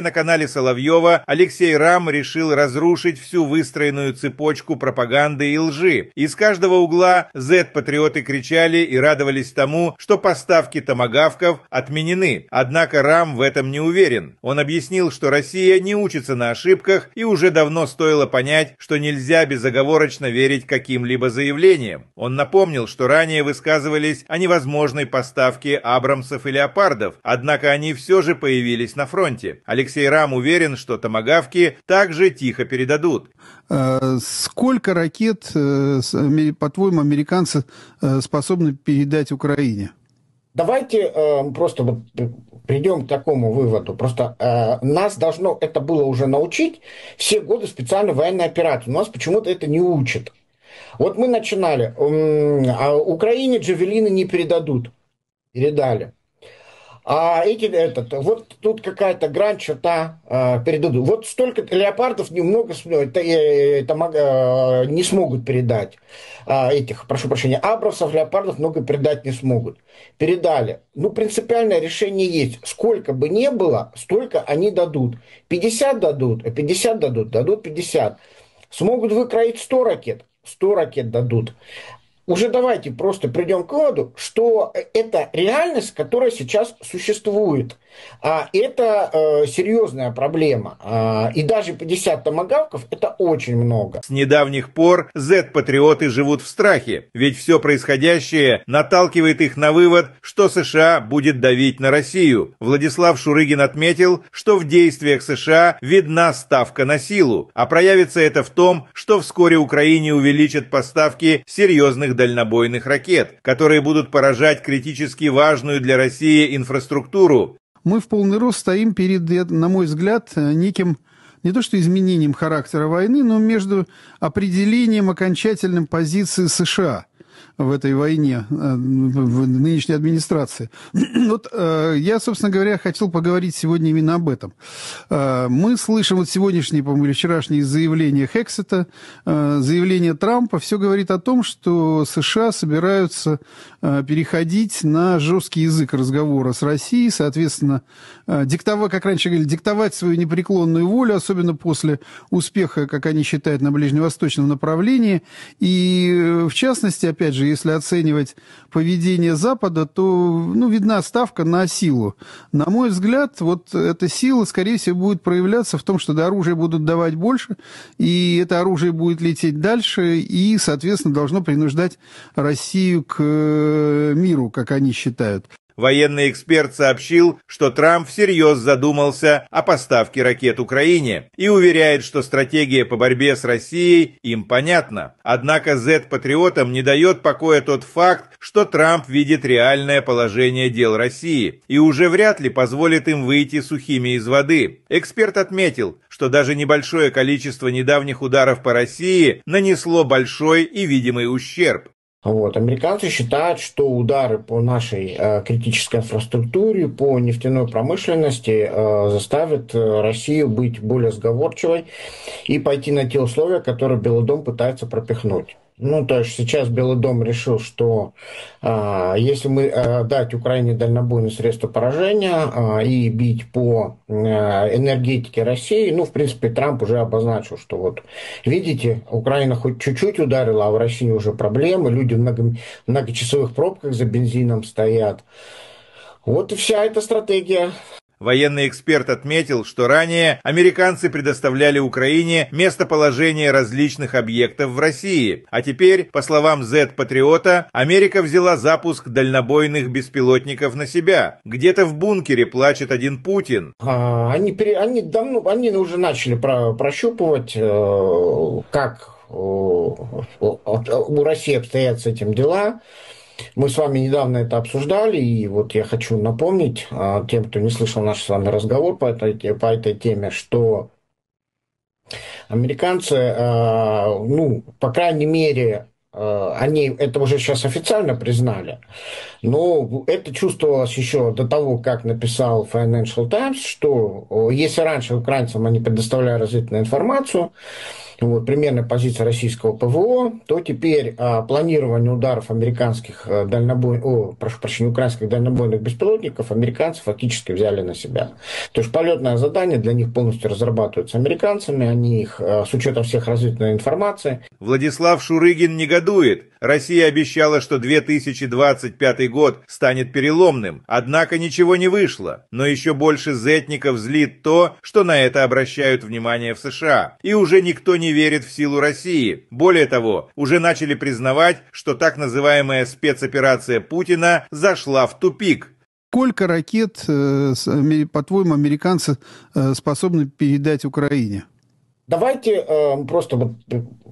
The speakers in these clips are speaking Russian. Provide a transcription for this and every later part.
На канале Соловьева Алексей Рам решил разрушить всю выстроенную цепочку пропаганды и лжи. Из каждого угла Z-патриоты кричали и радовались тому, что поставки томагавков отменены. Однако Рам в этом не уверен. Он объяснил, что Россия не учится на ошибках и уже давно стоило понять, что нельзя безоговорочно верить каким-либо заявлениям. Он напомнил, что ранее высказывались о невозможной поставке абрамсов и леопардов, однако они все же появились на фронте. Алексей Рам уверен, что томагавки также тихо передадут. Сколько ракет, по-твоему, американцы способны передать Украине? Давайте просто вот придем к такому выводу. Просто нас должно это было уже научить все годы специальной военной операции. Нас почему-то это не учат. Вот мы начинали. Украине джавелины не передадут. Передали. Вот тут какая-то грань, что-то передадут. Вот столько леопардов немного не смогут передать. Прошу прощения, абрамсов, леопардов много передать не смогут. Передали. Ну, принципиальное решение есть. Сколько бы ни было, столько они дадут. 50 дадут, 50 дадут 50. Смогут выкроить 100 ракет, 100 ракет дадут. Уже давайте просто придем к выводу, что это реальность, которая сейчас существует. Это серьезная проблема. И даже 50 томагавков – это очень много. С недавних пор Z-патриоты живут в страхе, ведь все происходящее наталкивает их на вывод, что США будет давить на Россию. Владислав Шурыгин отметил, что в действиях США видна ставка на силу, а проявится это в том, что вскоре Украине увеличат поставки серьезных дальнобойных ракет, которые будут поражать критически важную для России инфраструктуру. Мы в полный рост стоим перед, на мой взгляд, неким не то что изменением характера войны, но между определением окончательной позиции США в этой войне, в нынешней администрации. Вот я, собственно говоря, хотел поговорить сегодня именно об этом. Мы слышим вот сегодняшние, по-моему, или вчерашние заявления Эксперта, заявление Трампа, все говорит о том, что США собираются переходить на жесткий язык разговора с Россией, соответственно, диктовать, как раньше говорили, диктовать свою непреклонную волю, особенно после успеха, как они считают, на ближневосточном направлении. И, в частности, опять же, если оценивать поведение Запада, то видна ставка на силу. На мой взгляд, вот эта сила, скорее всего, будет проявляться в том, что оружия будут давать больше, и это оружие будет лететь дальше, и, соответственно, должно принуждать Россию к миру, как они считают. Военный эксперт сообщил, что Трамп всерьез задумался о поставке ракет Украине и уверяет, что стратегия по борьбе с Россией им понятна. Однако Z-патриотам не дает покоя тот факт, что Трамп видит реальное положение дел России и уже вряд ли позволит им выйти сухими из воды. Эксперт отметил, что даже небольшое количество недавних ударов по России нанесло большой и видимый ущерб. Американцы считают, что удары по нашей критической инфраструктуре, по нефтяной промышленности заставят Россию быть более сговорчивой и пойти на те условия, которые Белый дом пытается пропихнуть. То есть сейчас Белый дом решил, что если мы дать Украине дальнобойные средства поражения и бить по энергетике России, в принципе, Трамп уже обозначил, что вот, видите, Украина хоть чуть-чуть ударила, а в России уже проблемы, люди в многочасовых пробках за бензином стоят. Вот и вся эта стратегия. Военный эксперт отметил, что ранее американцы предоставляли Украине местоположение различных объектов в России, а теперь, по словам Z-патриота, Америка взяла запуск дальнобойных беспилотников на себя. Где-то в бункере плачет один Путин. Они уже начали прощупывать, как у России обстоят с этим дела. Мы с вами недавно это обсуждали, и вот я хочу напомнить тем, кто не слышал наш с вами разговор по этой теме, что американцы, по крайней мере, они это уже сейчас официально признали, но это чувствовалось еще до того, как написал Financial Times, что если раньше украинцам они предоставляли разведывательную информацию, вот, примерная позиция российского ПВО, то теперь планирование ударов американских украинских дальнобойных беспилотников американцы фактически взяли на себя. То есть полетное задание для них полностью разрабатывается американцами, они их с учетом всех разведывательной информации. Владислав Шурыгин негодует. Россия обещала, что 2025 год станет переломным, однако ничего не вышло. Но еще больше зетников злит то, что на это обращают внимание в США. И уже никто не верит в силу России. Более того, уже начали признавать, что так называемая спецоперация Путина зашла в тупик. Сколько ракет, по-твоему, американцы способны передать Украине? Давайте просто вот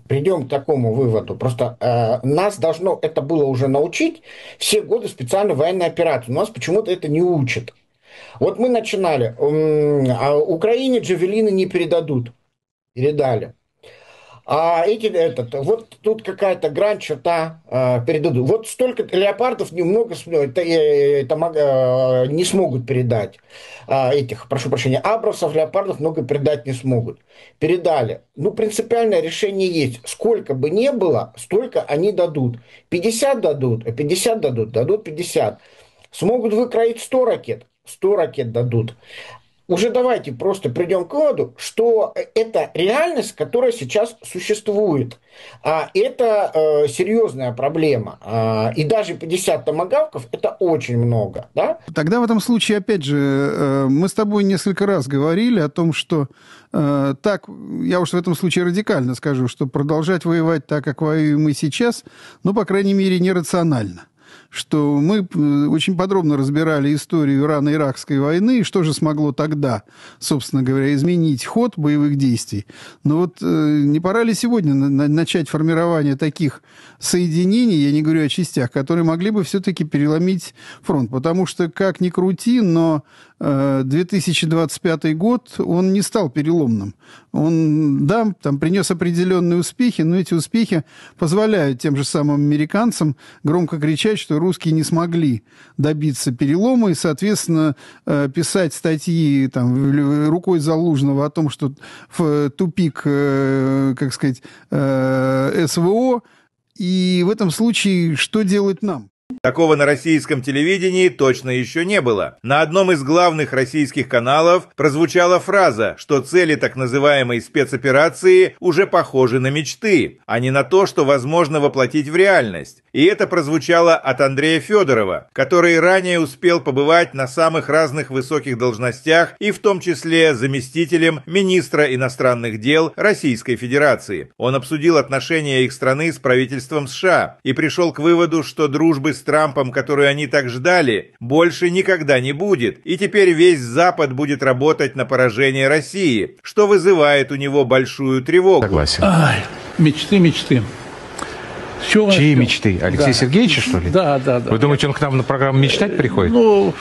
придем к такому выводу. Просто нас должно это было уже научить все годы специальной военной операции. У нас почему-то это не учат. Вот мы начинали. Украине джавелины не передадут. Передали. Вот тут какая-то грань, черта передадут. Вот столько леопардов немного не смогут передать. Прошу прощения, абрамсов, леопардов много передать не смогут. Передали. Ну, принципиальное решение есть. Сколько бы ни было, столько они дадут. 50 дадут, 50 дадут 50. Смогут выкроить 100 ракет, 100 ракет дадут. Уже давайте просто придем к выводу, что это реальность, которая сейчас существует. Это серьезная проблема. И даже 50 томагавков – это очень много. Да? Тогда в этом случае, опять же, мы с тобой несколько раз говорили о том, что так, я уж в этом случае радикально скажу, что продолжать воевать так, как воюем мы сейчас, ну, по крайней мере, нерационально. Что мы очень подробно разбирали историю Ирано-Иракской войны, и что же смогло тогда, собственно говоря, изменить ход боевых действий. Но вот не пора ли сегодня начать формирование таких соединений, я не говорю о частях, которые могли бы все-таки переломить фронт? Потому что, как ни крути, но 2025 год, он не стал переломным. Он, да, там принес определенные успехи, но эти успехи позволяют тем же самым американцам громко кричать, что русские не смогли добиться перелома, и, соответственно, писать статьи там, рукой Залужного о том, что в тупик, как сказать, СВО, и в этом случае что делать нам? Такого на российском телевидении точно еще не было. На одном из главных российских каналов прозвучала фраза, что цели так называемой спецоперации уже похожи на мечты, а не на то, что возможно воплотить в реальность. И это прозвучало от Андрея Фёдорова, который ранее успел побывать на самых разных высоких должностях и в том числе заместителем министра иностранных дел Российской Федерации. Он обсудил отношения их страны с правительством США и пришел к выводу, что дружбы с Трампом, которую они так ждали, больше никогда не будет, и теперь весь Запад будет работать на поражение России, что вызывает у него большую тревогу. Согласен. Ай, мечты. Чьи мечты? Алексея Сергеевича, что ли? Да. Вы думаете, он к нам на программу «Мечтать» приходит? Ну,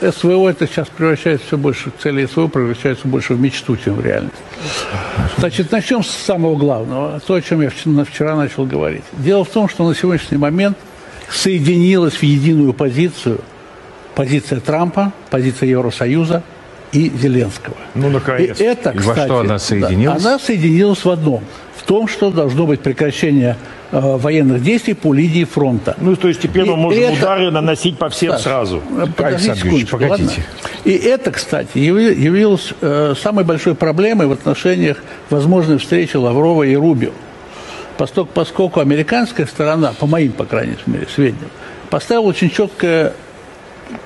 СВО это сейчас превращается все больше, цели СВО превращаются больше в мечту, чем в реальность. Значит, начнем с самого главного, то, о чем я вчера начал говорить. Дело в том, что на сегодняшний момент соединилась в единую позицию позиция Трампа, позиция Евросоюза и Зеленского. Ну, наконец. И это, кстати, во что она соединилась? Она соединилась в одном. В том, что должно быть прекращение военных действий по линии фронта. Ну, то есть теперь мы можем удары наносить по всем сразу. Александр, погодите. И это, кстати, явилось самой большой проблемой в отношениях возможной встречи Лаврова и Рубио. Поскольку американская сторона, по моим, по крайней мере, сведениям, поставила очень четкое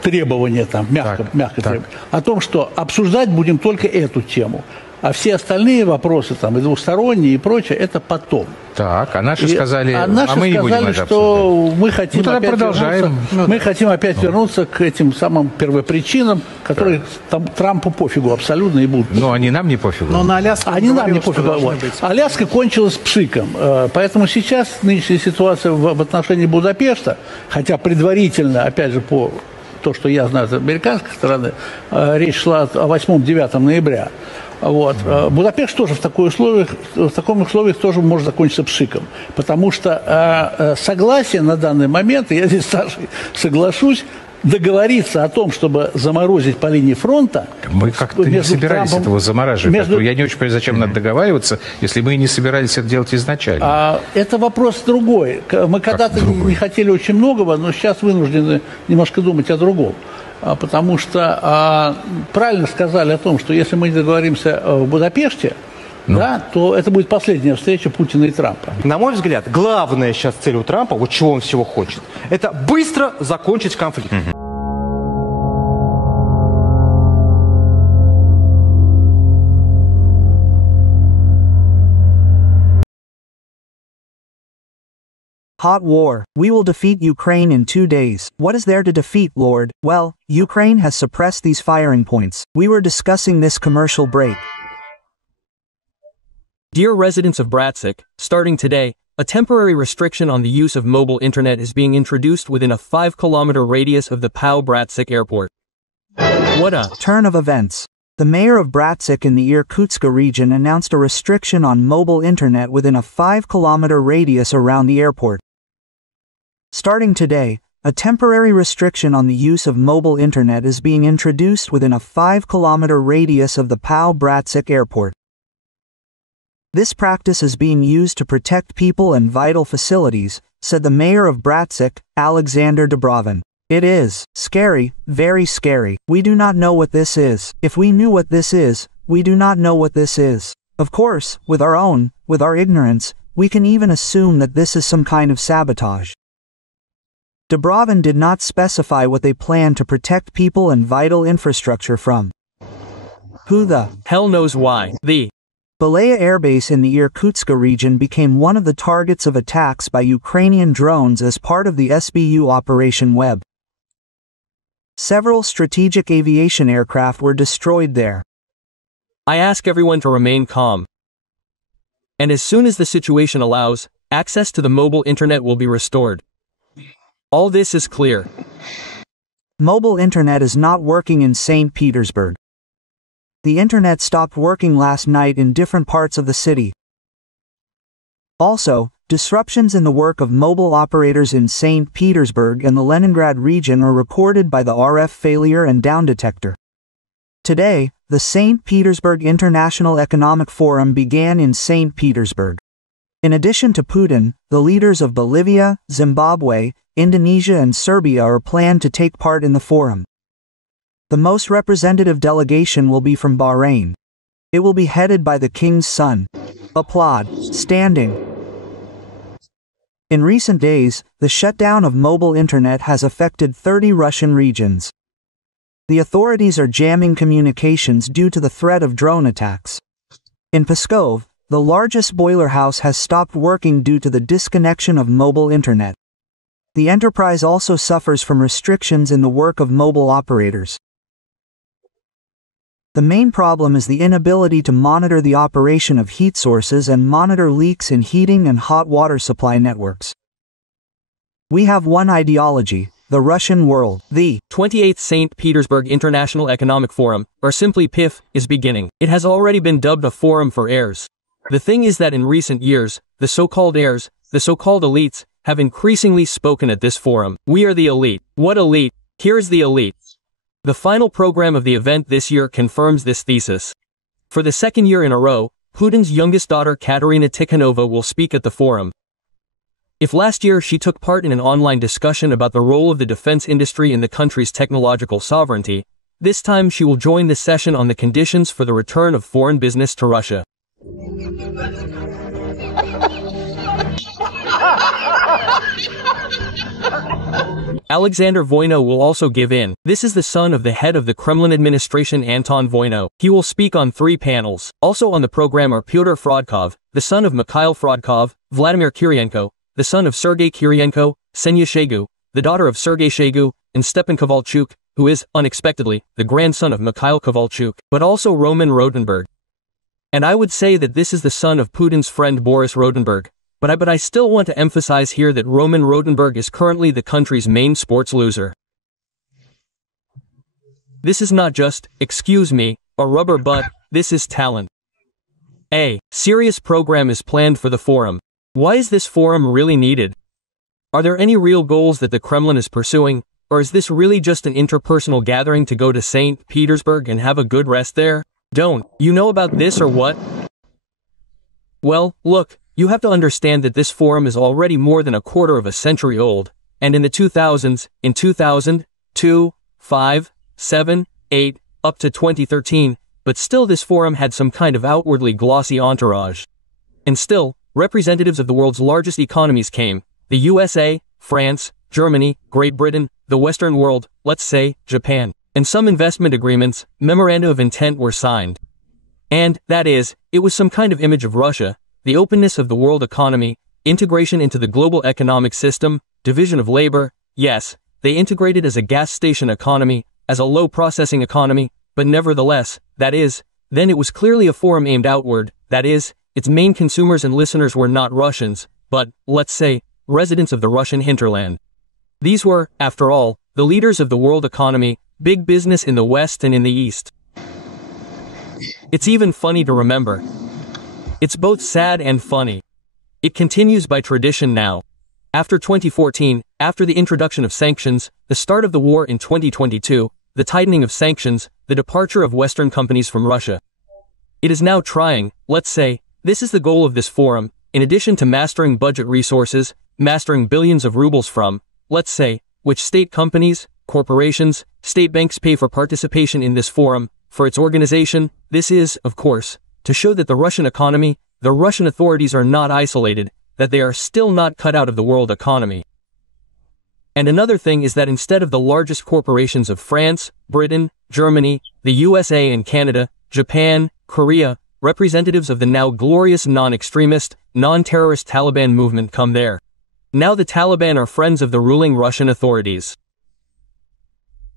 требование, мягко требование, о том, что обсуждать будем только эту тему, а все остальные вопросы, и двусторонние и прочее, это потом. Так, а наши сказали, мы не будем это что мы хотим, мы хотим опять вернуться к этим самым первопричинам, которые Трампу пофигу абсолютно и будут. Но они нам не пофигу. Но на Аляске нам не пофигу. Аляска кончилась пшиком. Поэтому сейчас нынешняя ситуация в отношении Будапешта, хотя предварительно, опять же, по то, что я знаю с американской стороны, речь шла о 8-9 ноября. Вот. Будапешт тоже в таком условиях тоже может закончиться пшиком. Потому что согласие на данный момент, я здесь с Сашей соглашусь, договориться о том, чтобы заморозить по линии фронта. Мы как-то не собирались Трампом, этого замораживать. Я не очень понимаю, зачем надо договариваться, если мы не собирались это делать изначально. Это вопрос другой. Мы когда-то не хотели очень многого, но сейчас вынуждены немножко думать о другом. Потому что правильно сказали о том, что если мы не договоримся в Будапеште, да, то это будет последняя встреча Путина и Трампа. На мой взгляд, главная сейчас цель у Трампа, вот чего он всего хочет, это быстро закончить конфликт. Hot war. We will defeat Ukraine in 2 days. What is there to defeat, Lord? Well, Ukraine has suppressed these firing points. We were discussing this commercial break. Dear residents of Bratsk, starting today, a temporary restriction on the use of mobile internet is being introduced within a 5-kilometer radius of the POW Bratsk airport. What a turn of events. The mayor of Bratsk in the Irkutsk region announced a restriction on mobile internet within a 5-kilometer radius around the airport. Starting today, a temporary restriction on the use of mobile internet is being introduced within a 5-kilometer radius of the POW Bratsk airport. This practice is being used to protect people and vital facilities, said the mayor of Bratsk, Alexander Dubrovin. It is scary, very scary. We do not know what this is. If we knew what this is, we do not know what this is. Of course, with our ignorance, we can even assume that this is some kind of sabotage. Dubrovin did not specify what they plan to protect people and vital infrastructure from. Who the hell knows why? The Belaya airbase in the Irkutsk region became one of the targets of attacks by Ukrainian drones as part of the SBU Operation Web. Several strategic aviation aircraft were destroyed there. I ask everyone to remain calm. And as soon as the situation allows, access to the mobile internet will be restored. All this is clear. Mobile internet is not working in St. Petersburg. The internet stopped working last night in different parts of the city. Also, disruptions in the work of mobile operators in St. Petersburg and the Leningrad region are recorded by the RF failure and down detector. Today, the St. Petersburg International Economic Forum began in St. Petersburg. In addition to Putin, the leaders of Bolivia, Zimbabwe, Indonesia and Serbia are planned to take part in the forum. The most representative delegation will be from Bahrain. It will be headed by the king's son. Applaud. Standing. In recent days, the shutdown of mobile internet has affected 30 Russian regions. The authorities are jamming communications due to the threat of drone attacks. In Pskov, the largest boiler house has stopped working due to the disconnection of mobile internet. The enterprise also suffers from restrictions in the work of mobile operators. The main problem is the inability to monitor the operation of heat sources and monitor leaks in heating and hot water supply networks. We have one ideology, the Russian world. The 28th St. Petersburg International Economic Forum, or simply PIF, is beginning. It has already been dubbed a forum for heirs. The thing is that in recent years, the so-called heirs, the so-called elites, have increasingly spoken at this forum. We are the elite. What elite? Here's the elite. The final program of the event this year confirms this thesis. For the second year in a row, Putin's youngest daughter Katerina Tikhanova will speak at the forum. If last year she took part in an online discussion about the role of the defense industry in the country's technological sovereignty, this time she will join the session on the conditions for the return of foreign business to Russia. Alexander Voyno will also give in. This is the son of the head of the Kremlin administration Anton Voyno. He will speak on 3 panels. Also on the program are Pyotr Frodkov, the son of Mikhail Frodkov, Vladimir Kirienko, the son of Sergei Kirienko, Ksenia Shegu, the daughter of Sergei Shegu, and Stepan Kovalchuk, who is, unexpectedly, the grandson of Mikhail Kovalchuk, but also Roman Rodenberg. And I would say that this is the son of Putin's friend Boris Rodenberg. But I still want to emphasize here that Roman Rodenberg is currently the country's main sports loser. This is not just, excuse me, a rubber butt, this is talent. A serious program is planned for the forum. Why is this forum really needed? Are there any real goals that the Kremlin is pursuing, or is this really just an interpersonal gathering to go to St. Petersburg and have a good rest there? Don't you know about this or what? Well, look, you have to understand that this forum is already more than a quarter of a century old, and in the 2000s, in 2000, 2, 5, 7, 8, up to 2013, but still this forum had some kind of outwardly glossy entourage. And still, representatives of the world's largest economies came, the USA, France, Germany, Great Britain, the Western world, let's say, Japan. And some investment agreements, memoranda of intent were signed. And, that is, it was some kind of image of Russia, the openness of the world economy, integration into the global economic system, division of labor, yes, they integrated as a gas station economy, as a low processing economy, but nevertheless, that is, then it was clearly a forum aimed outward, that is, its main consumers and listeners were not Russians, but, let's say, residents of the Russian hinterland. These were, after all, the leaders of the world economy, big business in the West and in the East. It's even funny to remember. It's both sad and funny. It continues by tradition now. After 2014, after the introduction of sanctions, the start of the war in 2022, the tightening of sanctions, the departure of Western companies from Russia. It is now trying, let's say, this is the goal of this forum, in addition to mastering budget resources, mastering billions of rubles from, let's say, which state companies, corporations, state banks pay for participation in this forum, for its organization, this is, of course, to show that the Russian economy, the Russian authorities are not isolated, that they are still not cut out of the world economy. And another thing is that instead of the largest corporations of France, Britain, Germany, the USA and Canada, Japan, Korea, representatives of the now glorious non-extremist, non-terrorist Taliban movement come there. Now the Taliban are friends of the ruling Russian authorities.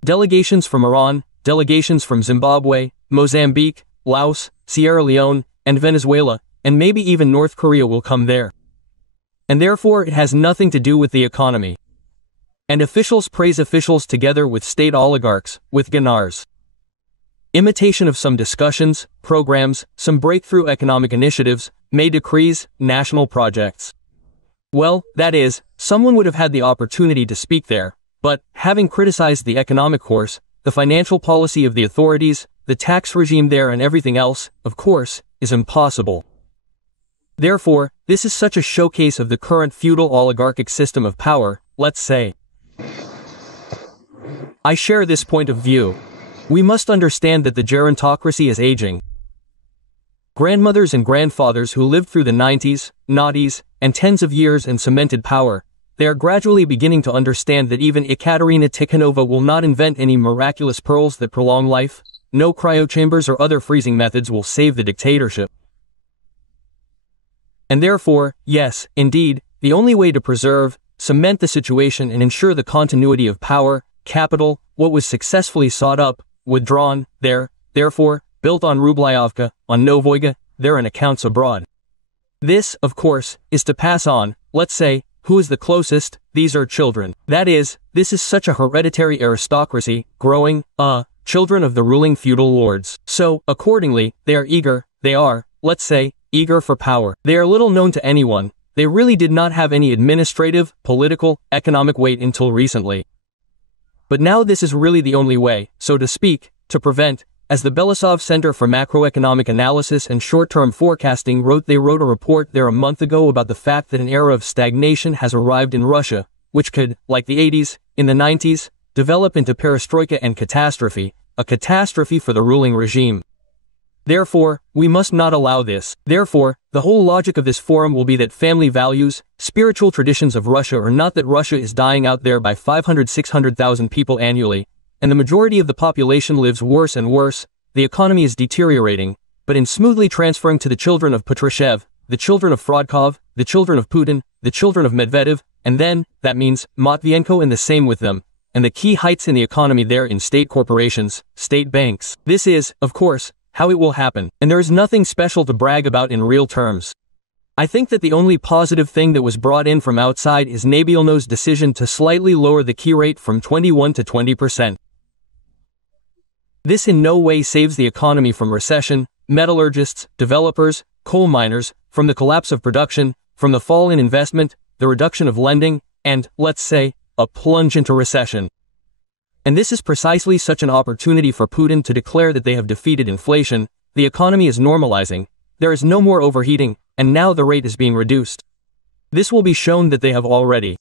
Delegations from Iran, delegations from Zimbabwe, Mozambique, Laos, Sierra Leone, and Venezuela, and maybe even North Korea will come there. And therefore it has nothing to do with the economy. And officials praise officials together with state oligarchs, with ganars. Imitation of some discussions, programs, some breakthrough economic initiatives, May decrees, national projects. Well, that is, someone would have had the opportunity to speak there, but, having criticized the economic course, the financial policy of the authorities, the tax regime there and everything else, of course, is impossible. Therefore, this is such a showcase of the current feudal oligarchic system of power, let's say. I share this point of view. We must understand that the gerontocracy is aging. Grandmothers and grandfathers who lived through the 90s, noughties, and tens of years and cemented power, they are gradually beginning to understand that even Ekaterina Tikhanova will not invent any miraculous pearls that prolong life, no cryochambers or other freezing methods will save the dictatorship. And therefore, yes, indeed, the only way to preserve, cement the situation and ensure the continuity of power, capital, what was successfully sought up, withdrawn, therefore, built on Rublyovka, on Novoiga, there and accounts abroad. This, of course, is to pass on, let's say, who is the closest, these are children. That is, this is such a hereditary aristocracy, growing, children of the ruling feudal lords. So, accordingly, they are eager, they are, let's say, eager for power. They are little known to anyone, they really did not have any administrative, political, economic weight until recently. But now this is really the only way, so to speak, to prevent, as the Belousov Center for Macroeconomic Analysis and Short-Term Forecasting they wrote a report there a month ago about the fact that an era of stagnation has arrived in Russia, which could, like the 80s, in the 90s, develop into perestroika and catastrophe, a catastrophe for the ruling regime. Therefore, we must not allow this. Therefore, the whole logic of this forum will be that family values, spiritual traditions of Russia are not that Russia is dying out there by 500-600,000 people annually, and the majority of the population lives worse and worse, the economy is deteriorating, but in smoothly transferring to the children of Patrushev, the children of Frodkov, the children of Putin, the children of Medvedev, and then, that means, Matvienko and the same with them, and the key heights in the economy there in state corporations, state banks. This is, of course, how it will happen, and there is nothing special to brag about in real terms. I think that the only positive thing that was brought in from outside is Nabielno's decision to slightly lower the key rate from 21 to 20%. This in no way saves the economy from recession, metallurgists, developers, coal miners, from the collapse of production, from the fall in investment, the reduction of lending, and, let's say, a plunge into recession. And this is precisely such an opportunity for Putin to declare that they have defeated inflation, the economy is normalizing, there is no more overheating, and now the rate is being reduced. This will be shown that they have already.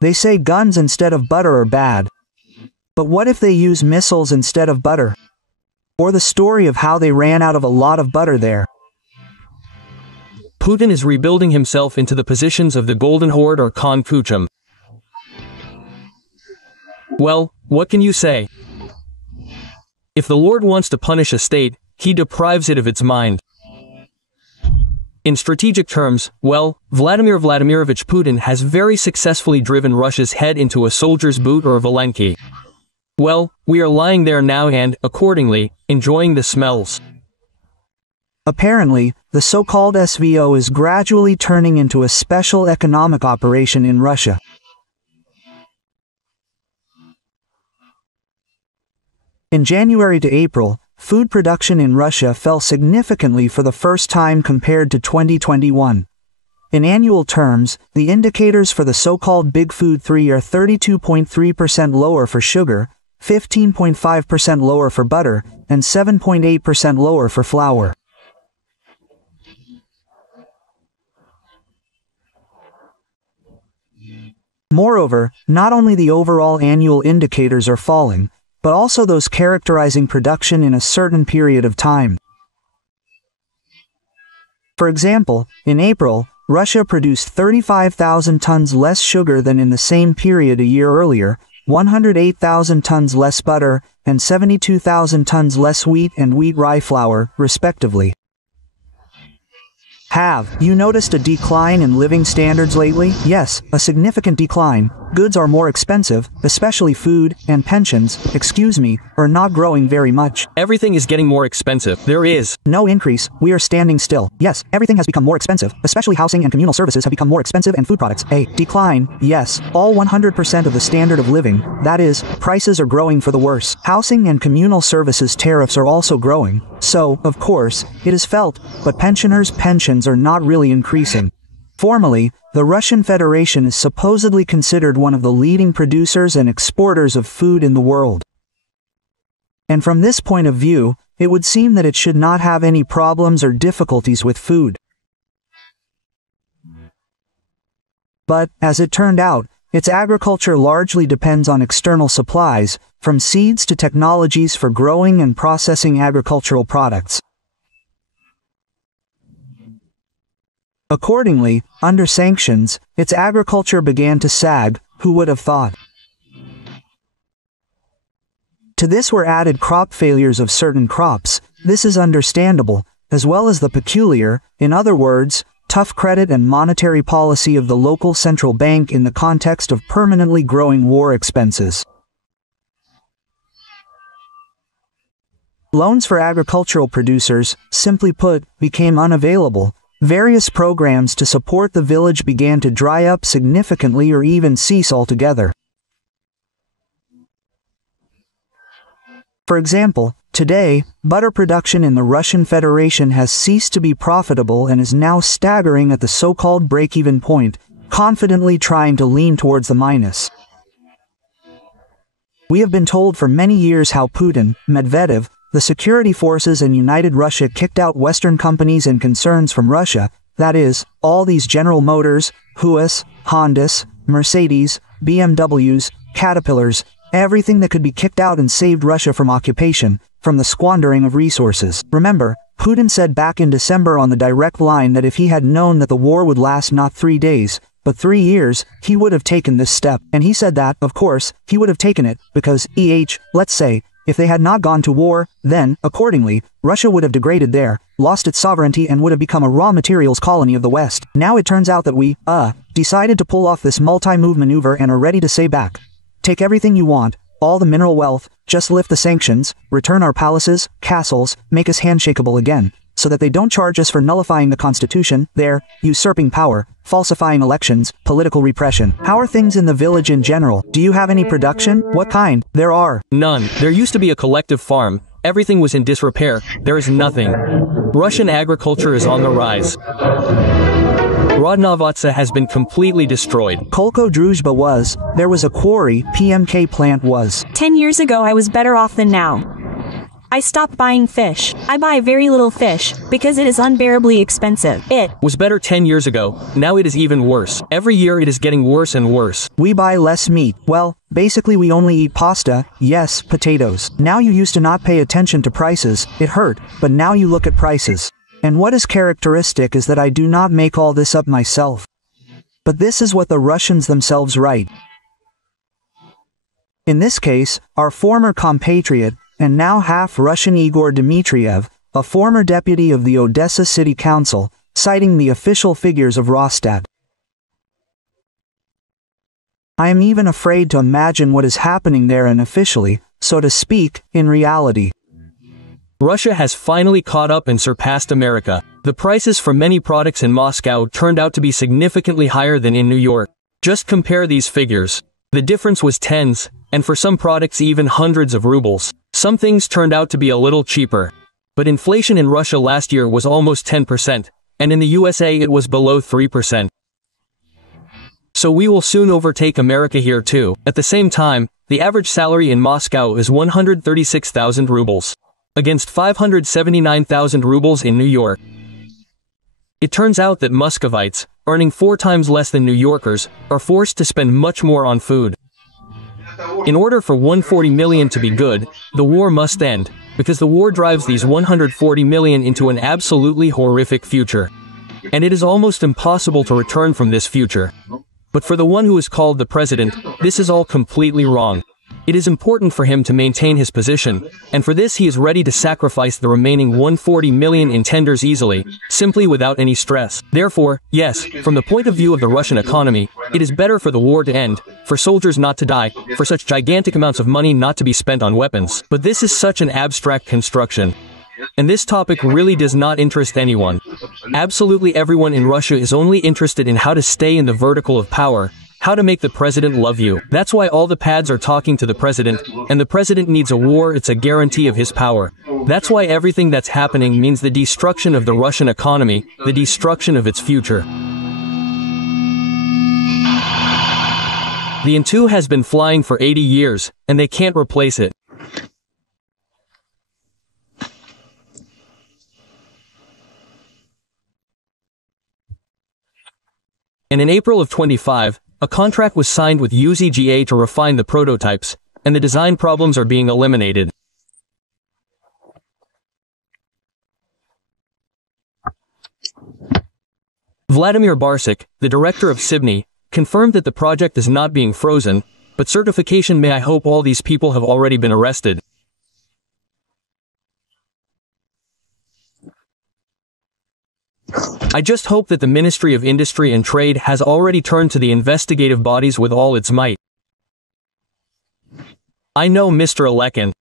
They say guns instead of butter are bad. But what if they use missiles instead of butter? Or the story of how they ran out of a lot of butter there. Putin is rebuilding himself into the positions of the Golden Horde or Khan Kuchum. Well, what can you say? If the Lord wants to punish a state, he deprives it of its mind. In strategic terms, well, Vladimir Vladimirovich Putin has very successfully driven Russia's head into a soldier's boot or a Valenki. Well, we are lying there now and, accordingly, enjoying the smells. Apparently, the so-called SVO is gradually turning into a special economic operation in Russia. In January to April, food production in Russia fell significantly for the first time compared to 2021. In annual terms, the indicators for the so-called Big Food 3 are 32.3% lower for sugar, 15.5% lower for butter, and 7.8% lower for flour. Moreover, not only the overall annual indicators are falling, but also those characterizing production in a certain period of time. For example, in April, Russia produced 35,000 tons less sugar than in the same period a year earlier, 108,000 tons less butter, and 72,000 tons less wheat and wheat rye flour, respectively. Have you noticed a decline in living standards lately? Yes, a significant decline. Goods are more expensive, especially food, and pensions, are not growing very much. Everything is getting more expensive. There is no increase. We are standing still. Yes, everything has become more expensive, especially housing and communal services have become more expensive and food products. A decline, yes, all 100% of the standard of living, that is, prices are growing for the worse. Housing and communal services tariffs are also growing, so, of course, it is felt, but pensioners' pensions are not really increasing. Formally, the Russian Federation is supposedly considered one of the leading producers and exporters of food in the world. And from this point of view, it would seem that it should not have any problems or difficulties with food. But, as it turned out, its agriculture largely depends on external supplies, from seeds to technologies for growing and processing agricultural products. Accordingly, under sanctions, its agriculture began to sag, who would have thought? To this were added crop failures of certain crops. This is understandable, as well as the peculiar, in other words, tough credit and monetary policy of the local central bank in the context of permanently growing war expenses. Loans for agricultural producers, simply put, became unavailable. Various programs to support the village began to dry up significantly or even cease altogether. For example, today, butter production in the Russian Federation has ceased to be profitable and is now staggering at the so-called break-even point, confidently trying to lean towards the minus. We have been told for many years how Putin, Medvedev, the security forces and United Russia kicked out Western companies and concerns from Russia, that is, all these General Motors, Huas, Hondas, Mercedes, BMWs, Caterpillars, everything that could be kicked out and saved Russia from occupation, from the squandering of resources. Remember, Putin said back in December on the direct line that if he had known that the war would last not 3 days, but 3 years, he would have taken this step. And he said that, of course, he would have taken it, because, let's say, if they had not gone to war, then, accordingly, Russia would have degraded there, lost its sovereignty and would have become a raw materials colony of the West. Now it turns out that we, decided to pull off this multi-move maneuver and are ready to say back. Take everything you want, all the mineral wealth, just lift the sanctions, return our palaces, castles, make us handshakeable again. so that they don't charge us for nullifying the Constitution, there, usurping power, falsifying elections, political repression. How are things in the village in general? Do you have any production? What kind? There are none. There used to be a collective farm. Everything was in disrepair. There is nothing. Russian agriculture is on the rise. Rodnovatsa has been completely destroyed. Kolko Druzhba was, there was a quarry, PMK plant was. 10 years ago I was better off than now. I stopped buying fish. I buy very little fish, because it is unbearably expensive. It was better 10 years ago, now it is even worse. Every year it is getting worse and worse. We buy less meat. Well, basically we only eat pasta, yes, potatoes. Now you used to not pay attention to prices, it hurt, but now you look at prices. And what is characteristic is that I do not make all this up myself. But this is what the Russians themselves write. In this case, our former compatriot, and now half-Russian Igor Dmitriev, a former deputy of the Odessa City Council, citing the official figures of Rosstat. I am even afraid to imagine what is happening there unofficially, so to speak, in reality. Russia has finally caught up and surpassed America. The prices for many products in Moscow turned out to be significantly higher than in New York. Just compare these figures. The difference was tens, and for some products even hundreds of rubles. Some things turned out to be a little cheaper. But inflation in Russia last year was almost 10%, and in the USA it was below 3%. So we will soon overtake America here too. At the same time, the average salary in Moscow is 136,000 rubles, against 579,000 rubles in New York. It turns out that Muscovites, earning 4 times less than New Yorkers, are forced to spend much more on food. In order for 140 million to be good, the war must end, because the war drives these 140 million into an absolutely horrific future. And it is almost impossible to return from this future. But for the one who is called the president, this is all completely wrong. It is important for him to maintain his position, and for this he is ready to sacrifice the remaining 140 million in tenders easily, simply without any stress. Therefore, yes, from the point of view of the Russian economy, it is better for the war to end, for soldiers not to die, for such gigantic amounts of money not to be spent on weapons. But this is such an abstract construction. And this topic really does not interest anyone. Absolutely everyone in Russia is only interested in how to stay in the vertical of power, how to make the president love you. That's why all the pads are talking to the president, and the president needs a war. It's a guarantee of his power. That's why everything that's happening means the destruction of the Russian economy, the destruction of its future. The An-2 has been flying for 80 years, and they can't replace it. And in April of 25, a contract was signed with UZGA to refine the prototypes, and the design problems are being eliminated. Vladimir Barsik, the director of Sibny, confirmed that the project is not being frozen, but certification may. I hope all these people have already been arrested. I just hope that the Ministry of Industry and Trade has already turned to the investigative bodies with all its might. I know Mr. Alekin.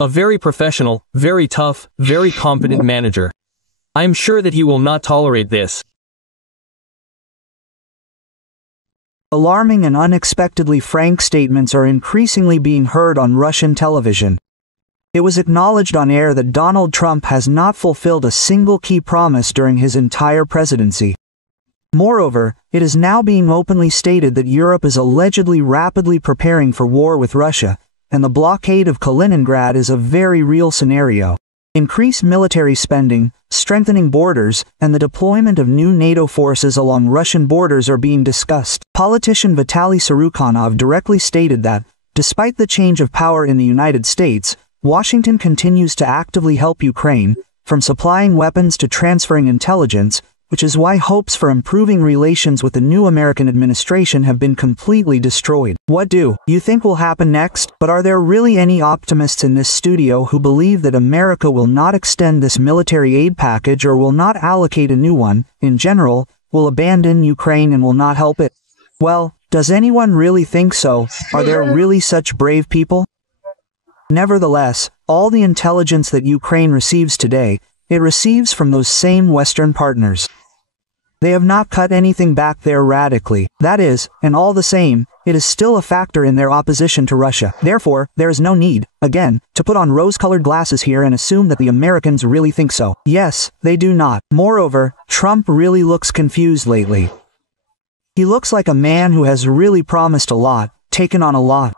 A very professional, very tough, very competent manager. I am sure that he will not tolerate this. Alarming and unexpectedly frank statements are increasingly being heard on Russian television. It was acknowledged on air that Donald Trump has not fulfilled a single key promise during his entire presidency. Moreover, it is now being openly stated that Europe is allegedly rapidly preparing for war with Russia, and the blockade of Kaliningrad is a very real scenario. Increased military spending, strengthening borders, and the deployment of new NATO forces along Russian borders are being discussed. Politician Vitaly Sarukhanov directly stated that, despite the change of power in the United States, Washington continues to actively help Ukraine, from supplying weapons to transferring intelligence, which is why hopes for improving relations with the new American administration have been completely destroyed. What do you think will happen next? But are there really any optimists in this studio who believe that America will not extend this military aid package or will not allocate a new one, in general, will abandon Ukraine and will not help it? Well, does anyone really think so? Are there really such brave people? Nevertheless, all the intelligence that Ukraine receives today, it receives from those same Western partners. They have not cut anything back there radically. That is, and all the same, it is still a factor in their opposition to Russia. Therefore, there is no need, again, to put on rose-colored glasses here and assume that the Americans really think so. Yes, they do not. Moreover, Trump really looks confused lately. He looks like a man who has really promised a lot, taken on a lot.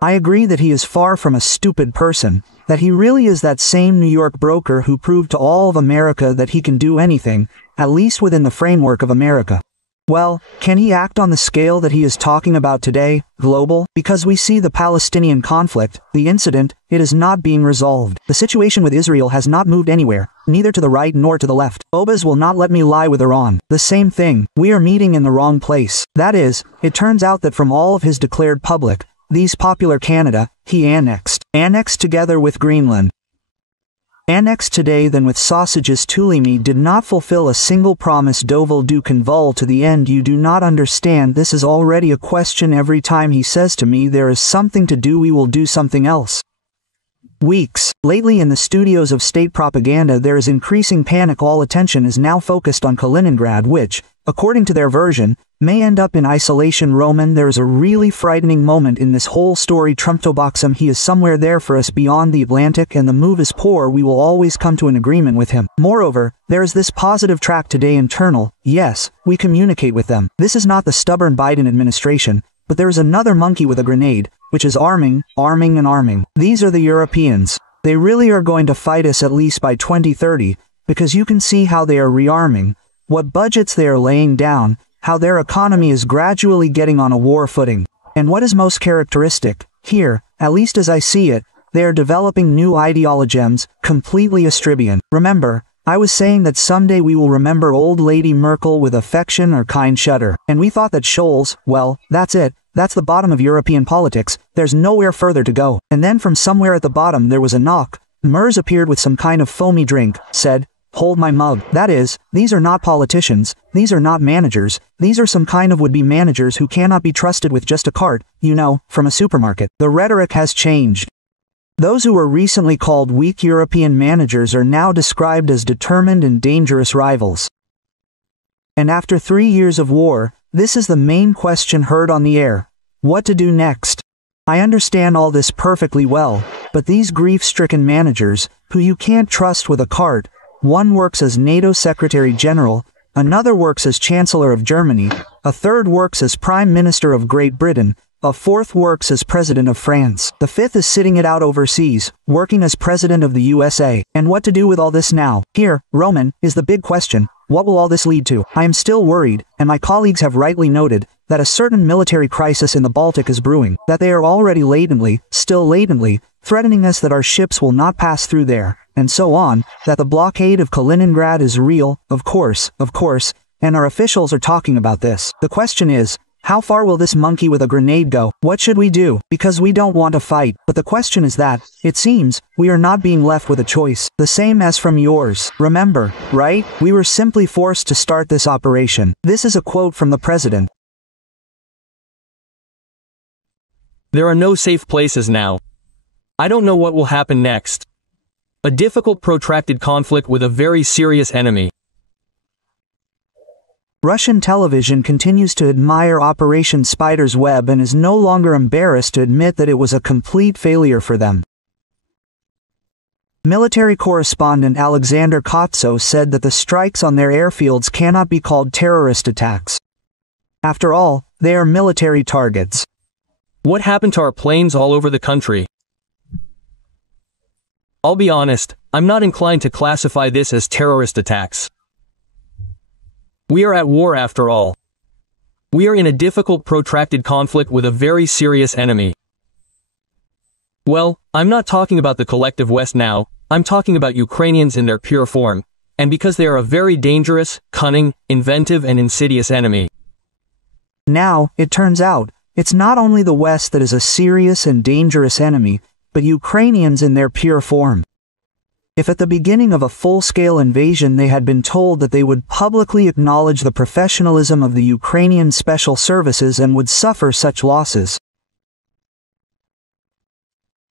I agree that he is far from a stupid person, that he really is that same New York broker who proved to all of America that he can do anything, at least within the framework of America. Well, can he act on the scale that he is talking about today, global? Because we see the Palestinian conflict, the incident, it is not being resolved. The situation with Israel has not moved anywhere, neither to the right nor to the left. Obas will not let me lie with Iran. The same thing, we are meeting in the wrong place. That is, it turns out that from all of his declared public, these popular Canada, he annexed together with Greenland. Annexed today then with sausages Tulimi did not fulfill a single promise Dovel du convol to the end you do not understand this is already a question every time he says to me there is something to do we will do something else. Weeks. Lately in the studios of state propaganda there is increasing panic all attention is now focused on Kaliningrad which, according to their version, may end up in isolation Roman there is a really frightening moment in this whole story Trumptoboxum he is somewhere there for us beyond the Atlantic and the move is poor we will always come to an agreement with him. Moreover, there is this positive track today internal, yes, we communicate with them. This is not the stubborn Biden administration, but there is another monkey with a grenade, which is arming, arming and arming. These are the Europeans. They really are going to fight us at least by 2030, because you can see how they are rearming, what budgets they are laying down, how their economy is gradually getting on a war footing. And what is most characteristic, here, at least as I see it, they are developing new ideologems, completely Astribian. Remember, I was saying that someday we will remember old Lady Merkel with affection or kind shudder. And we thought that Scholz, well, that's it, that's the bottom of European politics, there's nowhere further to go. And then from somewhere at the bottom there was a knock, Merz appeared with some kind of foamy drink, said, "Hold my mug." That is, these are not politicians, these are not managers, these are some kind of would-be managers who cannot be trusted with just a cart, you know, from a supermarket. The rhetoric has changed. Those who were recently called weak European managers are now described as determined and dangerous rivals. And after 3 years of war, this is the main question heard on the air. What to do next? I understand all this perfectly well, but these grief-stricken managers, who you can't trust with a cart, one works as NATO Secretary General, another works as Chancellor of Germany, a third works as Prime Minister of Great Britain, a fourth works as President of France. The fifth is sitting it out overseas, working as President of the USA. And what to do with all this now? Here, Roman, is the big question. What will all this lead to? I am still worried, and my colleagues have rightly noted, that a certain military crisis in the Baltic is brewing, that they are already still latently, threatening us that our ships will not pass through there, and so on, that the blockade of Kaliningrad is real, of course, and our officials are talking about this. The question is, how far will this monkey with a grenade go? What should we do? Because we don't want to fight. But the question is that, it seems, we are not being left with a choice. The same as from yours. Remember, right? We were simply forced to start this operation. This is a quote from the president. There are no safe places now. I don't know what will happen next. A difficult protracted conflict with a very serious enemy. Russian television continues to admire Operation Spider's Web and is no longer embarrassed to admit that it was a complete failure for them. Military correspondent Alexander Kotso said that the strikes on their airfields cannot be called terrorist attacks. After all, they are military targets. What happened to our planes all over the country? I'll be honest, I'm not inclined to classify this as terrorist attacks. We are at war after all. We are in a difficult protracted conflict with a very serious enemy. Well, I'm not talking about the collective West now, I'm talking about Ukrainians in their pure form, and because they are a very dangerous, cunning, inventive and insidious enemy. Now, it turns out, it's not only the West that is a serious and dangerous enemy, but Ukrainians in their pure form. If at the beginning of a full-scale invasion they had been told that they would publicly acknowledge the professionalism of the Ukrainian special services and would suffer such losses,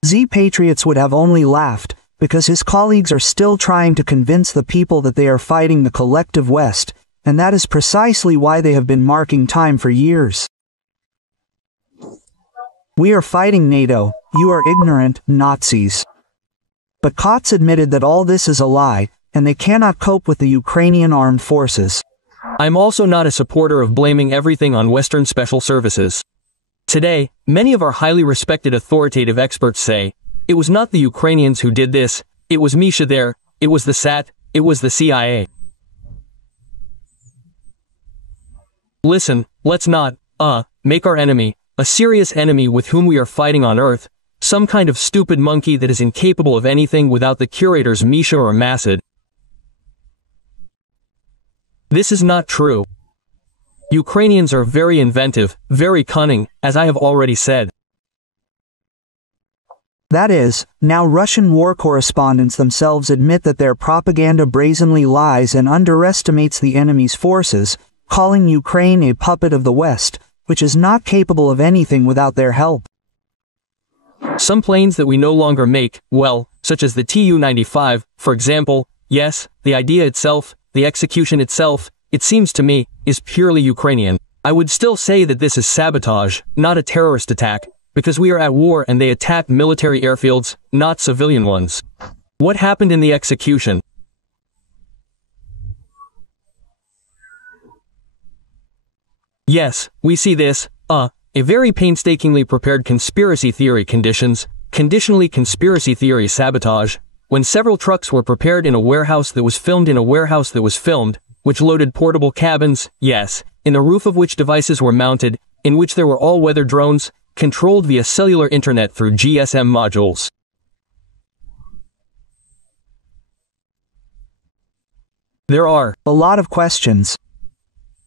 Z patriots would have only laughed, because his colleagues are still trying to convince the people that they are fighting the collective West, and that is precisely why they have been marking time for years. We are fighting NATO, you are ignorant, Nazis. But Kots admitted that all this is a lie, and they cannot cope with the Ukrainian armed forces. I'm also not a supporter of blaming everything on Western special services. Today, many of our highly respected authoritative experts say, it was not the Ukrainians who did this, it was Misha there, it was the SAT, it was the CIA. Listen, let's not, make our enemy, a serious enemy with whom we are fighting on Earth, some kind of stupid monkey that is incapable of anything without the curators Misha or Masad. This is not true. Ukrainians are very inventive, very cunning, as I have already said. That is, now Russian war correspondents themselves admit that their propaganda brazenly lies and underestimates the enemy's forces, calling Ukraine a puppet of the West, which is not capable of anything without their help. Some planes that we no longer make, well, such as the Tu-95, for example, yes, the idea itself, the execution itself, it seems to me, is purely Ukrainian. I would still say that this is sabotage, not a terrorist attack, because we are at war and they attacked military airfields, not civilian ones. What happened in the execution? Yes, we see this, a very painstakingly prepared conspiracy theory conditionally conspiracy theory sabotage, when several trucks were prepared in a warehouse that was filmed, which loaded portable cabins, yes, in the roof of which devices were mounted, in which there were all-weather drones, controlled via cellular internet through GSM modules. There are a lot of questions.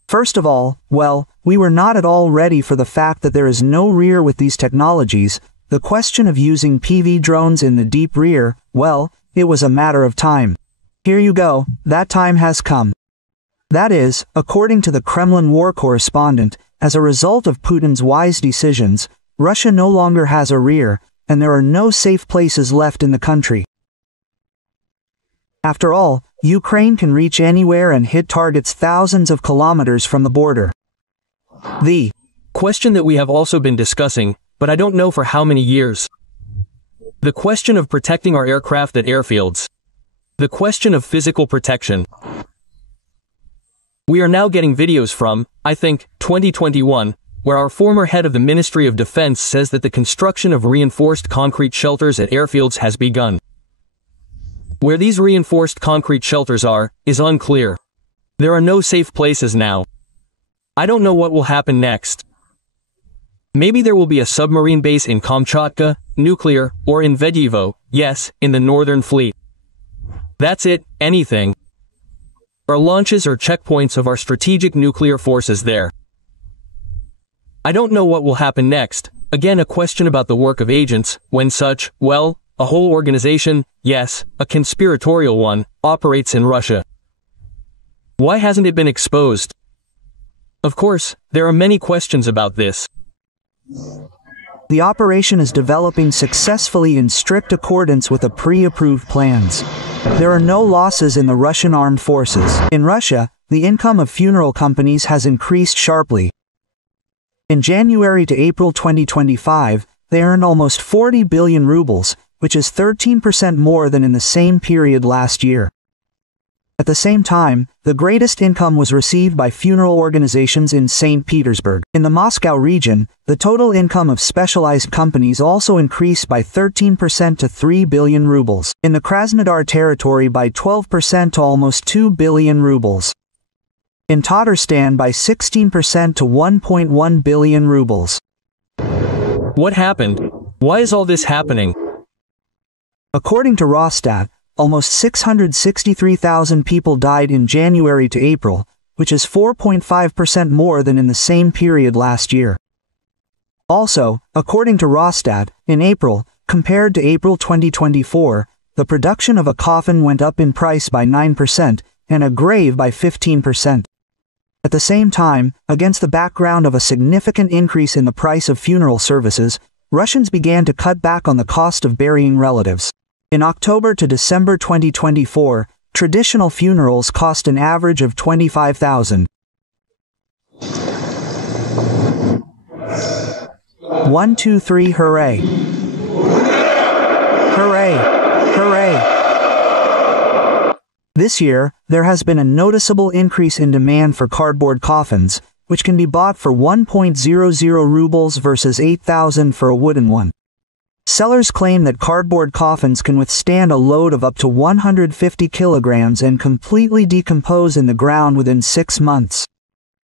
First of all, well, we were not at all ready for the fact that there is no rear with these technologies. The question of using PV drones in the deep rear, well, it was a matter of time. Here you go, that time has come. That is, according to the Kremlin war correspondent, as a result of Putin's wise decisions, Russia no longer has a rear, and there are no safe places left in the country. After all, Ukraine can reach anywhere and hit targets thousands of kilometers from the border. The question that we have also been discussing, but I don't know for how many years. The question of protecting our aircraft at airfields. The question of physical protection. We are now getting videos from, I think, 2021, where our former head of the Ministry of Defense says that the construction of reinforced concrete shelters at airfields has begun. Where these reinforced concrete shelters are, is unclear. There are no safe places now. I don't know what will happen next. Maybe there will be a submarine base in Kamchatka, nuclear, or in Vedivo, yes, in the Northern Fleet. That's it, anything. Or launches or checkpoints of our strategic nuclear forces there. I don't know what will happen next, again a question about the work of agents, when such, well, a whole organization, yes, a conspiratorial one, operates in Russia. Why hasn't it been exposed? Of course, there are many questions about this. The operation is developing successfully in strict accordance with the pre-approved plans. There are no losses in the Russian armed forces. In Russia, the income of funeral companies has increased sharply. In January to April 2025, they earned almost 40 billion rubles, which is 13% more than in the same period last year. At the same time, the greatest income was received by funeral organizations in St. Petersburg. In the Moscow region, the total income of specialized companies also increased by 13% to 3 billion rubles. In the Krasnodar territory by 12% to almost 2 billion rubles. In Tatarstan by 16% to 1.1 billion rubles. What happened? Why is all this happening? According to Rosstat, almost 663,000 people died in January to April, which is 4.5% more than in the same period last year. Also, according to Rosstat, in April, compared to April 2024, the production of a coffin went up in price by 9%, and a grave by 15%. At the same time, against the background of a significant increase in the price of funeral services, Russians began to cut back on the cost of burying relatives. In October to December 2024, traditional funerals cost an average of $25,000. 1, 2, 3, hooray. Hooray! Hooray! This year, there has been a noticeable increase in demand for cardboard coffins, which can be bought for 1.00 rubles versus 8,000 for a wooden one. Sellers claim that cardboard coffins can withstand a load of up to 150 kilograms and completely decompose in the ground within 6 months.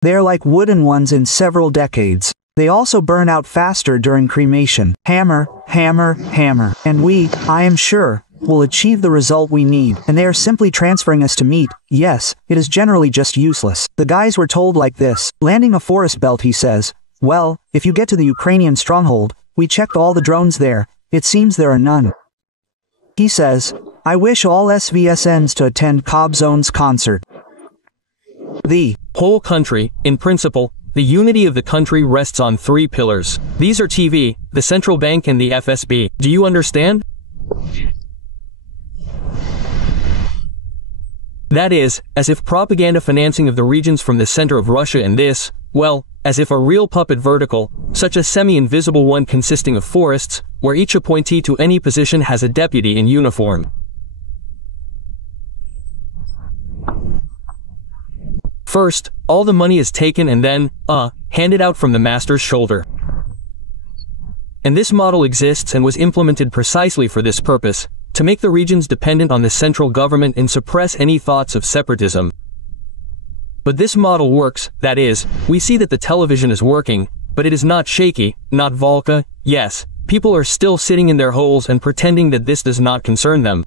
They are like wooden ones in several decades. They also burn out faster during cremation. Hammer, hammer, hammer. And we, I am sure, will achieve the result we need. And they are simply transferring us to meat. Yes, it is generally just useless. The guys were told like this. Landing a forest belt, he says. Well, if you get to the Ukrainian stronghold, we checked all the drones there. It seems there are none. He says, I wish all SVSNs to attend Kobzone's concert. The whole country, in principle, the unity of the country rests on 3 pillars. These are TV, the central bank and the FSB. Do you understand? That is, as if propaganda financing of the regions from the center of Russia and this, well, as if a real puppet vertical, such a semi-invisible one consisting of forests, where each appointee to any position has a deputy in uniform. First, all the money is taken and then, handed out from the master's shoulder. And this model exists and was implemented precisely for this purpose, to make the regions dependent on the central government and suppress any thoughts of separatism. But this model works, that is, we see that the television is working, but it is not shaky, not Volca, yes, people are still sitting in their holes and pretending that this does not concern them.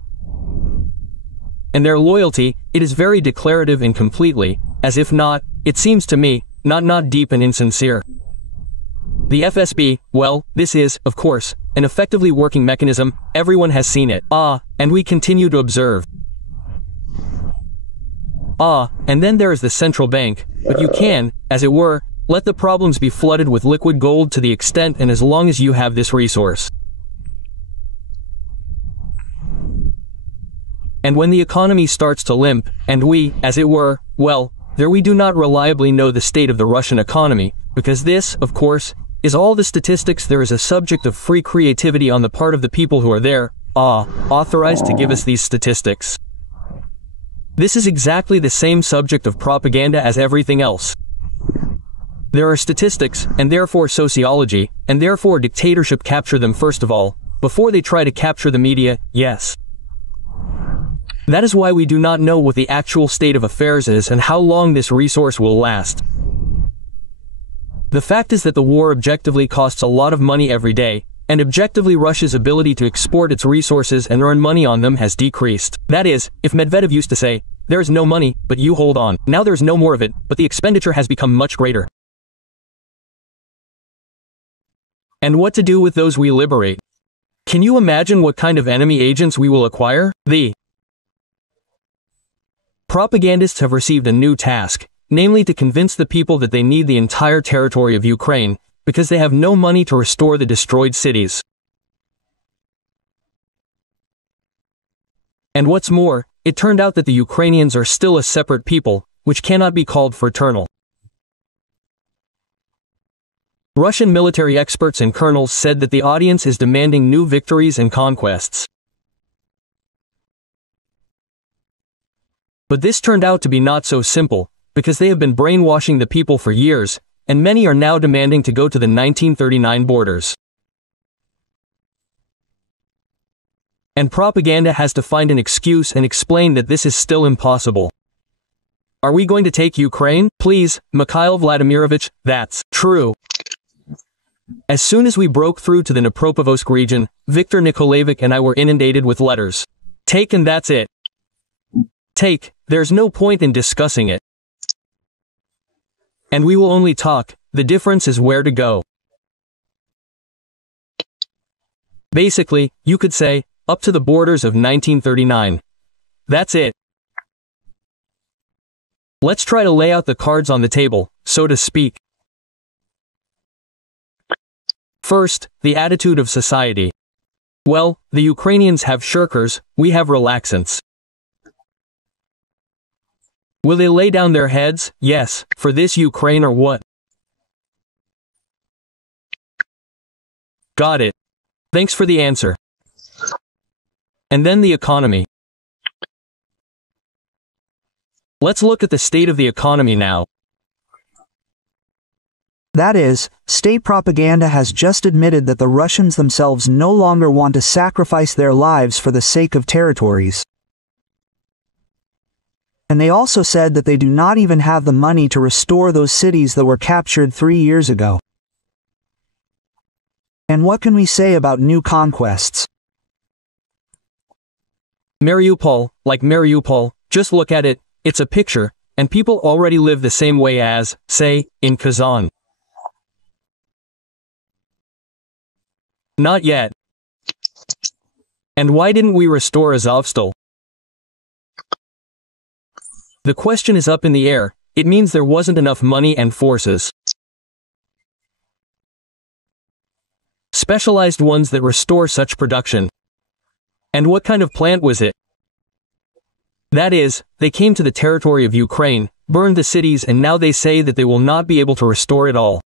And their loyalty, it is very declarative and completely, as if not, it seems to me, not deep and insincere. The FSB, well, this is, of course, an effectively working mechanism, everyone has seen it. And we continue to observe. And then there is the central bank, but you can, as it were, let the problems be flooded with liquid gold to the extent and as long as you have this resource. And when the economy starts to limp, and we, as it were, well, there we do not reliably know the state of the Russian economy, because this, of course, is all the statistics. There is a subject of free creativity on the part of the people who are there, authorized to give us these statistics. This is exactly the same subject of propaganda as everything else. There are statistics, and therefore sociology, and therefore dictatorship capture them first of all, before they try to capture the media, yes. That is why we do not know what the actual state of affairs is and how long this resource will last. The fact is that the war objectively costs a lot of money every day, and objectively Russia's ability to export its resources and earn money on them has decreased. That is, if Medvedev used to say, there is no money, but you hold on. Now there is no more of it, but the expenditure has become much greater. And what to do with those we liberate? Can you imagine what kind of enemy agents we will acquire? The propagandists have received a new task, namely to convince the people that they need the entire territory of Ukraine, because they have no money to restore the destroyed cities. And what's more, it turned out that the Ukrainians are still a separate people, which cannot be called fraternal. Russian military experts and colonels said that the audience is demanding new victories and conquests. But this turned out to be not so simple, because they have been brainwashing the people for years, and many are now demanding to go to the 1939 borders. And propaganda has to find an excuse and explain that this is still impossible. Are we going to take Ukraine? Please, Mikhail Vladimirovich, that's true. As soon as we broke through to the Dnipropetrovsk region, Viktor Nikolaevich and I were inundated with letters. Take, and that's it. Take, there's no point in discussing it. And we will only talk, the difference is where to go. Basically, you could say, up to the borders of 1939. That's it. Let's try to lay out the cards on the table, so to speak. First, the attitude of society. Well, the Ukrainians have shirkers, we have relaxants. Will they lay down their heads, yes, for this Ukraine or what? Got it. Thanks for the answer. And then the economy. Let's look at the state of the economy now. That is, state propaganda has just admitted that the Russians themselves no longer want to sacrifice their lives for the sake of territories. And they also said that they do not even have the money to restore those cities that were captured 3 years ago. And what can we say about new conquests? Mariupol, like Mariupol, just look at it, it's a picture, and people already live the same way as, say, in Kazan. Not yet. And why didn't we restore Azovstal? The question is up in the air, it means there wasn't enough money and forces. Specialized ones that restore such production. And what kind of plant was it? That is, they came to the territory of Ukraine, burned the cities, and now they say that they will not be able to restore it all.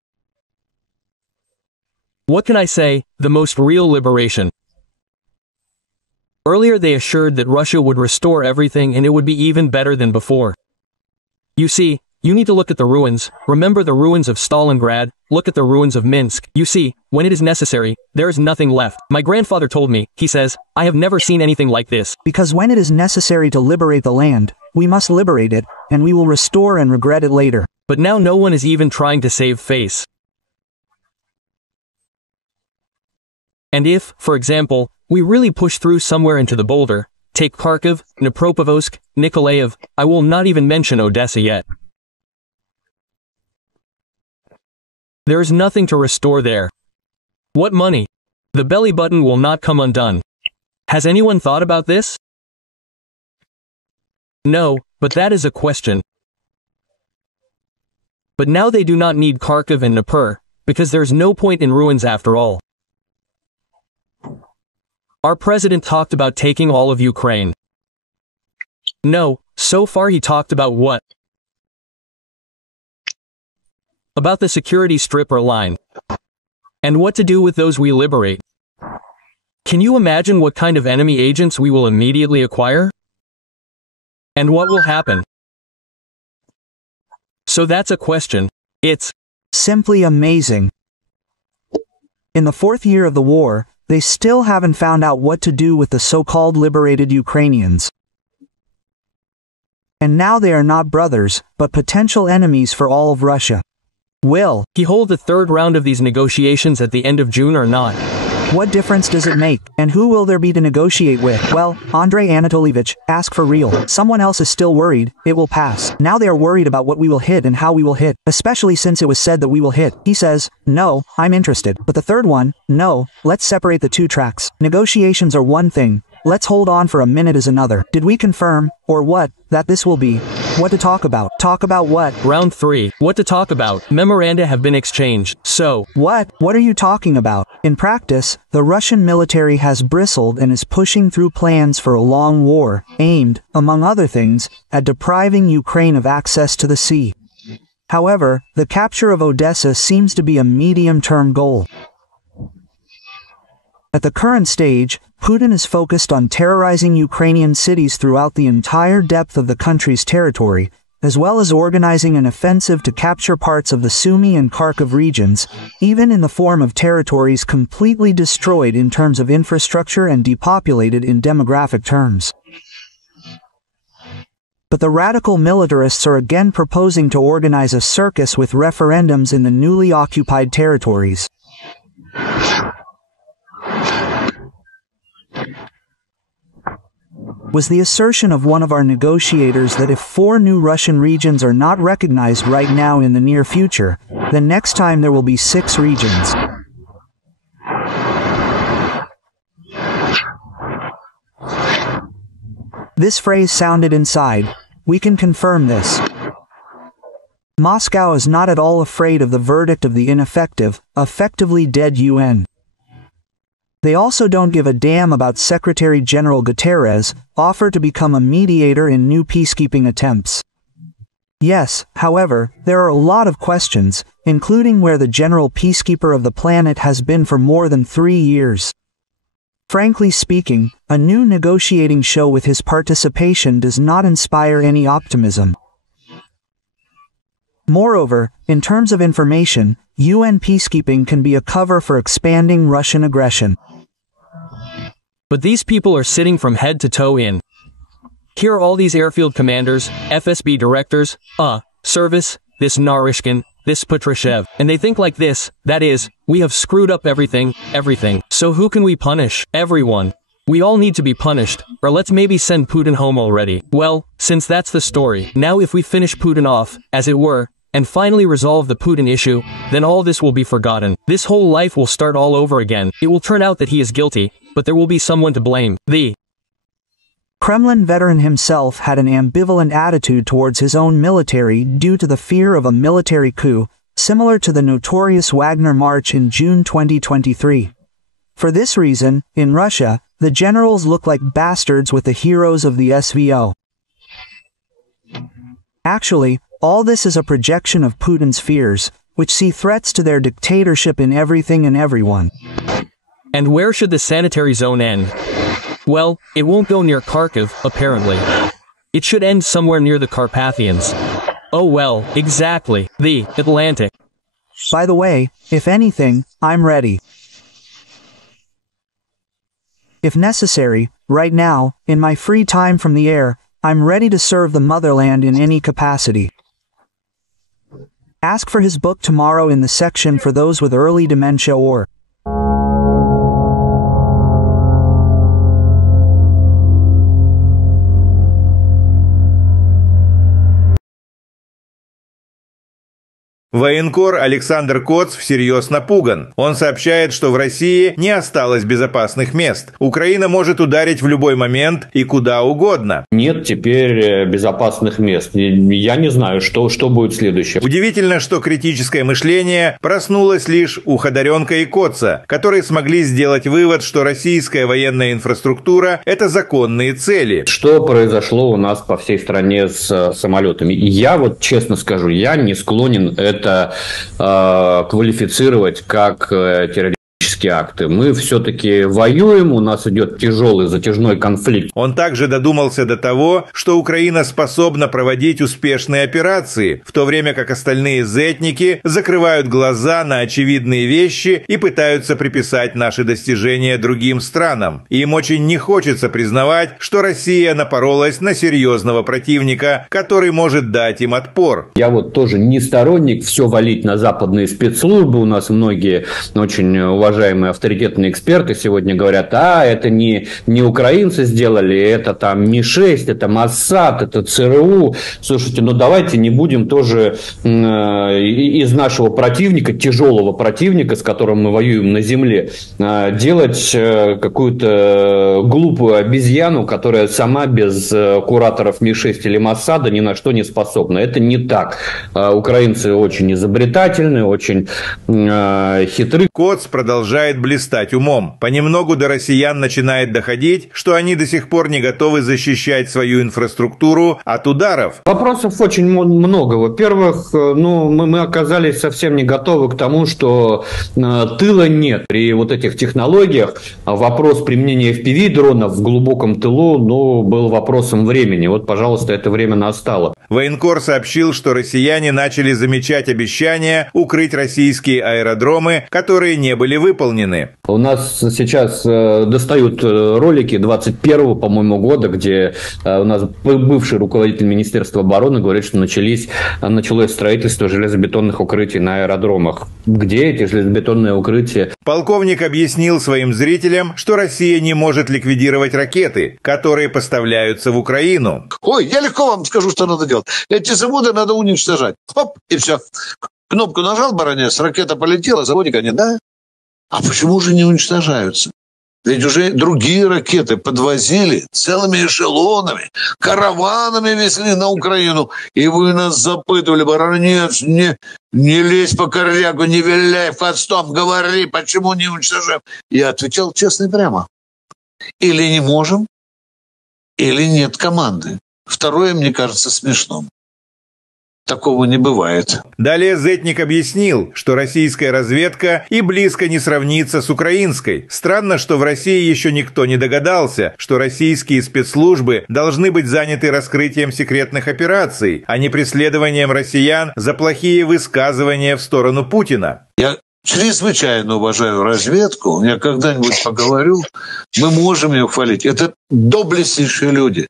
What can I say? The most real liberation. Earlier they assured that Russia would restore everything and it would be even better than before. You see, you need to look at the ruins, remember the ruins of Stalingrad, look at the ruins of Minsk. You see, when it is necessary, there is nothing left. My grandfather told me, he says, I have never seen anything like this. Because when it is necessary to liberate the land, we must liberate it, and we will restore and regret it later. But now no one is even trying to save face. And if, for example, we really push through somewhere into the boulder, take Kharkiv, Dnipropetrovsk, Nikolaev, I will not even mention Odessa yet. There is nothing to restore there. What money? The belly button will not come undone. Has anyone thought about this? No, but that is a question. But now they do not need Kharkiv and Dnipro, because there's no point in ruins after all. Our president talked about taking all of Ukraine. No, so far he talked about what? About the security strip or line. And what to do with those we liberate. Can you imagine what kind of enemy agents we will immediately acquire? And what will happen? So that's a question. It's simply amazing. In the 4th year of the war, they still haven't found out what to do with the so-called liberated Ukrainians. And now they are not brothers, but potential enemies for all of Russia. Will he hold the 3rd round of these negotiations at the end of June or not? What difference does it make? And who will there be to negotiate with? Well, Andrei Anatolievich, ask for real. Someone else is still worried, it will pass. Now they are worried about what we will hit and how we will hit, especially since it was said that we will hit. He says, no, I'm interested. But the third one, no, let's separate the 2 tracks. Negotiations are one thing, let's hold on for a minute is another. Did we confirm, or what, that this will be? What to talk about? Talk about what? Round 3. What to talk about? Memoranda have been exchanged. So, what? What are you talking about? In practice, the Russian military has bristled and is pushing through plans for a long war, aimed, among other things, at depriving Ukraine of access to the sea. However, the capture of Odessa seems to be a medium-term goal. At the current stage, Putin is focused on terrorizing Ukrainian cities throughout the entire depth of the country's territory, as well as organizing an offensive to capture parts of the Sumy and Kharkiv regions, even in the form of territories completely destroyed in terms of infrastructure and depopulated in demographic terms. But the radical militarists are again proposing to organize a circus with referendums in the newly occupied territories. Was the assertion of one of our negotiators that if 4 new Russian regions are not recognized right now in the near future, then next time there will be 6 regions. This phrase sounded inside. We can confirm this. Moscow is not at all afraid of the verdict of the ineffective, effectively dead UN. They also don't give a damn about Secretary General Guterres' offer to become a mediator in new peacekeeping attempts. Yes, however, there are a lot of questions, including where the general peacekeeper of the planet has been for more than 3 years. Frankly speaking, a new negotiating show with his participation does not inspire any optimism. Moreover, in terms of information, UN peacekeeping can be a cover for expanding Russian aggression. But these people are sitting from head to toe in. Here are all these airfield commanders, FSB directors, service, this Narishkin, this Patrushev, and they think like this, that is, we have screwed up everything. So who can we punish? Everyone. We all need to be punished, or let's maybe send Putin home already. Well, since that's the story, now if we finish Putin off, as it were, and finally resolve the Putin issue, then all this will be forgotten. This whole life will start all over again. It will turn out that he is guilty, but there will be someone to blame. The Kremlin veteran himself had an ambivalent attitude towards his own military due to the fear of a military coup, similar to the notorious Wagner March in June 2023. For this reason, in Russia, the generals look like bastards with the heroes of the SVO. Actually, all this is a projection of Putin's fears, which see threats to their dictatorship in everything and everyone. And where should the sanitary zone end? Well, it won't go near Kharkiv, apparently. It should end somewhere near the Carpathians. Oh well, exactly, the Atlantic. By the way, if anything, I'm ready. If necessary, right now, in my free time from the air, I'm ready to serve the motherland in any capacity. Ask for his book tomorrow in the section for those with early dementia or Военкор Александр Коц всерьез напуган. Он сообщает, что в России не осталось безопасных мест. Украина может ударить в любой момент и куда угодно. Нет теперь безопасных мест. Я не знаю, что будет следующее. Удивительно, что критическое мышление проснулось лишь у Ходоренка и Коца, которые смогли сделать вывод, что российская военная инфраструктура – это законные цели. Что произошло у нас по всей стране с самолетами? Я вот честно скажу, я не склонен это квалифицировать как террористические акты. Мы все-таки воюем, у нас идет тяжелый затяжной конфликт. Он также додумался до того, что Украина способна проводить успешные операции, в то время как остальные зетники закрывают глаза на очевидные вещи и пытаются приписать наши достижения другим странам. Им очень не хочется признавать, что Россия напоролась на серьезного противника, который может дать им отпор. Я вот тоже не сторонник все валить на западные спецслужбы. У нас многие очень уважаемые авторитетные эксперты сегодня говорят, это не украинцы сделали, это там Ми-6, это Моссад, это ЦРУ. Слушайте, давайте не будем тоже из нашего противника, тяжелого противника, с которым мы воюем на земле, делать какую-то глупую обезьяну, которая сама без кураторов Ми-6 или Моссада ни на что не способна. Это не так. Украинцы очень изобретательны, очень хитры. Коц продолжает блистать умом. Понемногу до россиян начинает доходить, что они до сих пор не готовы защищать свою инфраструктуру от ударов. Вопросов очень много. Во-первых, мы оказались совсем не готовы к тому, что тыла нет. При вот этих технологиях вопрос применения FPV-дронов в глубоком тылу был вопросом времени. Вот, пожалуйста, это время настало. Военкор сообщил, что россияне начали замечать обещания укрыть российские аэродромы, которые не были выполнены. У нас сейчас достают ролики 21-го, по-моему, года, где у нас бывший руководитель Министерства обороны говорит, что началось строительство железобетонных укрытий на аэродромах. Где эти железобетонные укрытия? Полковник объяснил своим зрителям, что Россия не может ликвидировать ракеты, которые поставляются в Украину. Я легко вам скажу, что надо делать. Эти заводы надо уничтожать. Хоп, и все. Кнопку нажал, баронец, ракета полетела, заводика нет, да? А почему же не уничтожаются? Ведь уже другие ракеты подвозили целыми эшелонами, караванами везли на Украину. И вы нас запытывали, баронец, не лезь по корягу, не виляй хвостом, говори, почему не уничтожаем. Я отвечал честно и прямо. Или не можем, или нет команды. Второе, мне кажется, смешным. Такого не бывает. Далее Зетник объяснил, что российская разведка и близко не сравнится с украинской. Странно, что в России еще никто не догадался, что российские спецслужбы должны быть заняты раскрытием секретных операций, а не преследованием россиян за плохие высказывания в сторону Путина. Я чрезвычайно уважаю разведку. Я когда-нибудь поговорю, мы можем ее хвалить. Это доблестнейшие люди.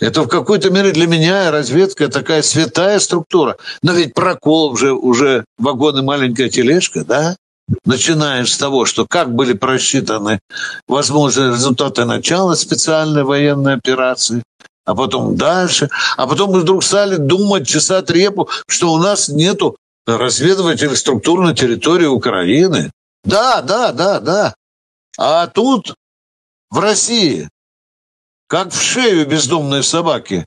Это в какой-то мере для меня разведка такая святая структура. Но ведь прокол уже вагон и маленькая тележка, да? Начинаешь с того, что как были просчитаны возможные результаты начала специальной военной операции, а потом дальше. А потом мы вдруг стали думать, чесать репу, что у нас нету разведывательных структур на территории Украины. Да. А тут, в России, как в шею бездомные собаки,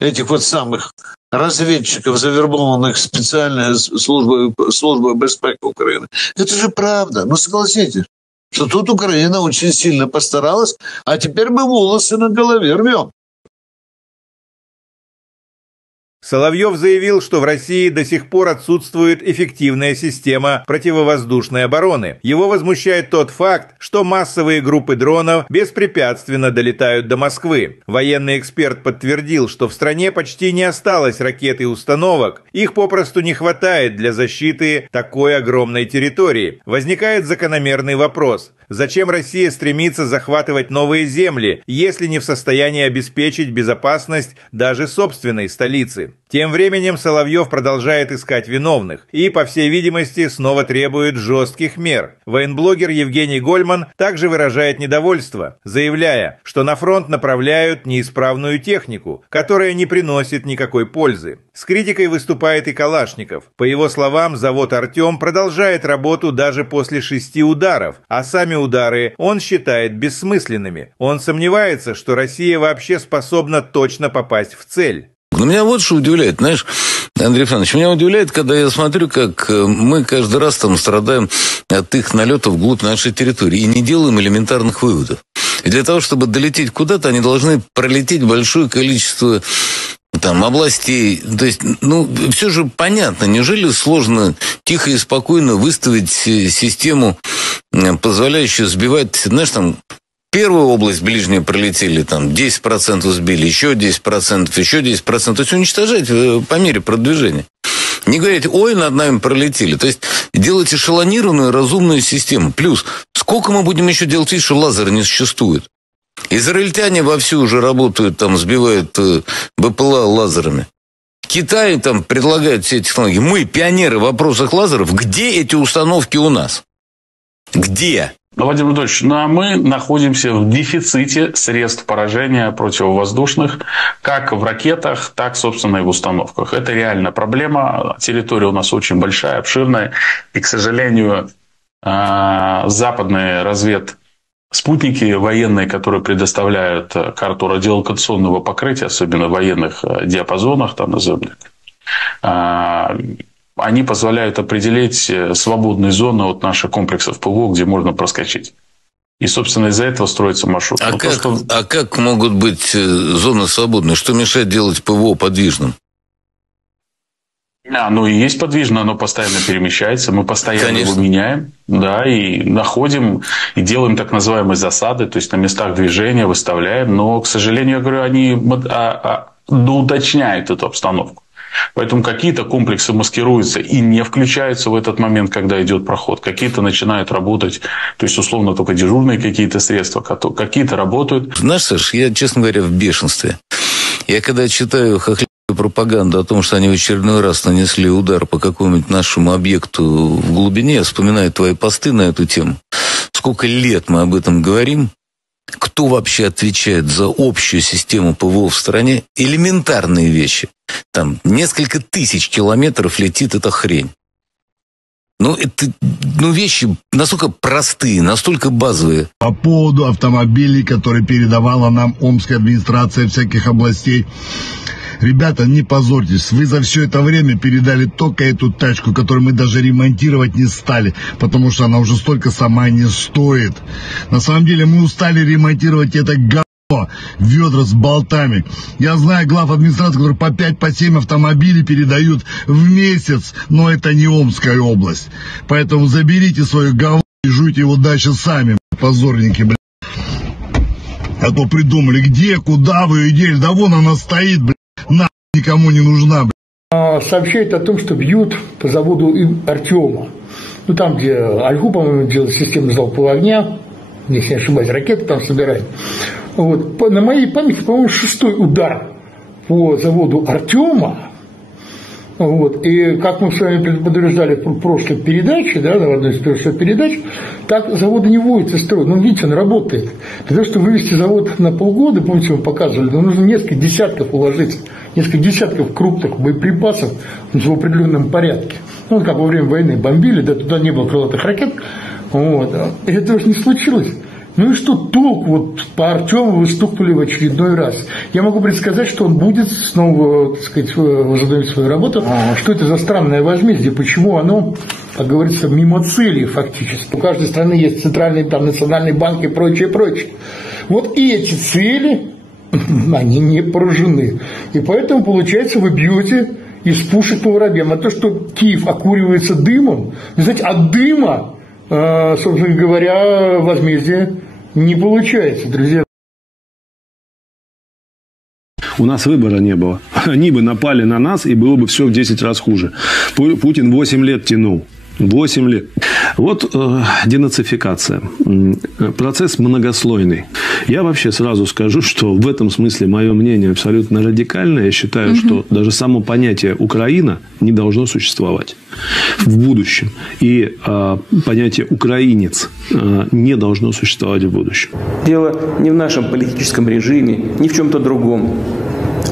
этих вот самых разведчиков, завербованных специальной службой безпеки Украины. Это же правда. Ну, согласитесь, что тут Украина очень сильно постаралась, а теперь мы волосы на голове рвем. Соловьев заявил, что в России до сих пор отсутствует эффективная система противовоздушной обороны. Его возмущает тот факт, что массовые группы дронов беспрепятственно долетают до Москвы. Военный эксперт подтвердил, что в стране почти не осталось ракет и установок. Их попросту не хватает для защиты такой огромной территории. Возникает закономерный вопрос. Зачем Россия стремится захватывать новые земли, если не в состоянии обеспечить безопасность даже собственной столицы? Тем временем Соловьев продолжает искать виновных и, по всей видимости, снова требует жестких мер. Военблогер Евгений Гольман также выражает недовольство, заявляя, что на фронт направляют неисправную технику, которая не приносит никакой пользы. С критикой выступает и Калашников. По его словам, завод «Артем» продолжает работу даже после 6 ударов, а сами удары он считает бессмысленными. Он сомневается, что Россия вообще способна точно попасть в цель. Но меня вот что удивляет, знаешь, Андрей Фёдорович, меня удивляет, когда я смотрю, как мы каждый раз там страдаем от их налетов вглубь нашей территории и не делаем элементарных выводов. И для того, чтобы долететь куда-то, они должны пролететь большое количество там областей. То есть, все же понятно. Неужели сложно тихо и спокойно выставить систему, позволяющую сбивать, знаешь, там, первую область ближнюю пролетели, там, 10% сбили, еще 10%, еще 10%. То есть, уничтожать по мере продвижения. Не говорить, ой, над нами пролетели. То есть, делать эшелонированную, разумную систему. Плюс, сколько мы будем еще делать вид, что лазера не существует? Израильтяне вовсю уже работают, там, сбивают БПЛА лазерами. Китай там предлагает все технологии. Мы, пионеры в вопросах лазеров, где эти установки у нас? Где? Владимир Владимирович, а мы находимся в дефиците средств поражения противовоздушных, как в ракетах, так, собственно, и в установках. Это реальная проблема. Территория у нас очень большая, обширная. И, к сожалению, западные спутники военные, которые предоставляют карту радиолокационного покрытия, особенно в военных диапазонах, там называемых, они позволяют определить свободные зоны от наших комплексов ПВО, где можно проскочить. И, собственно, из-за этого строится маршрут. А как могут быть зоны свободные? Что мешает делать ПВО подвижным? Оно и есть подвижно, оно постоянно перемещается, мы постоянно его меняем, да, и находим, и делаем так называемые засады, то есть на местах движения выставляем, но, к сожалению, я говорю, они доуточняют эту обстановку. Поэтому какие-то комплексы маскируются и не включаются в этот момент, когда идет проход. Какие-то начинают работать, то есть, условно, только дежурные какие-то средства, какие-то работают. Знаешь, Саш, я, честно говоря, в бешенстве. Я когда читаю хохлядскую пропаганду о том, что они в очередной раз нанесли удар по какому-нибудь нашему объекту в глубине, я вспоминаю твои посты на эту тему. Сколько лет мы об этом говорим? Кто вообще отвечает за общую систему ПВО в стране? Элементарные вещи. Там несколько тысяч километров летит эта хрень. Ну, это вещи настолько простые, настолько базовые. По поводу автомобилей, которые передавала нам Омская администрация всяких областей. Ребята, не позорьтесь, вы за все это время передали только эту тачку, которую мы даже ремонтировать не стали, потому что она уже столько сама не стоит. На самом деле мы устали ремонтировать это говно, ведра с болтами. Я знаю глав администрации, которые по 5-7 автомобилей передают в месяц, но это не Омская область. Поэтому заберите свое говно и жуйте его дальше сами, позорники, блядь. А то придумали, где, куда вы ее дели, да вон она стоит, блядь. Никому не нужна. Сообщает о том, что бьют по заводу Артема. Ну, там, где Альгу, по-моему, делает систему залпового огня, если не ошибаюсь, ракеты там собирают. Вот. На моей памяти, по-моему, 6-й удар по заводу Артема. Вот. И как мы с вами предупреждали в прошлой передаче, да, в одной из прошлых передач, так заводы не вводятся из строя. Ну, видите, он работает. Для того, чтобы вывести завод на полгода, помните, мы показывали, нужно несколько десятков уложить, несколько десятков крупных боеприпасов в определенном порядке. Ну, как во время войны бомбили, да, туда не было крылатых ракет. Вот. И это уже не случилось. Ну и что толк? Вот по Артему вы стукнули в очередной раз. Я могу предсказать, что он будет снова, так сказать, возобновить свою работу. Что это за странное возмездие? Почему оно, как говорится, мимо цели фактически? У каждой страны есть центральный, там, национальный банк и прочее, прочее. Вот и эти цели, они не поражены. И поэтому, получается, вы бьете из пушек по воробьям. А то, что Киев окуривается дымом, знаете, от дыма, собственно говоря, возмездие не получается, друзья. У нас выбора не было. Они бы напали на нас, и было бы все в 10 раз хуже. Путин 8 лет тянул. 8 лет. Вот денацификация. Процесс многослойный. Я вообще сразу скажу, что в этом смысле мое мнение абсолютно радикальное. Я считаю, что даже само понятие «Украина» не должно существовать в будущем. И понятие «украинец» не должно существовать в будущем. Дело не в нашем политическом режиме, ни в чем-то другом.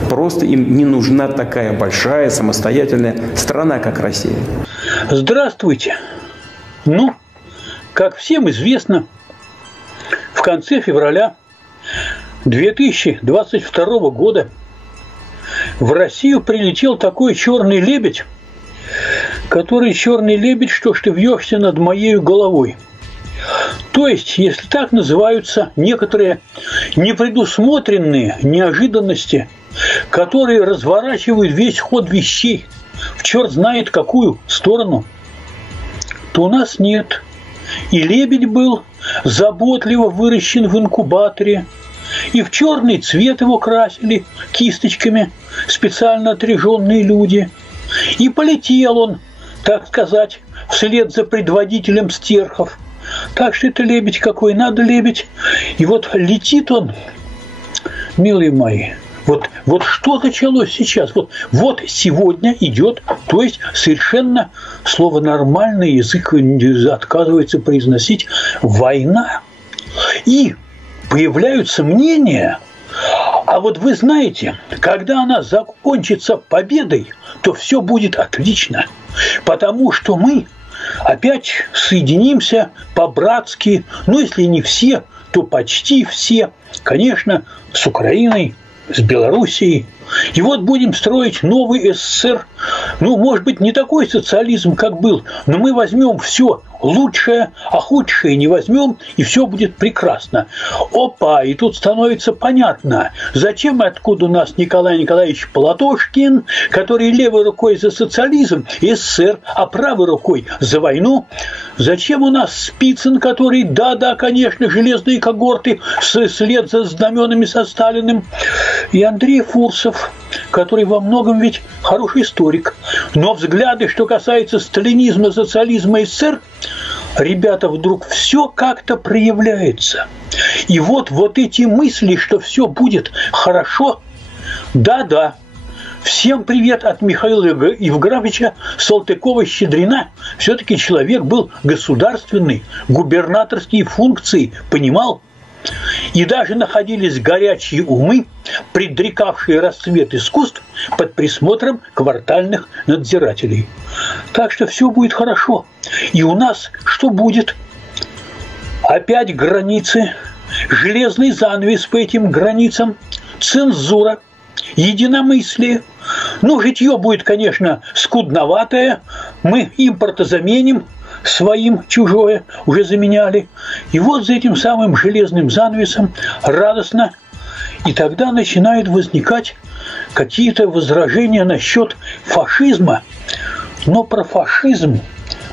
Просто им не нужна такая большая самостоятельная страна, как Россия. Здравствуйте. Ну, как всем известно, в конце февраля 2022 года в Россию прилетел такой черный лебедь, который черный лебедь, что ж ты вьешься над моей головой. То есть, если так называются некоторые непредусмотренные неожиданности, которые разворачивают весь ход вещей в черт знает какую сторону, то у нас нет. И лебедь был заботливо выращен в инкубаторе, и в черный цвет его красили кисточками специально отряженные люди. И полетел он, так сказать, вслед за предводителем стерхов. Так что это лебедь какой надо, лебедь. И вот летит он, милые мои. Вот что началось сейчас? Вот сегодня идет, то есть совершенно слово «нормальный» язык отказывается произносить «война». И появляются мнения, а вот вы знаете, когда она закончится победой, то все будет отлично, потому что мы опять соединимся по-братски, ну если не все, то почти все, конечно, с Украиной, с Белоруссией. И вот будем строить новый СССР. Ну, может быть, не такой социализм, как был, но мы возьмем все лучшее, а худшее не возьмем, и все будет прекрасно. Опа, и тут становится понятно, зачем и откуда у нас Николай Николаевич Платошкин, который левой рукой за социализм и СССР, а правой рукой за войну. Зачем у нас Спицын, который, да, конечно, железные когорты вслед за знаменами со Сталиным, и Андрей Фурсов, который во многом ведь хороший историк. Но взгляды, что касается сталинизма, социализма и СССР, ребята, вдруг все как-то проявляется. И вот эти мысли, что все будет хорошо, да. Всем привет от Михаила Евграфовича Салтыкова-Щедрина. Все-таки человек был государственный, губернаторские функции понимал. И даже находились горячие умы, предрекавшие расцвет искусств под присмотром квартальных надзирателей. Так что все будет хорошо. И у нас что будет? Опять границы, железный занавес по этим границам, цензура, единомыслие. Ну, житье будет, конечно, скудноватое. Мы импортозаменим, своим чужое уже заменяли. И вот за этим самым железным занавесом радостно. И тогда начинают возникать какие-то возражения насчет фашизма. Но про фашизм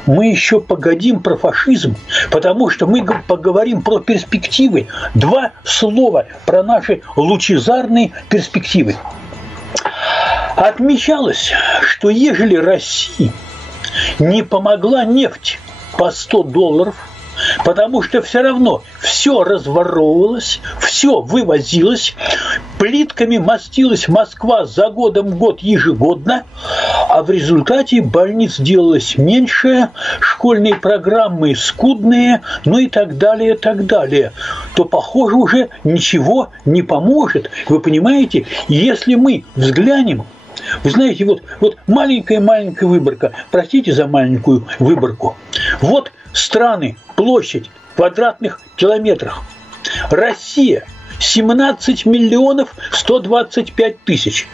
мы еще погодим, про фашизм, потому что мы поговорим про перспективы. Два слова про наши лучезарные перспективы. Отмечалось, что ежели России не помогла нефть по $100, потому что все равно все разворовывалось, все вывозилось, плитками мастилась Москва за годом в год ежегодно, а в результате больниц делалось меньше, школьные программы скудные, ну и так далее, то, похоже, уже ничего не поможет. Вы понимаете, если мы взглянем, вы знаете, вот маленькая выборка, простите за маленькую выборку, вот страны, площадь в квадратных километрах. Россия 17 миллионов 125 тысяч.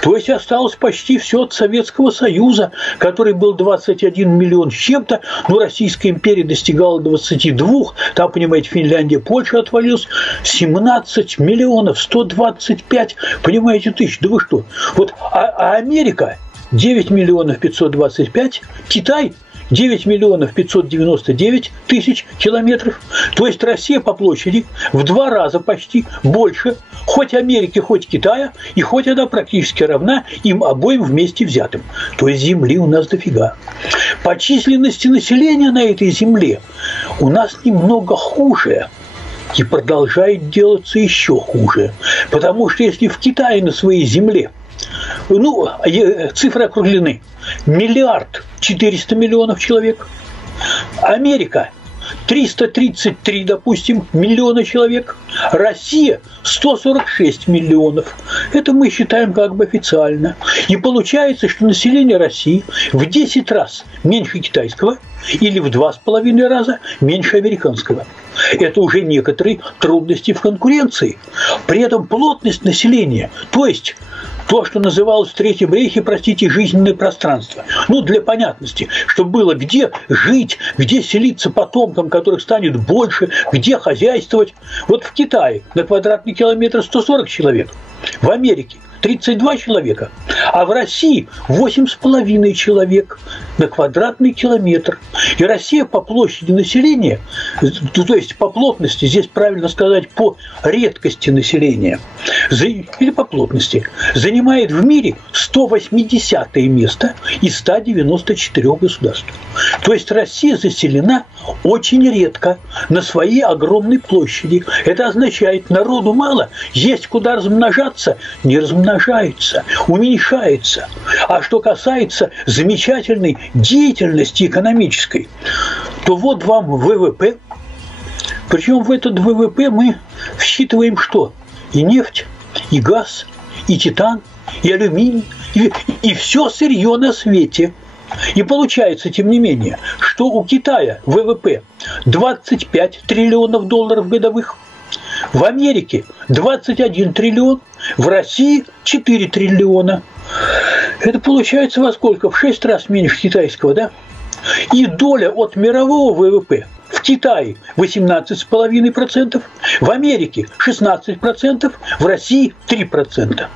То есть осталось почти все от Советского Союза, который был 21 миллион с чем-то, но Российская империя достигала 22, там, понимаете, Финляндия, Польша отвалилась, 17 миллионов 125, понимаете, тысяч, да вы что? Вот, а Америка 9 миллионов 525, Китай 9 миллионов 599 тысяч километров. То есть Россия по площади в 2 раза почти больше хоть Америки, хоть Китая, и хоть она практически равна им обоим вместе взятым. То есть земли у нас дофига. По численности населения на этой земле у нас немного хуже. И продолжает делаться еще хуже. Потому что если в Китае на своей земле, ну, цифры округлены, 1 400 000 000 человек. Америка 333, допустим, миллиона человек. Россия 146 миллионов. Это мы считаем как бы официально. И получается, что население России в 10 раз меньше китайского или в 2,5 раза меньше американского. Это уже некоторые трудности в конкуренции. При этом плотность населения, то есть то, что называлось в Третьем рейхе, простите, жизненное пространство. Ну, для понятности, чтобы было где жить, где селиться потомкам, которых станет больше, где хозяйствовать. Вот в Китае на квадратный километр 140 человек, в Америке 32 человека, а в России 8,5 человек на квадратный километр. И Россия по площади населения, то есть по плотности, здесь правильно сказать, по редкости населения, или по плотности, занимает в мире 180-е место из 194 государств. То есть Россия заселена очень редко на своей огромной площади. Это означает, народу мало, есть куда размножаться, не размножается, уменьшается. А что касается замечательной деятельности экономической, то вот вам ВВП. Причем в этот ВВП мы считываем что? И нефть, и газ, и титан, и алюминий, и все сырье на свете. И получается, тем не менее, что у Китая ВВП 25 триллионов долларов годовых, в Америке 21 триллион, в России 4 триллиона. Это получается во сколько? В 6 раз меньше китайского, да? И доля от мирового ВВП в Китае 18,5%, в Америке 16%, в России 3%.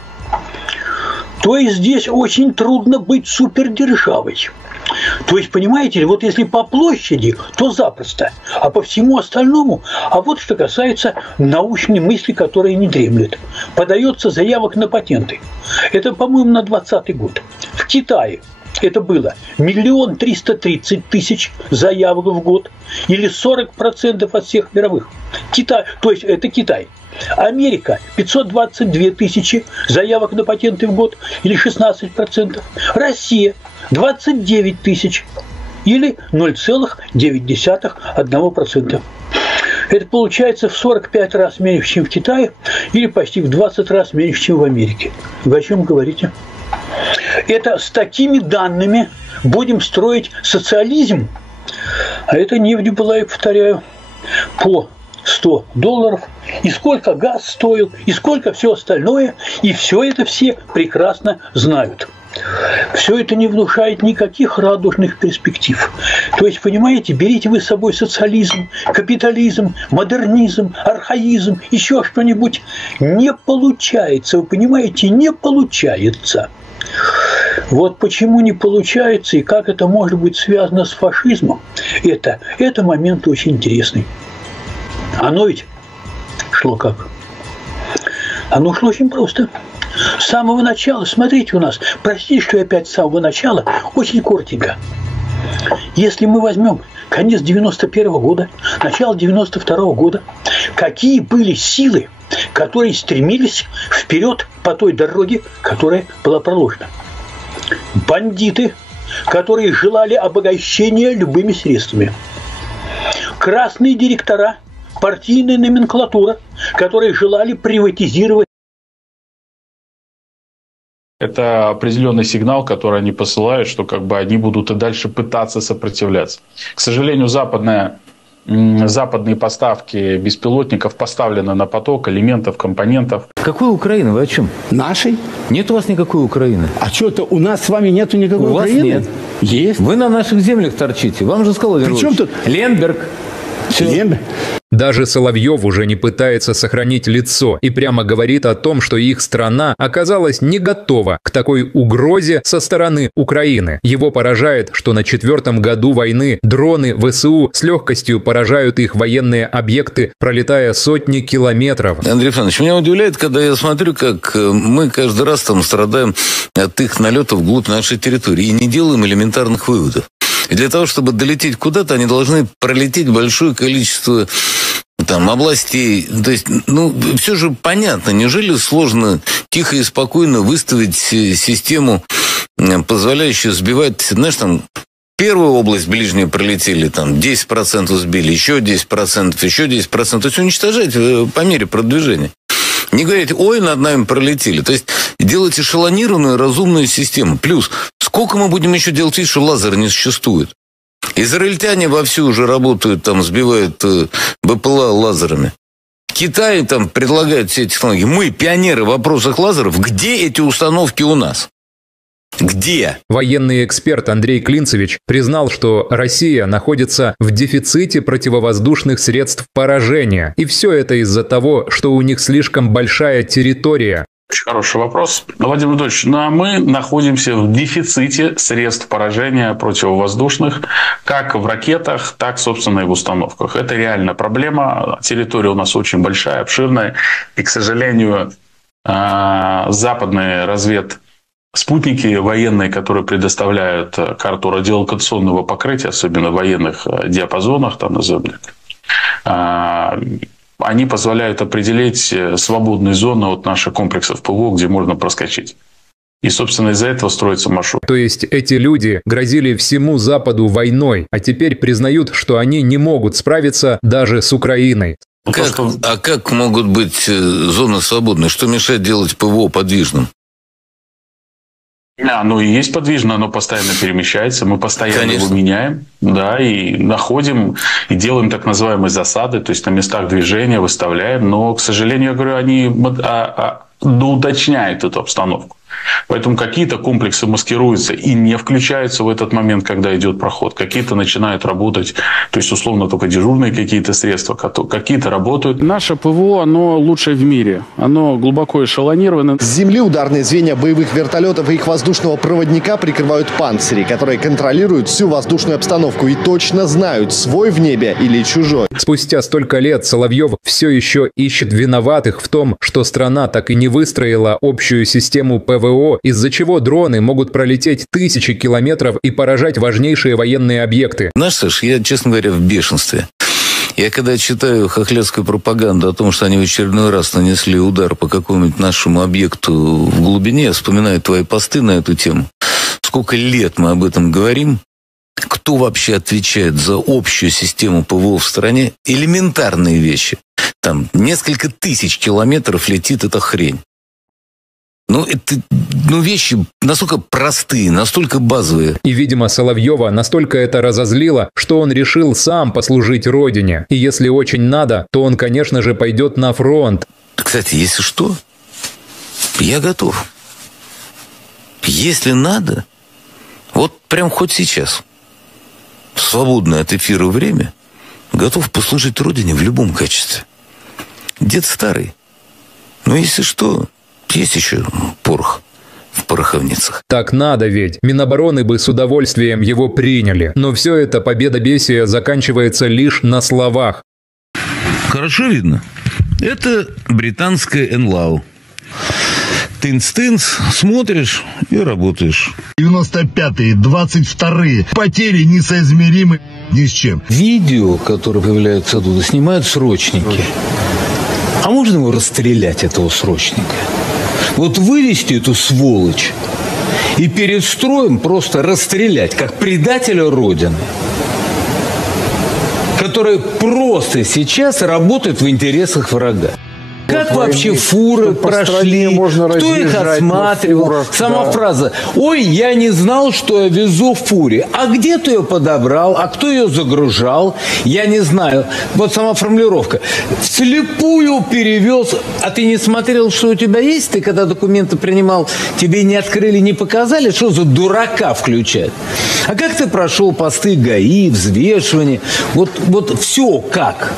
То есть здесь очень трудно быть супердержавой. То есть, понимаете ли, вот если по площади, то запросто, а по всему остальному, а вот что касается научной мысли, которая не дремлет. Подается заявок на патенты. Это, по-моему, на 2020 год. В Китае это было 1 330 000 заявок в год, или 40% от всех мировых. Китай, то есть это Китай. Америка 522 000 заявок на патенты в год, или 16%. Россия 29 000, или 0,9%. Это получается в 45 раз меньше, чем в Китае, или почти в 20 раз меньше, чем в Америке. Вы о чем говорите? Это с такими данными будем строить социализм. А это нефть была, я повторяю, по $100. И сколько газ стоил, и сколько все остальное. И все это все прекрасно знают. Все это не внушает никаких радужных перспектив. То есть, понимаете, берите вы с собой социализм, капитализм, модернизм, архаизм, еще что-нибудь. Не получается, вы понимаете, не получается. Вот почему не получается и как это может быть связано с фашизмом, это момент очень интересный. Оно ведь шло как? Оно шло очень просто. С самого начала, смотрите у нас, простите, что я опять с самого начала, очень коротенько. Если мы возьмем конец 91-го года, начало 92-го года, какие были силы, которые стремились вперед по той дороге, которая была проложена? Бандиты, которые желали обогащения любыми средствами. Красные директора, партийная номенклатура, которые желали приватизировать. Это определенный сигнал, который они посылают, что как бы они будут и дальше пытаться сопротивляться. К сожалению, западные поставки беспилотников поставлены на поток элементов, компонентов. Какой Украины? Вы о чем? Нашей? Нет у вас никакой Украины. А что-то у нас с вами нету никакой Украины? У вас нет. Есть. Вы на наших землях торчите. Вам же сказал При чем тут? Ленберг. Ленберг. Даже Соловьев уже не пытается сохранить лицо и прямо говорит о том, что их страна оказалась не готова к такой угрозе со стороны Украины. Его поражает, что на 4-м году войны дроны ВСУ с легкостью поражают их военные объекты, пролетая сотни километров. Андрей Фёдорович, меня удивляет, когда я смотрю, как мы каждый раз там страдаем от их налетов вглубь нашей территории и не делаем элементарных выводов. И для того, чтобы долететь куда-то, они должны пролететь большое количество там областей. То есть, все же понятно. Неужели сложно тихо и спокойно выставить систему, позволяющую сбивать, знаешь, там, первую область ближнюю пролетели, там, 10% сбили, еще 10%, еще 10%. То есть, уничтожать по мере продвижения. Не говорите, ой, над нами пролетели. То есть, делать эшелонированную, разумную систему. Плюс, сколько мы будем еще делать вид, что лазер не существует? Израильтяне вовсю уже работают, там, сбивают БПЛА лазерами. Китай там предлагает все технологии. Мы, пионеры в вопросах лазеров, где эти установки у нас? Где? Военный эксперт Андрей Клинцевич признал, что Россия находится в дефиците противовоздушных средств поражения. И все это из-за того, что у них слишком большая территория. Очень хороший вопрос. Владимир Владимирович, мы находимся в дефиците средств поражения противовоздушных, как в ракетах, так, собственно, и в установках. Это реально проблема. Территория у нас очень большая, обширная. И, к сожалению, западные спутники военные, которые предоставляют карту радиолокационного покрытия, особенно в военных диапазонах, там называемых, они позволяют определить свободные зоны от наших комплексов ПВО, где можно проскочить. И, собственно, из-за этого строится маршрут. То есть эти люди грозили всему Западу войной, а теперь признают, что они не могут справиться даже с Украиной. А как могут быть зоны свободны? Что мешает делать ПВО подвижным? Оно и есть подвижно, оно постоянно перемещается, мы постоянно его меняем, да, и находим, и делаем так называемые засады, то есть на местах движения выставляем, но, к сожалению, я говорю, они доуточняют эту обстановку. Поэтому какие-то комплексы маскируются и не включаются в этот момент, когда идет проход. Какие-то начинают работать, то есть, условно, только дежурные какие-то средства, какие-то работают. Наше ПВО, оно лучшее в мире. Оно глубоко эшелонировано. С земли ударные звенья боевых вертолетов и их воздушного проводника прикрывают панцири, которые контролируют всю воздушную обстановку и точно знают, свой в небе или чужой. Спустя столько лет Соловьев все еще ищет виноватых в том, что страна так и не выстроила общую систему ПВО, из-за чего дроны могут пролететь тысячи километров и поражать важнейшие военные объекты. Знаешь, Саш, я, честно говоря, в бешенстве. Я когда читаю хохлядскую пропаганду о том, что они в очередной раз нанесли удар по какому-нибудь нашему объекту в глубине, я вспоминаю твои посты на эту тему. Сколько лет мы об этом говорим? Кто вообще отвечает за общую систему ПВО в стране? Элементарные вещи. Там несколько тысяч километров летит эта хрень. Вещи настолько простые, настолько базовые. И, видимо, Соловьева настолько это разозлило, что он решил сам послужить родине. И если очень надо, то он, конечно же, пойдет на фронт. Кстати, если что, я готов. Если надо, вот прям хоть сейчас, в свободное от эфира время, готов послужить родине в любом качестве. Дед старый. Но если что, есть еще порох в пороховницах. Так надо ведь. Минобороны бы с удовольствием его приняли. Но все это победобесие заканчивается лишь на словах. Хорошо видно? Это британская НЛАУ. Тынц-тынц, смотришь и работаешь. 95-е, 22-е. Потери несоизмеримы ни с чем. Видео, которое появляется оттуда, снимают срочники. А можно его расстрелять, этого срочника? Вот вывести эту сволочь и перед строем просто расстрелять, как предателя Родины, который просто сейчас работает в интересах врага. Как вот вообще фуры прошли, кто их осматривал, фурах, сама фраза «Ой, я не знал, что я везу в фуре». А где ты ее подобрал, а кто ее загружал, я не знаю. Вот сама формулировка. Вслепую перевез, а ты не смотрел, что у тебя есть? Ты когда документы принимал, тебе не открыли, не показали? Что за дурака включать? А как ты прошел посты ГАИ, взвешивание? Вот все как?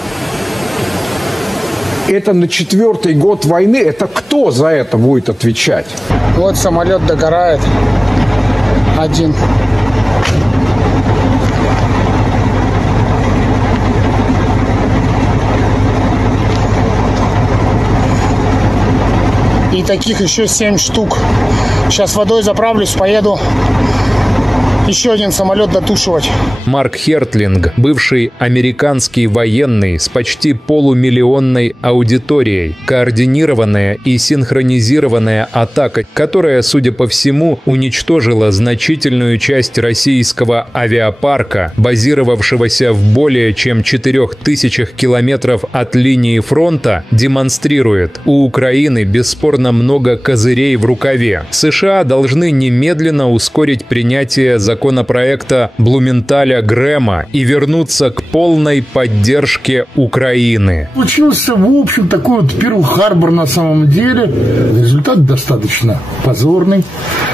Это на 4-й год войны. Это кто за это будет отвечать? Вот самолет догорает. Один. И таких еще 7 штук. Сейчас водой заправлюсь, поеду еще один самолет дотушивать. Марк Хертлинг, бывший американский военный с почти полумиллионной аудиторией. Координированная и синхронизированная атака, которая, судя по всему, уничтожила значительную часть российского авиапарка, базировавшегося в более чем 4000 километров от линии фронта, демонстрирует: у Украины бесспорно много козырей в рукаве. США должны немедленно ускорить принятие законопроекта Блументаля Грэма и вернуться к полной поддержке Украины. Получился, в общем, такой вот Перл-Харбор на самом деле. Результат достаточно позорный.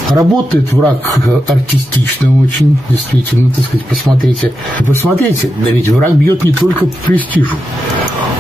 Работает враг артистично очень, действительно, так сказать, посмотрите. Посмотрите, да ведь враг бьет не только по престижу.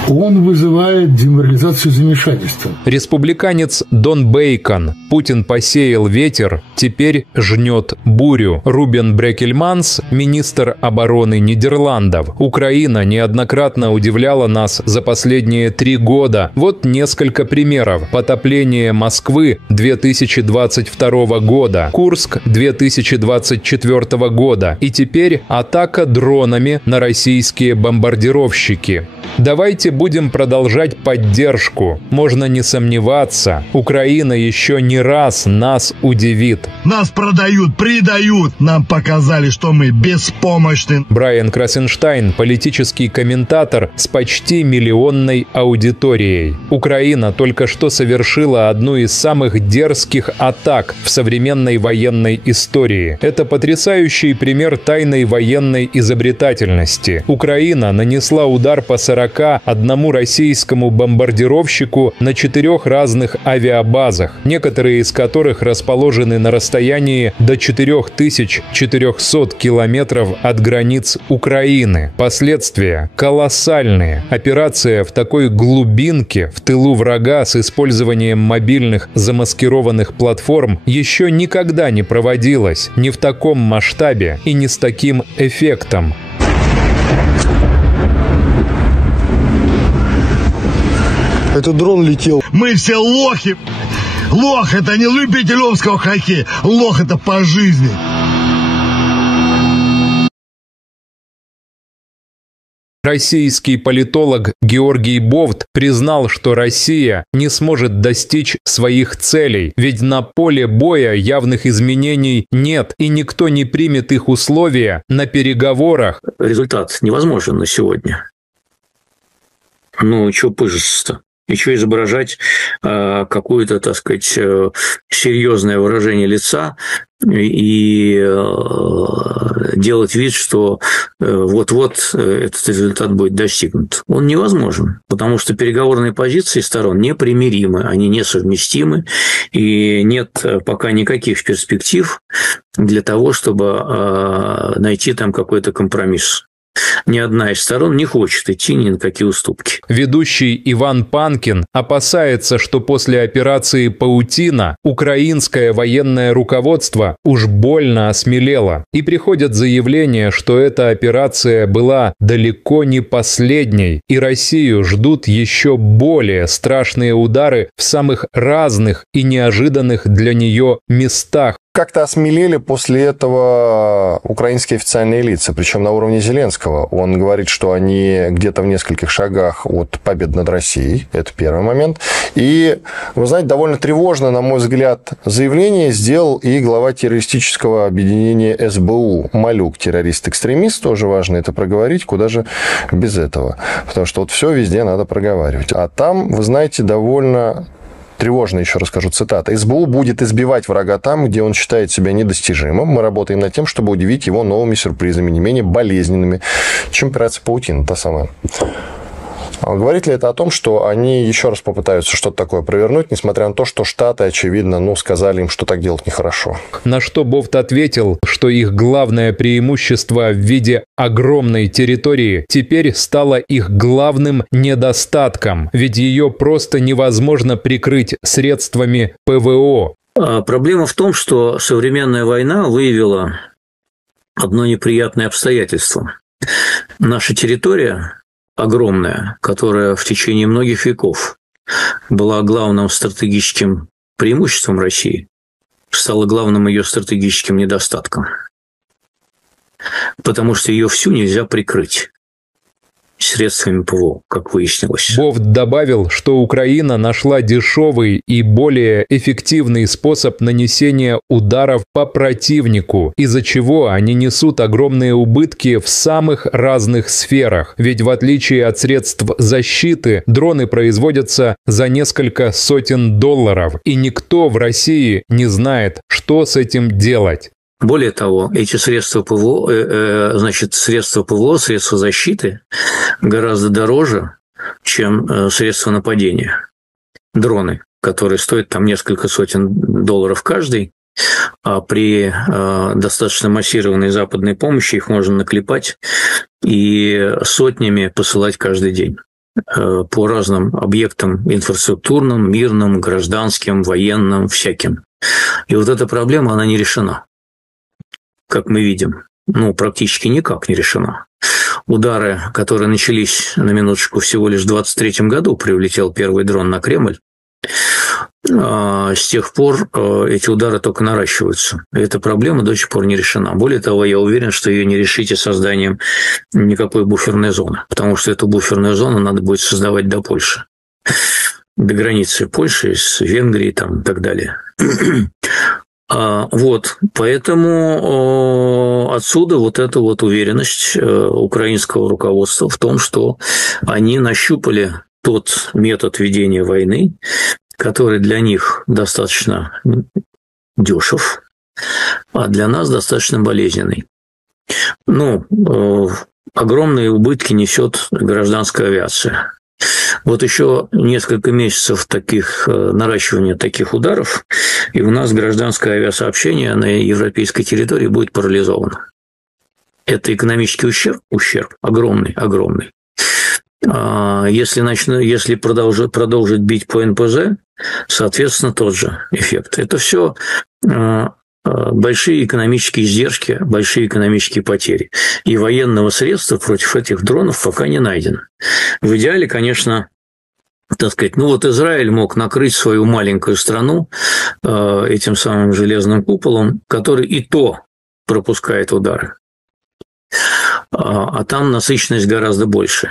Он вызывает деморализацию, замешательства. Республиканец Дон Бейкон. Путин посеял ветер, теперь жнет бурю. Рубен Брекельманс, министр обороны Нидерландов. Украина неоднократно удивляла нас за последние 3 года. Вот несколько примеров. Потопление Москвы 2022 года, Курск 2024 года и теперь атака дронами на российские бомбардировщики. Давайте будем продолжать поддержку. Можно не сомневаться, Украина еще не раз нас удивит. Нас продают, предают. Нам показали, что мы беспомощны. Брайан Красенштайн, политический комментатор с почти миллионной аудиторией. Украина только что совершила одну из самых дерзких атак в современной военной истории. Это потрясающий пример тайной военной изобретательности. Украина нанесла удар по 41 российскому бомбардировщику на 4 разных авиабазах, некоторые из которых расположены на расстоянии до 4400 километров от границ Украины. Последствия колоссальные. Операция в такой глубинке в тылу врага с использованием мобильных замаскированных платформ еще никогда не проводилась, не в таком масштабе и не с таким эффектом. Это дрон летел. Мы все лохи. Лох — это не любитель омского хоккея. Лох — это по жизни. Российский политолог Георгий Бовт признал, что Россия не сможет достичь своих целей, ведь на поле боя явных изменений нет, и никто не примет их условия на переговорах. Результат невозможен на сегодня. Ну, чего пыжиться-то? Еще изображать какое-то, так сказать, серьезное выражение лица и делать вид, что вот-вот этот результат будет достигнут. Он невозможен, потому что переговорные позиции сторон непримиримы, они несовместимы, и нет пока никаких перспектив для того, чтобы найти там какой-то компромисс. Ни одна из сторон не хочет идти ни на какие уступки. Ведущий Иван Панкин опасается, что после операции «Паутина» украинское военное руководство уж больно осмелело. И приходят заявления, что эта операция была далеко не последней, и Россию ждут еще более страшные удары в самых разных и неожиданных для нее местах. Как-то осмелели после этого украинские официальные лица, причем на уровне Зеленского. Он говорит, что они где-то в нескольких шагах от победы над Россией. Это первый момент. И, вы знаете, довольно тревожно, на мой взгляд, заявление сделал и глава террористического объединения СБУ. Малюк, террорист-экстремист, тоже важно это проговорить, куда же без этого. Потому что вот все везде надо проговаривать. А там, вы знаете, довольно... Тревожно, еще расскажу, цитата. «СБУ будет избивать врага там, где он считает себя недостижимым. Мы работаем над тем, чтобы удивить его новыми сюрпризами, не менее болезненными, чем операция «Паутина», та самая». Говорит ли это о том, что они еще раз попытаются что-то такое провернуть, несмотря на то, что Штаты, очевидно, сказали им, что так делать нехорошо? На что Бофт ответил, что их главное преимущество в виде огромной территории теперь стало их главным недостатком, ведь ее просто невозможно прикрыть средствами ПВО. Проблема в том, что современная война выявила одно неприятное обстоятельство. Наша территория огромная, которая в течение многих веков была главным стратегическим преимуществом России, стала главным ее стратегическим недостатком. Потому что ее всю нельзя прикрыть средствами ПВО, как выяснилось. Бофт добавил, что Украина нашла дешевый и более эффективный способ нанесения ударов по противнику, из-за чего они несут огромные убытки в самых разных сферах. Ведь в отличие от средств защиты, дроны производятся за несколько сотен долларов, и никто в России не знает, что с этим делать. Более того, эти средства ПВО, средства защиты гораздо дороже, чем средства нападения. Дроны, которые стоят там несколько сотен долларов каждый, а при достаточно массированной западной помощи их можно наклепать и сотнями посылать каждый день по разным объектам инфраструктурным, мирным, гражданским, военным, всяким. И вот эта проблема, она не решена. Как мы видим, практически никак не решена. Удары, которые начались, на минуточку, всего лишь в 1923 году, прилетел первый дрон на Кремль, с тех пор эти удары только наращиваются. И эта проблема до сих пор не решена. Более того, я уверен, что ее не решите созданием никакой буферной зоны, потому что эту буферную зону надо будет создавать до Польши, до границы Польши с Венгрией там, и так далее. Поэтому отсюда вот эта вот уверенность украинского руководства в том, что они нащупали тот метод ведения войны, который для них достаточно дешев, а для нас достаточно болезненный. Огромные убытки несет гражданская авиация. Вот еще несколько месяцев наращивания таких ударов, и у нас гражданское авиасообщение на европейской территории будет парализовано. Это экономический ущерб огромный. Если продолжить бить по НПЗ, соответственно, тот же эффект. Это все большие экономические издержки, большие экономические потери. И военного средства против этих дронов пока не найдено. В идеале, конечно, Израиль мог накрыть свою маленькую страну этим самым железным куполом, который и то пропускает удары. А там насыщенность гораздо больше.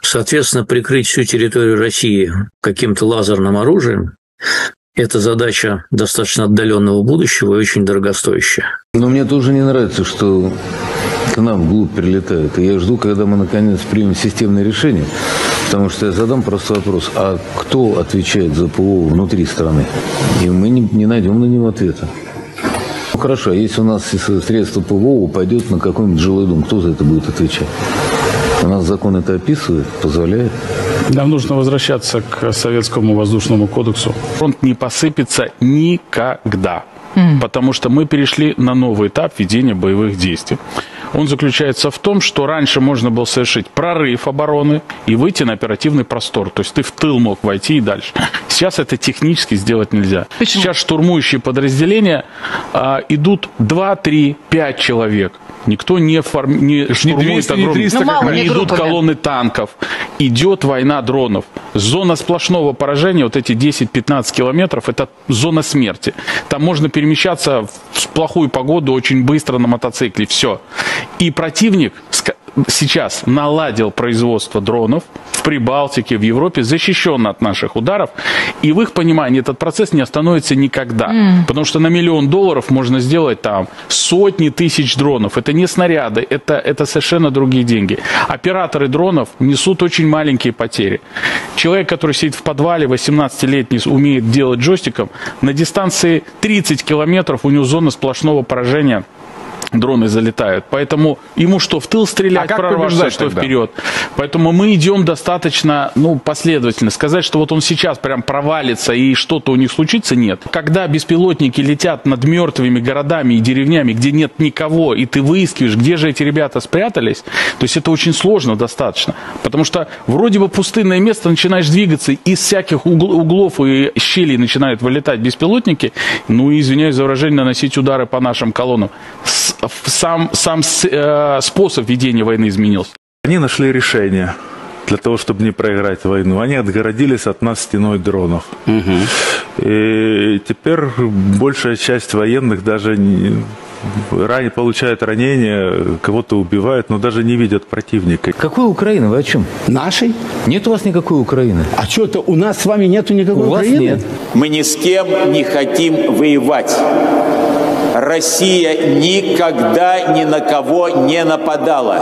Соответственно, прикрыть всю территорию России каким-то лазерным оружием – это задача достаточно отдаленного будущего и очень дорогостоящая. Но мне тоже не нравится, что к нам вглубь прилетают. И я жду, когда мы наконец примем системное решение. Потому что я задам простой вопрос. А кто отвечает за ПВО внутри страны? И мы не найдем на него ответа. Ну, хорошо, а если у нас средства ПВО упадет на какой-нибудь жилой дом, кто за это будет отвечать? У нас закон это описывает, позволяет. Нам нужно возвращаться к Советскому воздушному кодексу. Фронт не посыпется никогда. Потому что мы перешли на новый этап ведения боевых действий. Он заключается в том, что раньше можно было совершить прорыв обороны и выйти на оперативный простор. То есть ты в тыл мог войти и дальше. Сейчас это технически сделать нельзя. Почему? Сейчас штурмующие подразделения идут 2, 3, 5 человек. Никто не штурмует огромные. Не идут колонны танков. Идет война дронов. Зона сплошного поражения, вот эти 10-15 километров, это зона смерти. Там можно перемещаться в плохую погоду очень быстро на мотоцикле. Все. И противник сейчас наладил производство дронов в Прибалтике, в Европе, защищен от наших ударов. И в их понимании этот процесс не остановится никогда. Потому что на $1 миллион можно сделать там сотни тысяч дронов. Это не снаряды, это совершенно другие деньги. Операторы дронов несут очень маленькие потери. Человек, который сидит в подвале, 18-летний, умеет делать джойстиком, на дистанции 30 километров у него зона сплошного поражения. Дроны залетают. Поэтому ему что, в тыл стрелять, прорваться, что тогда вперед. Поэтому мы идем достаточно последовательно. Сказать, что вот он сейчас прям провалится и что-то у них случится, нет. Когда беспилотники летят над мертвыми городами и деревнями, где нет никого, и ты выискиваешь, где же эти ребята спрятались, то есть это очень сложно достаточно. Потому что вроде бы пустынное место, начинаешь двигаться, из всяких углов и щелей начинают вылетать беспилотники, и, извиняюсь за выражение, наносить удары по нашим колоннам. Сам способ ведения войны изменился. Они нашли решение для того, чтобы не проиграть войну. Они отгородились от нас стеной дронов. И теперь большая часть военных даже получают ранения, кого-то убивают, но даже не видят противника. Какой Украины? Вы о чем? Нашей? Нет у вас никакой Украины. А что это, у нас с вами нету никакой Украины? У вас нет. Мы ни с кем не хотим воевать. Россия никогда ни на кого не нападала.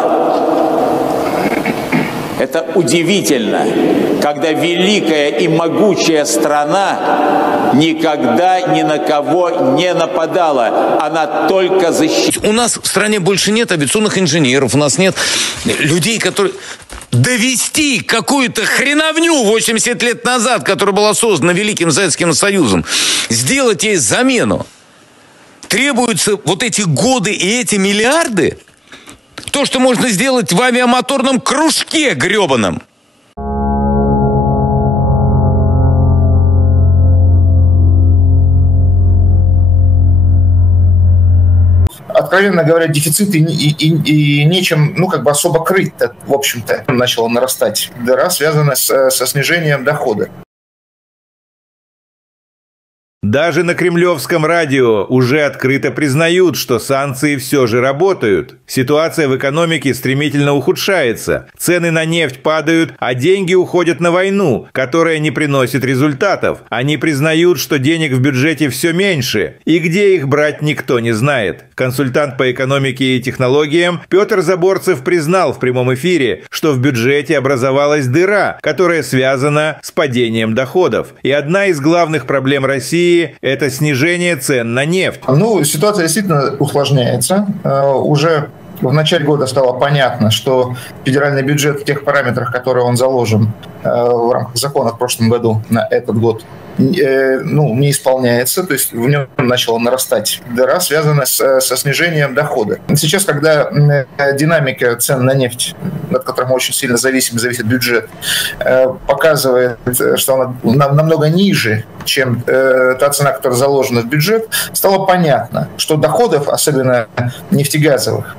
Это удивительно, когда великая и могучая страна никогда ни на кого не нападала. Она только защищала. У нас в стране больше нет авиационных инженеров, у нас нет людей, которые... Довести какую-то хреновню 80 лет назад, которая была создана Великим Советским Союзом, сделать ей замену. Требуются вот эти годы и эти миллиарды? То, что можно сделать в авиамоторном кружке гребаном. Откровенно говоря, дефицит и нечем, особо крыть-то, в общем-то. Начала нарастать дыра, связанная со снижением дохода. Даже на кремлевском радио уже открыто признают, что санкции все же работают. Ситуация в экономике стремительно ухудшается. Цены на нефть падают, а деньги уходят на войну, которая не приносит результатов. Они признают, что денег в бюджете все меньше, и где их брать никто не знает. Консультант по экономике и технологиям Петр Заборцев признал в прямом эфире, что в бюджете образовалась дыра, которая связана с падением доходов. И одна из главных проблем России – это снижение цен на нефть. Ситуация действительно усложняется. Уже в начале года стало понятно, что федеральный бюджет в тех параметрах, которые он заложен в рамках закона в прошлом году на этот год, не исполняется, то есть в нем начала нарастать дыра, связанная со снижением дохода. Сейчас, когда динамика цен на нефть, от которой мы очень сильно зависит бюджет, показывает, что она намного ниже, чем та цена, которая заложена в бюджет, стало понятно, что доходов, особенно нефтегазовых,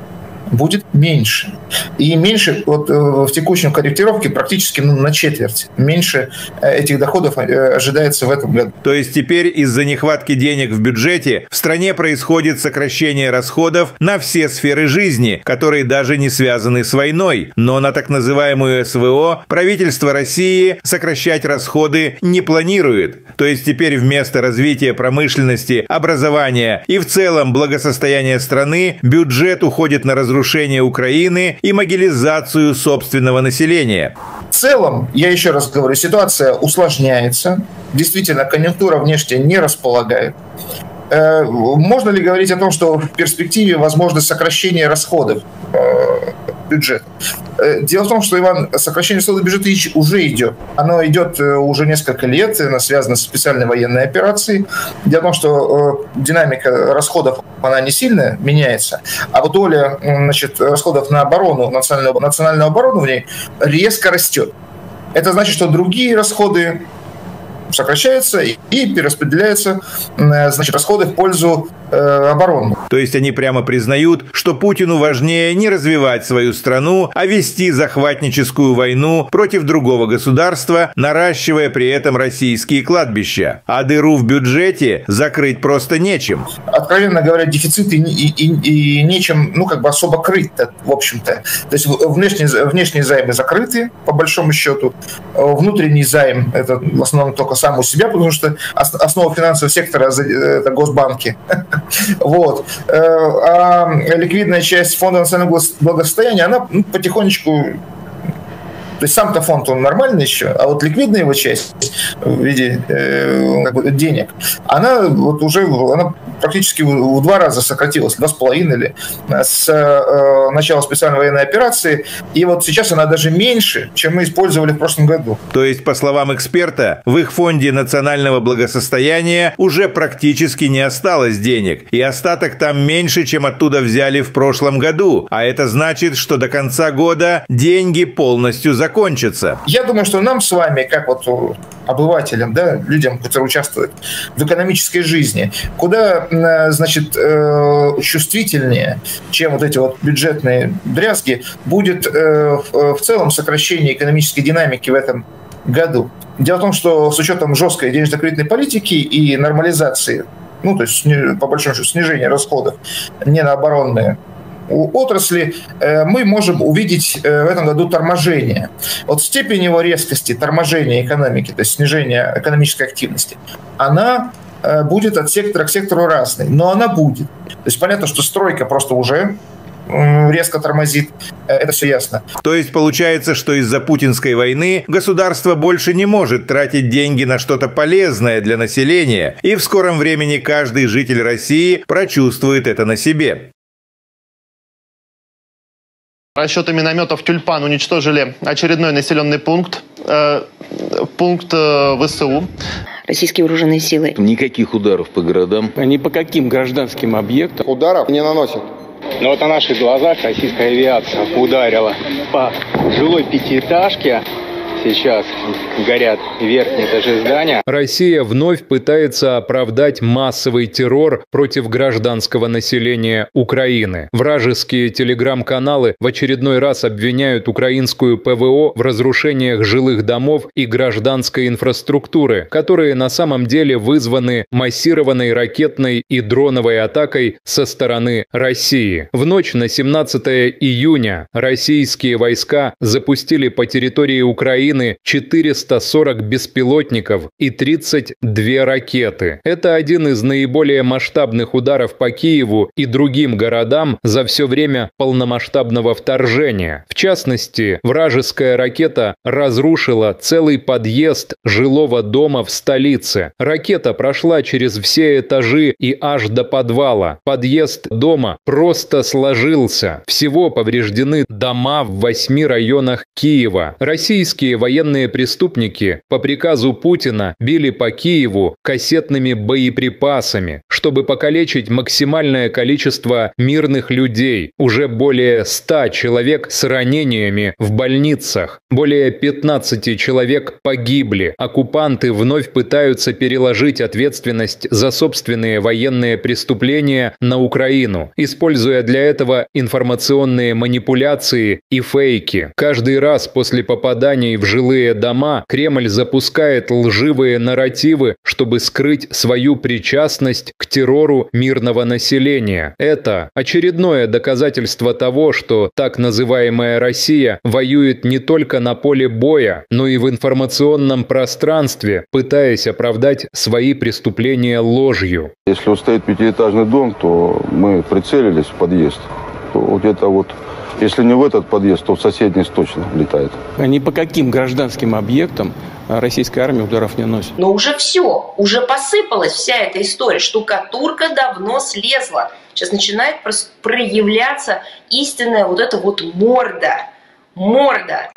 будет меньше. И меньше в текущем корректировке практически на четверть. Меньше этих доходов ожидается в этом году. То есть теперь из-за нехватки денег в бюджете в стране происходит сокращение расходов на все сферы жизни, которые даже не связаны с войной. Но на так называемую СВО правительство России сокращать расходы не планирует. То есть теперь вместо развития промышленности, образования и в целом благосостояния страны бюджет уходит на разрушение разрушение Украины и могилизацию собственного населения. В целом, я еще раз говорю, ситуация усложняется. Действительно, конъюнктура внешне не располагает. Можно ли говорить о том, что в перспективе возможно сокращение расходов бюджета? Дело в том, что, Иван, сокращение расходов бюджета уже идет. Оно идет уже несколько лет, оно связано с специальной военной операцией. Дело в том, что динамика расходов, она не сильно меняется, а вот доля, значит, расходов на оборону, национальную оборону в ней резко растет. Это значит, что другие расходы сокращаются и перераспределяются, значит, расходы в пользу обороны. То есть они прямо признают, что Путину важнее не развивать свою страну, а вести захватническую войну против другого государства, наращивая при этом российские кладбища. А дыру в бюджете закрыть просто нечем. Откровенно говоря, дефицит и нечем, ну, как бы особо крыть, в общем-то. То есть внешние займы закрыты, по большому счету. Внутренний займ – это в основном только сам у себя, потому что основа финансового сектора – это госбанки. Вот. А ликвидная часть фонда национального благосостояния, она потихонечку... То есть сам-то фонд, он нормальный еще, а вот ликвидная его часть в виде денег, она вот уже практически в 2 раза сократилась, 2,5 или с начала специальной военной операции, и вот сейчас она даже меньше, чем мы использовали в прошлом году. То есть, по словам эксперта, в их фонде национального благосостояния уже практически не осталось денег, и остаток там меньше, чем оттуда взяли в прошлом году, а это значит, что до конца года деньги полностью закончатся. Я думаю, что нам с вами, как вот обывателям, да, людям, которые участвуют в экономической жизни, куда, значит, чувствительнее, чем вот эти вот бюджетные дрязги, будет в целом сокращение экономической динамики в этом году. Дело в том, что с учетом жесткой денежно-кредитной политики и нормализации, ну, то есть, по большому счету, снижения расходов не на оборонные отрасли, мы можем увидеть в этом году торможение. Вот степень его резкости, торможения экономики, то есть снижения экономической активности, она будет от сектора к сектору разной, но она будет. То есть понятно, что стройка просто уже резко тормозит, это все ясно. То есть получается, что из-за путинской войны государство больше не может тратить деньги на что-то полезное для населения, и в скором времени каждый житель России прочувствует это на себе. Расчеты минометов «Тюльпан» уничтожили очередной населенный пункт, ВСУ. Российские вооруженные силы. Никаких ударов по городам. Ни по каким гражданским объектам. Ударов не наносят. Но вот на наших глазах российская авиация ударила по жилой пятиэтажке. Сейчас горят верхние этажи здания. Россия вновь пытается оправдать массовый террор против гражданского населения Украины. Вражеские телеграм-каналы в очередной раз обвиняют украинскую ПВО в разрушениях жилых домов и гражданской инфраструктуры, которые на самом деле вызваны массированной ракетной и дроновой атакой со стороны России. В ночь на 17 июня российские войска запустили по территории Украины 440 беспилотников и 32 ракеты. Это один из наиболее масштабных ударов по Киеву и другим городам за все время полномасштабного вторжения. В частности, вражеская ракета разрушила целый подъезд жилого дома в столице. Ракета прошла через все этажи и аж до подвала. Подъезд дома просто сложился. Всего повреждены дома в 8 районах Киева. Российские военные преступники по приказу Путина били по Киеву кассетными боеприпасами, чтобы покалечить максимальное количество мирных людей. Уже более 100 человек с ранениями в больницах. Более 15 человек погибли. Оккупанты вновь пытаются переложить ответственность за собственные военные преступления на Украину, используя для этого информационные манипуляции и фейки. Каждый раз после попаданий в жилые дома Кремль запускает лживые нарративы, чтобы скрыть свою причастность к террору мирного населения. Это очередное доказательство того, что так называемая Россия воюет не только на поле боя, но и в информационном пространстве, пытаясь оправдать свои преступления ложью. Если вот стоит 5-этажный дом, то мы прицелились в подъезд где-то вот, если не в этот подъезд, то в соседний точно летает. Ни по каким гражданским объектам российская армия ударов не наносит. Но уже все, уже посыпалась вся эта история. Штукатурка давно слезла. Сейчас начинает проявляться истинная вот эта вот морда.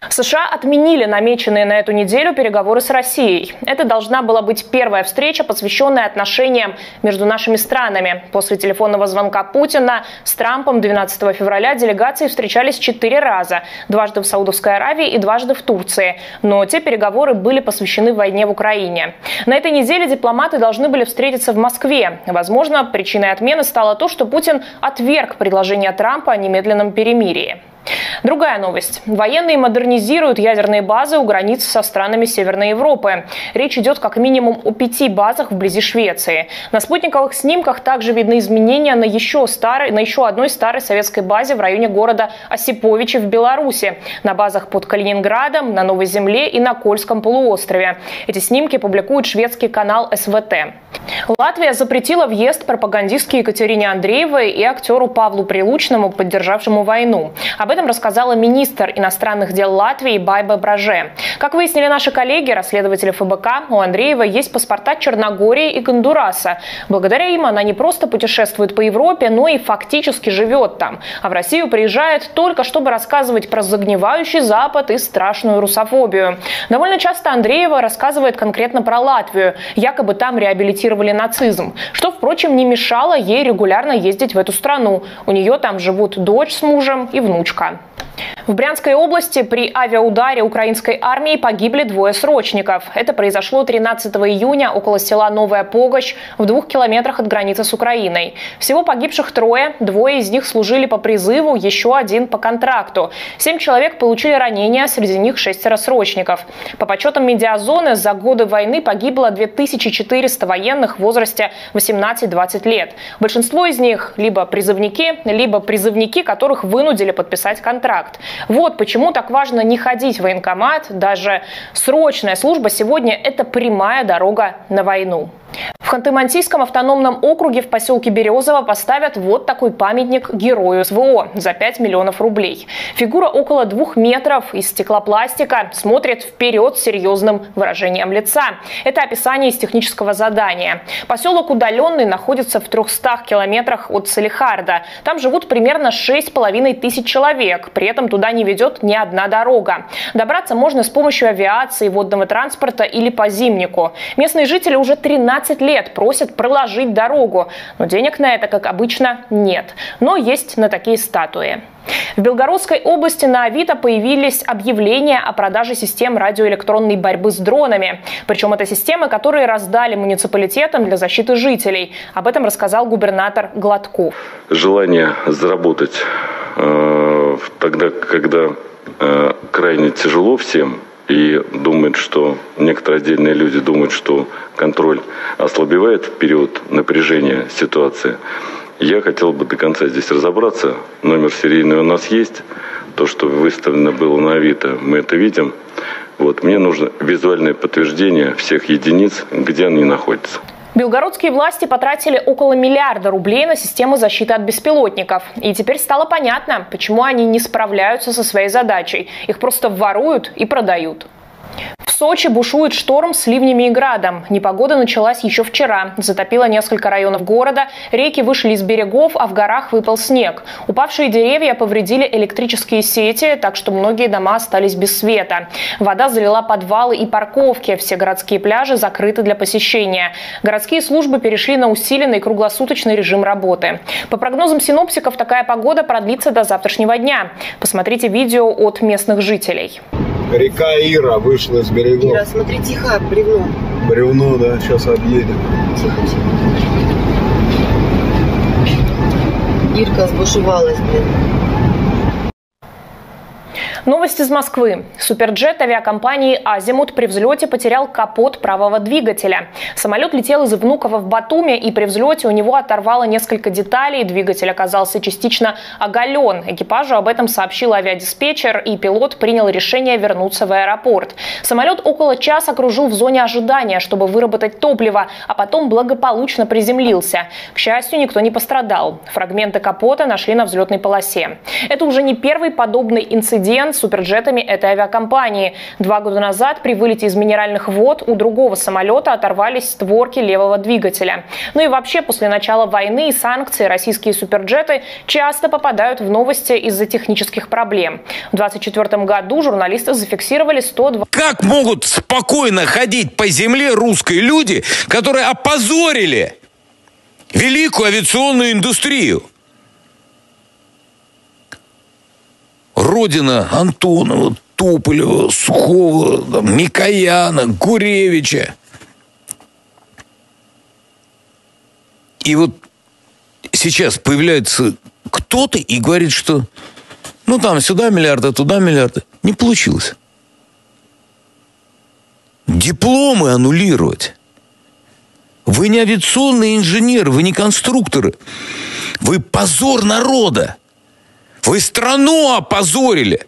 США отменили намеченные на эту неделю переговоры с Россией. Это должна была быть первая встреча, посвященная отношениям между нашими странами. После телефонного звонка Путина с Трампом 12 февраля делегации встречались 4 раза. Дважды в Саудовской Аравии и дважды в Турции. Но те переговоры были посвящены войне в Украине. На этой неделе дипломаты должны были встретиться в Москве. Возможно, причиной отмены стало то, что Путин отверг предложение Трампа о немедленном перемирии. Другая новость. Военные модернизируют ядерные базы у границ со странами Северной Европы. Речь идет как минимум о 5 базах вблизи Швеции. На спутниковых снимках также видны изменения на еще одной старой советской базе в районе города Осиповичи в Беларуси. На базах под Калининградом, на Новой Земле и на Кольском полуострове. Эти снимки публикует шведский канал СВТ. Латвия запретила въезд пропагандистке Екатерине Андреевой и актеру Павлу Прилучному, поддержавшему войну. Об этом рассказала министр иностранных дел Латвии Байба Браже. Как выяснили наши коллеги, расследователи ФБК, у Андреевой есть паспорта Черногории и Гондураса. Благодаря им она не просто путешествует по Европе, но и фактически живет там. А в Россию приезжает только чтобы рассказывать про загнивающий Запад и страшную русофобию. Довольно часто Андреева рассказывает конкретно про Латвию. Якобы там реабилитировали нацизм. Что, впрочем, не мешало ей регулярно ездить в эту страну. У нее там живут дочь с мужем и внучка. В Брянской области при авиаударе украинской армии погибли 2 срочников. Это произошло 13 июня около села Новая Погощ в 2 километрах от границы с Украиной. Всего погибших 3, 2 из них служили по призыву, еще 1 по контракту. 7 человек получили ранения, среди них 6 срочников. По подсчетам медиазоны, за годы войны погибло 2400 военных в возрасте 18-20 лет. Большинство из них либо призывники, которых вынудили подписать контракт. Вот почему так важно не ходить в военкомат. Даже срочная служба сегодня – это прямая дорога на войну. В Ханты-Мансийском автономном округе в поселке Березово поставят вот такой памятник герою СВО за 5 миллионов рублей. Фигура около 2 метров из стеклопластика смотрит вперед с серьезным выражением лица. Это описание из технического задания. Поселок удаленный находится в 300 километрах от Салихарда. Там живут примерно 6,5 тысяч человек. При этом туда не ведет ни одна дорога. Добраться можно с помощью авиации, водного транспорта или по зимнику. Местные жители уже 13 лет просят проложить дорогу, но денег на это, как обычно, нет. Но есть на такие статуи. В Белгородской области на Авито появились объявления о продаже систем радиоэлектронной борьбы с дронами. Причем это системы, которые раздали муниципалитетам для защиты жителей. Об этом рассказал губернатор Гладков. Желание заработать тогда, когда крайне тяжело всем, и думают, что некоторые отдельные люди думают, что контроль ослабевает в период напряжения ситуации. Я хотел бы до конца здесь разобраться. Номер серийный у нас есть. То, что выставлено было на Авито, мы это видим. Вот, мне нужно визуальное подтверждение всех единиц, где они находятся. Белгородские власти потратили около миллиарда рублей на систему защиты от беспилотников. И теперь стало понятно, почему они не справляются со своей задачей. Их просто воруют и продают. В Сочи бушует шторм с ливнями и градом. Непогода началась еще вчера. Затопило несколько районов города, реки вышли из берегов, а в горах выпал снег. Упавшие деревья повредили электрические сети, так что многие дома остались без света. Вода залила подвалы и парковки. Все городские пляжи закрыты для посещения. Городские службы перешли на усиленный круглосуточный режим работы. По прогнозам синоптиков, такая погода продлится до завтрашнего дня. Посмотрите видео от местных жителей. Река Ира вышла из берегов. Ира, смотри, тихо, бревно. Бревно, да, сейчас объедем. Тихо, тихо. Ирка сбушевалась, блин. Новость из Москвы. Суперджет авиакомпании «Азимут» при взлете потерял капот правого двигателя. Самолет летел из Внуково в Батуми, и при взлете у него оторвало несколько деталей. Двигатель оказался частично оголен. Экипажу об этом сообщил авиадиспетчер, и пилот принял решение вернуться в аэропорт. Самолет около часа кружил в зоне ожидания, чтобы выработать топливо, а потом благополучно приземлился. К счастью, никто не пострадал. Фрагменты капота нашли на взлетной полосе. Это уже не первый подобный инцидент с суперджетами этой авиакомпании. 2 года назад при вылете из Минеральных вод у другого самолета оторвались створки левого двигателя. Ну и вообще, после начала войны и санкций российские суперджеты часто попадают в новости из-за технических проблем. В 2024 году журналисты зафиксировали 102... Как могут спокойно ходить по земле русские люди, которые опозорили великую авиационную индустрию? Родина Антонова, Туполева, Сухого, Микояна, Гуревича. И вот сейчас появляется кто-то и говорит, что ну там сюда миллиарды, туда миллиарды. Не получилось. Дипломы аннулировать. Вы не авиационные инженеры, вы не конструкторы. Вы позор народа. Вы страну опозорили.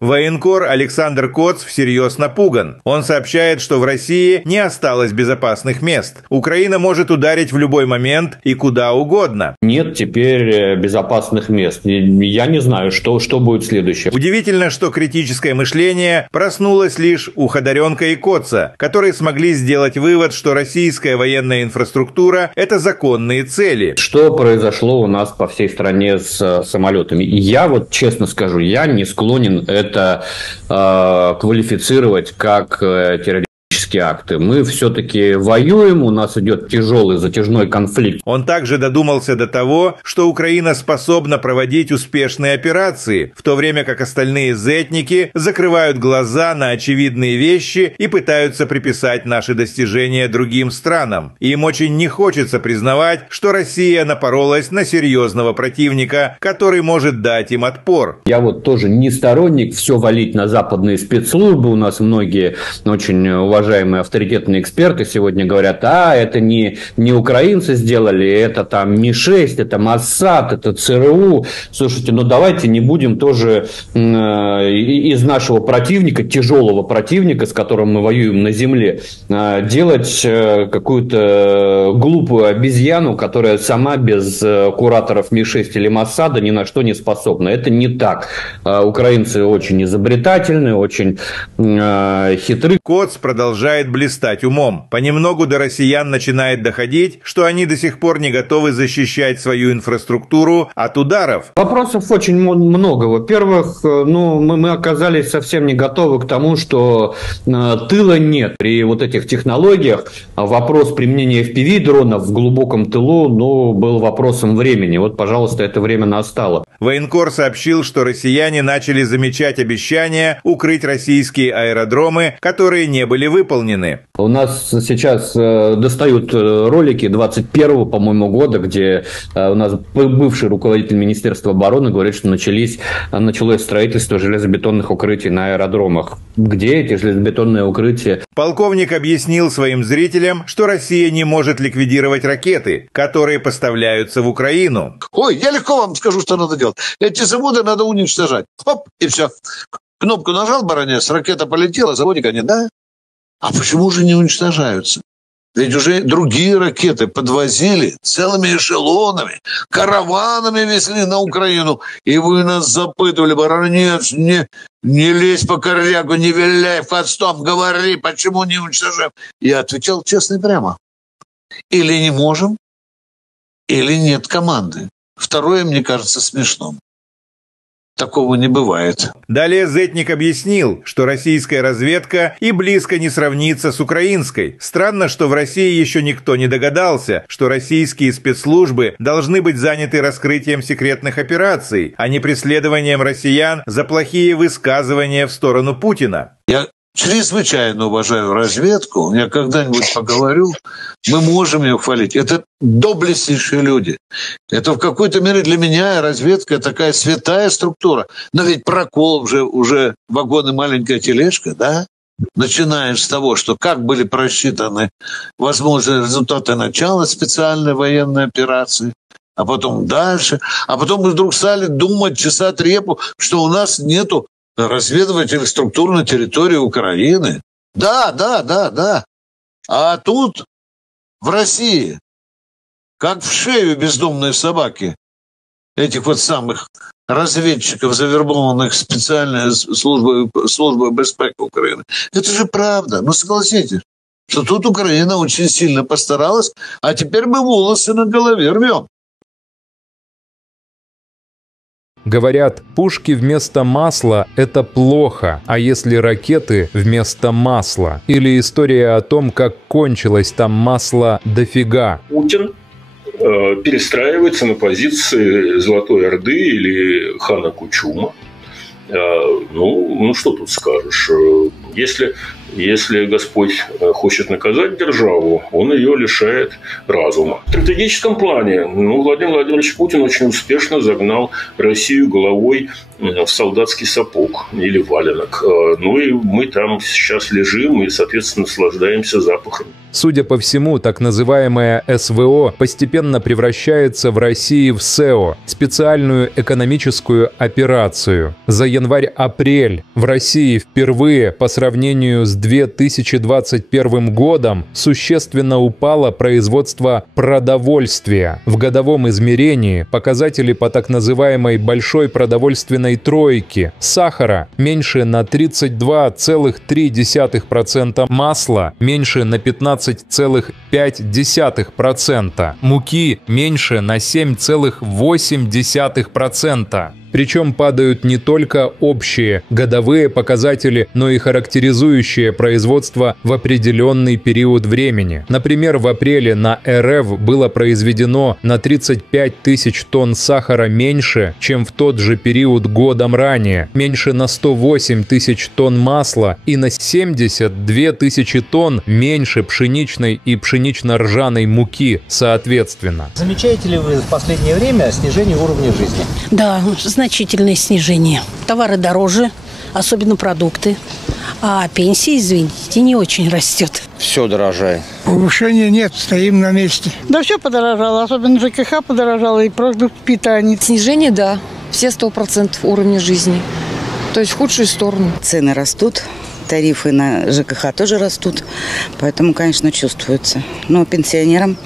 Военкор Александр Коц всерьез напуган. Он сообщает, что в России не осталось безопасных мест. Украина может ударить в любой момент и куда угодно. Нет теперь безопасных мест. Я не знаю, что будет следующее. Удивительно, что критическое мышление проснулось лишь у Ходоренка и Коца, которые смогли сделать вывод, что российская военная инфраструктура – это законные цели. Что произошло у нас по всей стране с самолетами? Я вот честно скажу, я не склонен это квалифицировать как террористические акты. Мы все-таки воюем, у нас идет тяжелый затяжной конфликт. Он также додумался до того, что Украина способна проводить успешные операции, в то время как остальные зетники закрывают глаза на очевидные вещи и пытаются приписать наши достижения другим странам. Им очень не хочется признавать, что Россия напоролась на серьезного противника, который может дать им отпор. Я вот тоже не сторонник все валить на западные спецслужбы. У нас многие очень уважаемые авторитетные эксперты сегодня говорят, это не украинцы сделали, это там Ми-6, это Моссад, это ЦРУ. Слушайте, давайте не будем тоже из нашего противника, тяжелого противника, с которым мы воюем на земле, делать какую-то глупую обезьяну, которая сама без кураторов Ми-6 или Моссада ни на что не способна. Это не так. Украинцы очень изобретательны, очень хитры. Коц продолжает блистать умом. Понемногу до россиян начинает доходить, что они до сих пор не готовы защищать свою инфраструктуру от ударов. Вопросов очень много. Во-первых, мы оказались совсем не готовы к тому, что тыла нет. При вот этих технологиях вопрос применения FPV-дронов в глубоком тылу был вопросом времени. Вот, пожалуйста, это время настало. Военкор сообщил, что россияне начали замечать обещания укрыть российские аэродромы, которые не были выполнены. У нас сейчас достают ролики 21-го, по-моему, года, где у нас бывший руководитель Министерства обороны говорит, что началось строительство железобетонных укрытий на аэродромах. Где эти железобетонные укрытия? Полковник объяснил своим зрителям, что Россия не может ликвидировать ракеты, которые поставляются в Украину. Ой, я легко вам скажу, что надо делать. Эти заводы надо уничтожать. Хоп, и все. Кнопку нажал, баронец, ракета полетела, заводика нет, да? А почему же не уничтожаются? Ведь уже другие ракеты подвозили целыми эшелонами, караванами везли на Украину. И вы нас запытывали, баронец, не лезь по корягу, не виляй хвостом, говори, почему не уничтожаем. Я отвечал честно и прямо. Или не можем, или нет команды. Второе, мне кажется, смешным. Такого не бывает. Далее зетник объяснил, что российская разведка и близко не сравнится с украинской. Странно, что в России еще никто не догадался, что российские спецслужбы должны быть заняты раскрытием секретных операций, а не преследованием россиян за плохие высказывания в сторону Путина. Я чрезвычайно уважаю разведку. Я когда-нибудь поговорю, мы можем ее хвалить. Это доблестнейшие люди. Это в какой-то мере для меня разведка такая святая структура. Но ведь прокол уже вагон и маленькая тележка, да? Начинаешь с того, что как были просчитаны возможные результаты начала специальной военной операции, а потом дальше. А потом мы вдруг стали думать, чесать репу, что у нас нету разведывательных структур на территории Украины. Да. А тут, в России, как в шею бездомной собаки, этих вот самых разведчиков, завербованных специальной службой безпеки Украины. Это же правда. Ну, согласитесь, что тут Украина очень сильно постаралась, а теперь мы волосы на голове рвем. Говорят, пушки вместо масла – это плохо, а если ракеты вместо масла? Или история о том, как кончилось там масло дофига? Путин перестраивается на позиции Золотой Орды или хана Кучума. Ну, что тут скажешь? Если Господь хочет наказать державу, он ее лишает разума. В стратегическом плане Владимир Владимирович Путин очень успешно загнал Россию головой в солдатский сапог или валенок. И мы там сейчас лежим и, соответственно, наслаждаемся запахом. Судя по всему, так называемая СВО постепенно превращается в России в СЭО – специальную экономическую операцию. За январь-апрель в России впервые по сравнению с 2021 годом существенно упало производство продовольствия. В годовом измерении показатели по так называемой большой продовольственной тройке: сахара меньше на 32,3%, масла меньше на 15,5%, муки меньше на 7,8%. Причем падают не только общие годовые показатели, но и характеризующие производство в определенный период времени. Например, в апреле на РФ было произведено на 35 тысяч тонн сахара меньше, чем в тот же период годом ранее, меньше на 108 тысяч тонн масла и на 72 тысячи тонн меньше пшеничной и пшенично-ржаной муки, соответственно. Замечаете ли вы в последнее время снижение уровня жизни? Да, значительное снижение. Товары дороже, особенно продукты. А пенсия, извините, не очень растет. Все дорожает. Повышения нет, стоим на месте. Да все подорожало, особенно ЖКХ подорожало и продукты питания. Снижение, да, все 100% уровня жизни. То есть в худшую сторону. Цены растут, тарифы на ЖКХ тоже растут, поэтому, конечно, чувствуется. Но пенсионерам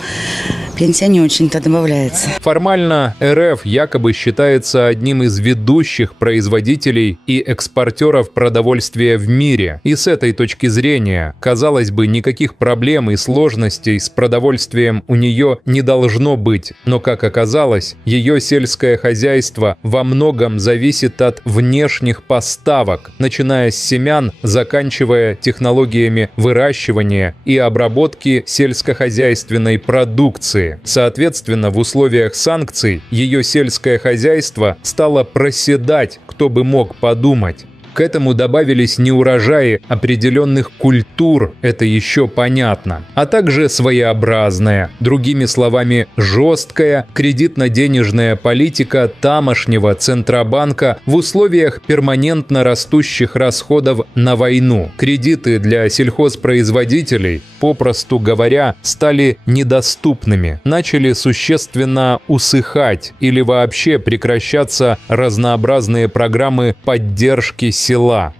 пенсия не очень-то добавляется. Формально РФ якобы считается одним из ведущих производителей и экспортеров продовольствия в мире. И с этой точки зрения, казалось бы, никаких проблем и сложностей с продовольствием у нее не должно быть. Но, как оказалось, ее сельское хозяйство во многом зависит от внешних поставок, начиная с семян, заканчивая технологиями выращивания и обработки сельскохозяйственной продукции. Соответственно, в условиях санкций ее сельское хозяйство стало проседать, кто бы мог подумать. К этому добавились неурожаи определенных культур, это еще понятно, а также своеобразная, другими словами, жесткая кредитно-денежная политика тамошнего Центробанка в условиях перманентно растущих расходов на войну. Кредиты для сельхозпроизводителей, попросту говоря, стали недоступными, начали существенно усыхать или вообще прекращаться разнообразные программы поддержки села.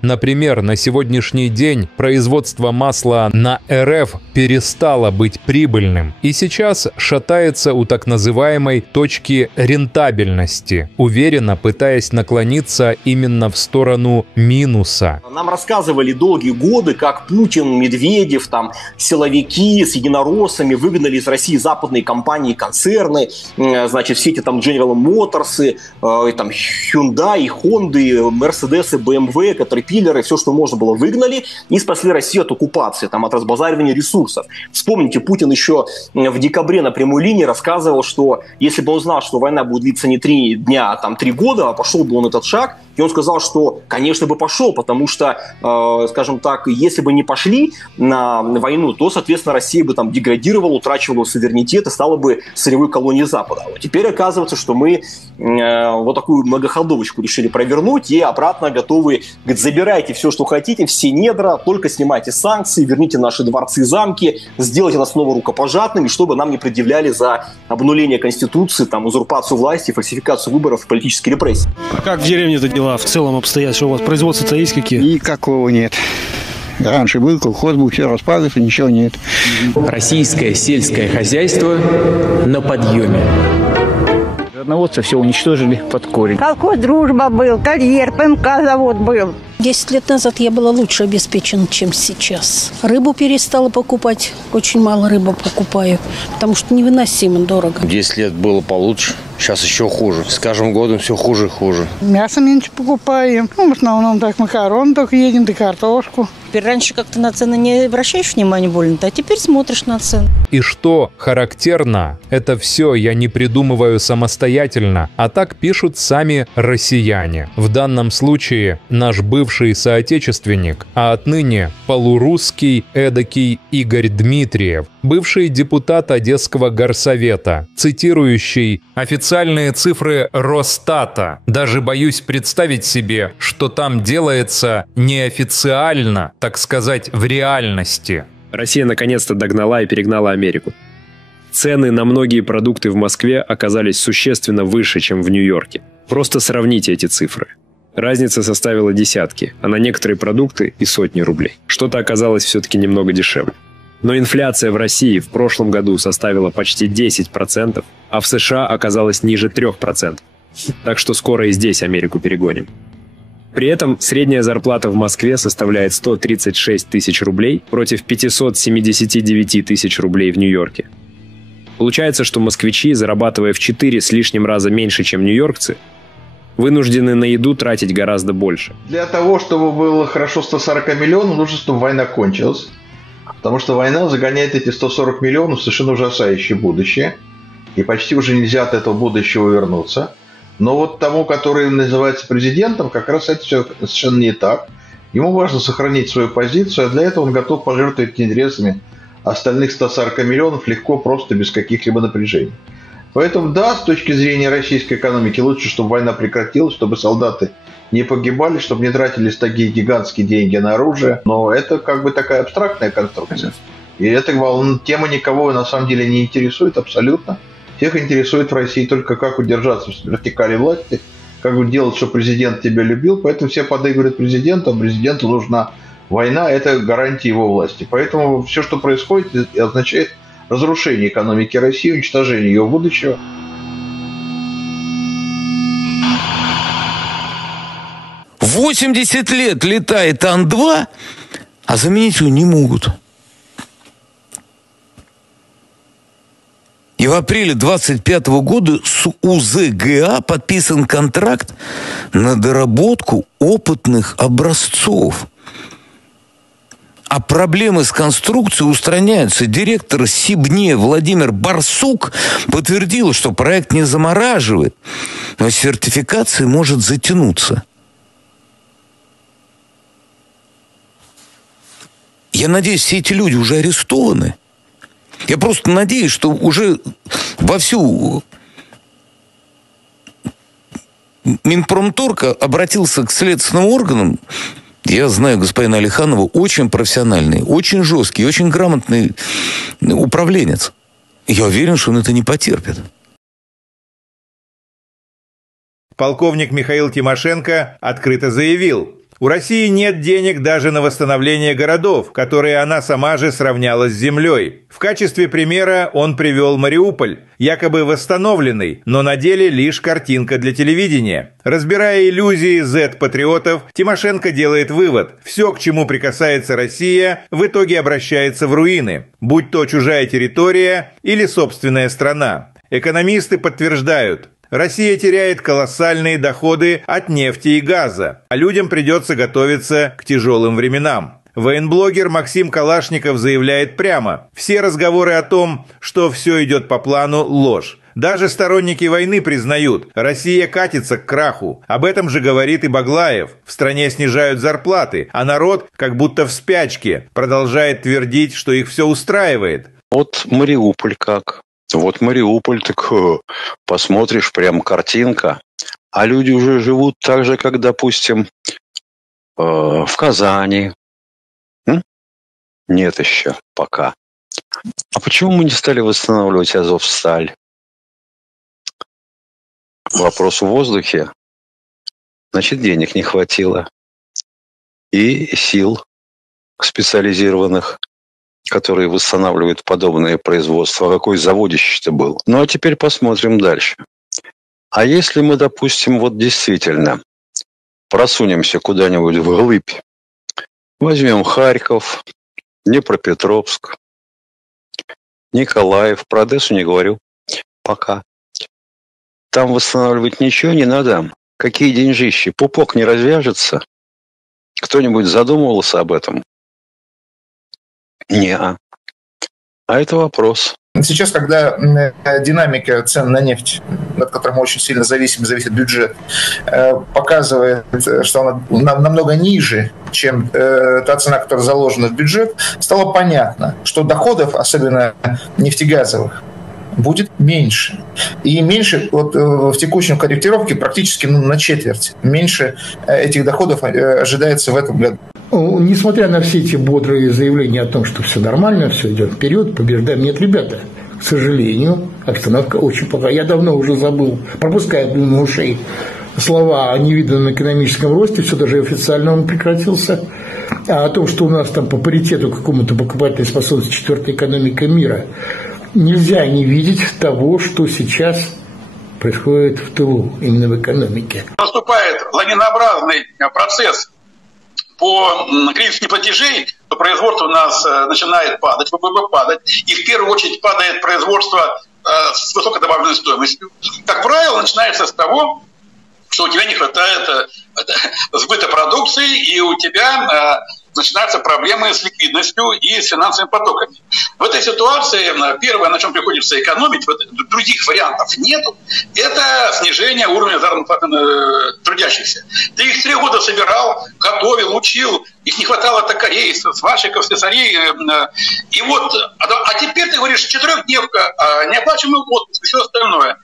Например, на сегодняшний день производство масла на РФ перестало быть прибыльным и сейчас шатается у так называемой точки рентабельности, уверенно пытаясь наклониться именно в сторону минуса. Нам рассказывали долгие годы, как Путин, Медведев, силовики с единороссами выгнали из России западные компании, концерны, значит, все эти General Motors, Hyundai, Honda, Mercedes, BMW, Caterpillar, все, что можно было, выгнали и спасли Россию от оккупации, от разбазаривания ресурсов. Вспомните, Путин еще в декабре на прямой линии рассказывал, что если бы он знал, что война будет длиться не 3 дня, а 3 года, пошел бы он этот шаг, И он сказал, что, конечно, бы пошел, потому что, скажем так, если бы не пошли на войну, то, соответственно, Россия бы там деградировала, утрачивала суверенитет и стала бы сырьевой колонией Запада. Вот теперь оказывается, что мы вот такую многоходовочку решили провернуть и обратно готовы, говорит, забирайте все, что хотите, все недра, только снимайте санкции, верните наши дворцы и замки, сделайте нас снова рукопожатными, чтобы нам не предъявляли за обнуление Конституции, там, узурпацию власти, фальсификацию выборов и политические репрессии. Как в деревне-то дела в целом обстоят? Что у вас производство-то есть какие? Никакого нет. Раньше был колхоз, был, все распадался, ничего нет. Российское сельское хозяйство на подъеме. Животноводство все уничтожили под корень. Колхоз «Дружба» был, карьер, ПМК завод был. 10 лет назад я была лучше обеспечена, чем сейчас. Рыбу перестала покупать. Очень мало рыбы покупаю, потому что невыносимо дорого. 10 лет было получше, сейчас еще хуже. С каждым годом все хуже и хуже. Мясо меньше покупаем. В основном так макарон только едим, да картошку. Раньше как-то на цены не обращаешь внимания больно, а теперь смотришь на цены. И что характерно, это все я не придумываю самостоятельно, а так пишут сами россияне. В данном случае наш бывший соотечественник, а отныне полурусский эдакий Игорь Дмитриев, бывший депутат Одесского горсовета, цитирующий официальные цифры Росстата. Даже боюсь представить себе, что там делается неофициально, так сказать, в реальности. Россия наконец-то догнала и перегнала Америку. Цены на многие продукты в Москве оказались существенно выше, чем в Нью-Йорке. Просто сравните эти цифры. Разница составила десятки, а на некоторые продукты и сотни рублей. Что-то оказалось все-таки немного дешевле. Но инфляция в России в прошлом году составила почти 10%, а в США оказалась ниже 3%. Так что скоро и здесь Америку перегоним. При этом средняя зарплата в Москве составляет 136 тысяч рублей против 579 тысяч рублей в Нью-Йорке. Получается, что москвичи, зарабатывая в 4 с лишним раза меньше, чем нью-йоркцы, вынуждены на еду тратить гораздо больше. Для того, чтобы было хорошо 140 миллионов, нужно, чтобы война кончилась. Потому что война загоняет эти 140 миллионов в совершенно ужасающее будущее. И почти уже нельзя от этого будущего вернуться. Но вот тому, который называется президентом, как раз это все совершенно не так. Ему важно сохранить свою позицию, а для этого он готов пожертвовать интересами остальных 140 миллионов легко, просто без каких-либо напряжений. Поэтому да, с точки зрения российской экономики лучше, чтобы война прекратилась, чтобы солдаты не погибали, чтобы не тратились такие гигантские деньги на оружие. Но это как бы такая абстрактная конструкция. И эта тема никого на самом деле не интересует абсолютно. Всех интересует в России только как удержаться в вертикали власти, как делать, чтобы президент тебя любил. Поэтому все подыгрывают президенту, а президенту нужна война, это гарантия его власти. Поэтому все, что происходит, означает разрушение экономики России, уничтожение ее будущего. В 80 лет летает Ан-2, а заменить его не могут. И в апреле 25 года с УЗГА подписан контракт на доработку опытных образцов. А проблемы с конструкцией устраняются. Директор Сибне Владимир Барсук подтвердил, что проект не замораживает, но сертификация может затянуться. Я надеюсь, все эти люди уже арестованы. Я просто надеюсь, что уже вовсю Минпромторг обратился к следственным органам. Я знаю господина Алиханова, очень профессиональный, очень жесткий, очень грамотный управленец. Я уверен, что он это не потерпит. Полковник Михаил Тимошенко открыто заявил: у России нет денег даже на восстановление городов, которые она сама же сравняла с землей. В качестве примера он привел Мариуполь, якобы восстановленный, но на деле лишь картинка для телевидения. Разбирая иллюзии Z-патриотов, Тимошенко делает вывод: все, к чему прикасается Россия, в итоге обращается в руины, будь то чужая территория или собственная страна. Экономисты подтверждают: Россия теряет колоссальные доходы от нефти и газа, а людям придется готовиться к тяжелым временам. Военблогер Максим Калашников заявляет прямо: все разговоры о том, что все идет по плану, ложь. Даже сторонники войны признают, Россия катится к краху. Об этом же говорит и Баглаев. В стране снижают зарплаты, а народ, как будто в спячке, продолжает твердить, что их все устраивает. Вот Мариуполь как. Вот Мариуполь, так посмотришь, прям картинка. А люди уже живут так же, как, допустим, в Казани. Нет еще пока. А почему мы не стали восстанавливать Азовсталь? Вопрос в воздухе. Значит, денег не хватило. И сил специализированных, которые восстанавливают подобное производство. Какой заводище-то был. Ну, а теперь посмотрим дальше. А если мы, допустим, вот действительно просунемся куда-нибудь вглыбь, возьмем Харьков, Днепропетровск, Николаев, про Одессу не говорю пока. Там восстанавливать ничего не надо. Какие деньжищи? Пупок не развяжется? Кто-нибудь задумывался об этом? Не-а. А это вопрос. Сейчас, когда динамика цен на нефть, от которой мы очень сильно зависит бюджет, показывает, что она намного ниже, чем та цена, которая заложена в бюджет, стало понятно, что доходов, особенно нефтегазовых, будет меньше. И меньше вот в текущем корректировке практически на четверть. Меньше этих доходов ожидается в этом году. Несмотря на все эти бодрые заявления о том, что все нормально, все идет вперед, побеждаем, нет, ребята, к сожалению, обстановка очень плохая. Я давно уже забыл, пропуская мимо ушей слова о невиданном экономическом росте, все даже официально он прекратился, а о том, что у нас там по паритету какому-то покупательной способности четвертая экономика мира, нельзя не видеть того, что сейчас происходит в тылу, именно в экономике. Наступает лавинообразный процесс по кризису платежей, то производство у нас начинает падать, ВВП падать, и в первую очередь падает производство с высокой добавленной стоимостью. Как правило, начинается с того, что у тебя не хватает сбыта продукции, и у тебя начинаются проблемы с ликвидностью и с финансовыми потоками. В этой ситуации первое, на чем приходится экономить, других вариантов нету, это снижение уровня заработной платы трудящихся. Ты их 3 года собирал, готовил, учил, их не хватало токарей, сварщиков, слесарей. И вот, а теперь ты говоришь, 4-дневка, неоплачиваемый отпуск и все остальное.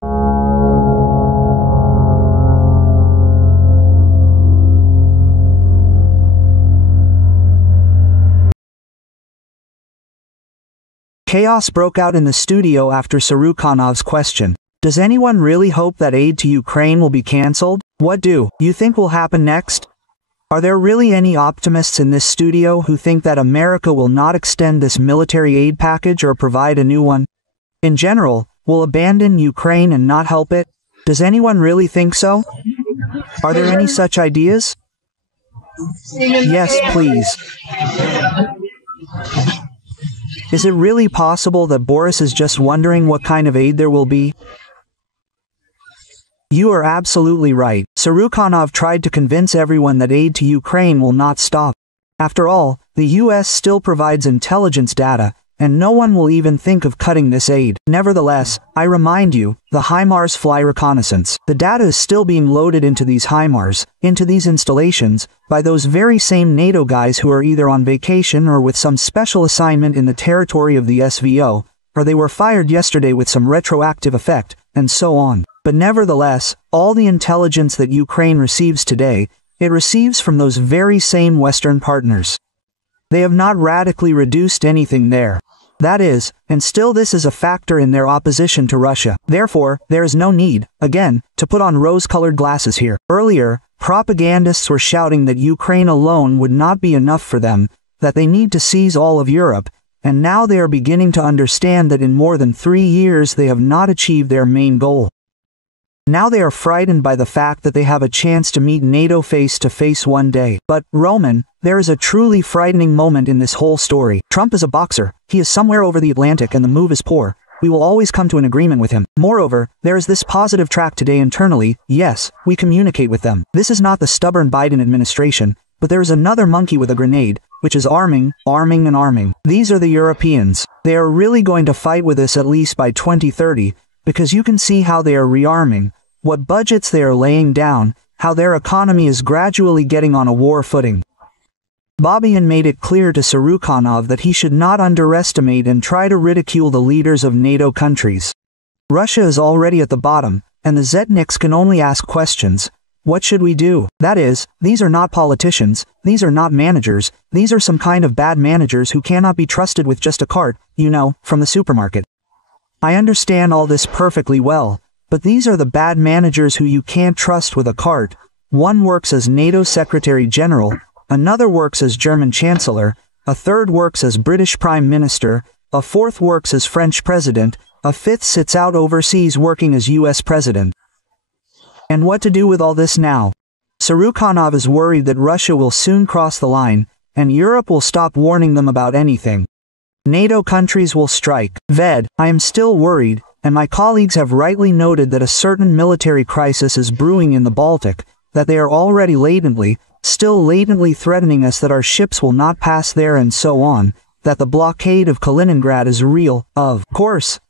Chaos broke out in the studio after Sarukhanov's question. Does anyone really hope that aid to Ukraine will be cancelled? What do you think will happen next? Are there really any optimists in this studio who think that America will not extend this military aid package or provide a new one? In general, will abandon Ukraine and not help it? Does anyone really think so? Are there any such ideas? Yes, please. Is it really possible that Boris is just wondering what kind of aid there will be? You are absolutely right. Sarukhanov tried to convince everyone that aid to Ukraine will not stop. After all, the US still provides intelligence data, and no one will even think of cutting this aid. Nevertheless, I remind you, the HIMARS fly reconnaissance. The data is still being loaded into these HIMARS, into these installations, by those very same NATO guys who are either on vacation or with some special assignment in the territory of the SVO, or they were fired yesterday with some retroactive effect, and so on. But nevertheless, all the intelligence that Ukraine receives today, it receives from those very same Western partners. They have not radically reduced anything there. That is, and still this is a factor in their opposition to Russia. Therefore, there is no need, again, to put on rose-colored glasses here. Earlier, propagandists were shouting that Ukraine alone would not be enough for them, that they need to seize all of Europe, and now they are beginning to understand that in more than 3 years they have not achieved their main goal. Now they are frightened by the fact that they have a chance to meet NATO face to face one day. But, Roman, there is a truly frightening moment in this whole story. Trump is a boxer, he is somewhere over the Atlantic and the move is poor. We will always come to an agreement with him. Moreover, there is this positive track today internally, yes, we communicate with them. This is not the stubborn Biden administration, but there is another monkey with a grenade, which is arming, arming and arming. These are the Europeans. They are really going to fight with us at least by 2030, because you can see how they are rearming, what budgets they are laying down, how their economy is gradually getting on a war footing. Babian made it clear to Surukhanov that he should not underestimate and try to ridicule the leaders of NATO countries. Russia is already at the bottom, and the Zetniks can only ask questions. What should we do? That is, these are not politicians, these are not managers, these are some kind of bad managers who cannot be trusted with just a cart, you know, from the supermarket. I understand all this perfectly well, but these are the bad managers who you can't trust with a cart. One works as NATO Secretary General, another works as German Chancellor, a third works as British Prime Minister, a fourth works as French President, a fifth sits out overseas working as US President. And what to do with all this now? Surukhanov is worried that Russia will soon cross the line, and Europe will stop warning them about anything. NATO countries will strike. Ved, I am still worried, and my colleagues have rightly noted that a certain military crisis is brewing in the Baltic, that they are already still latently threatening us that our ships will not pass there and so on, that the blockade of Kaliningrad is real, of course,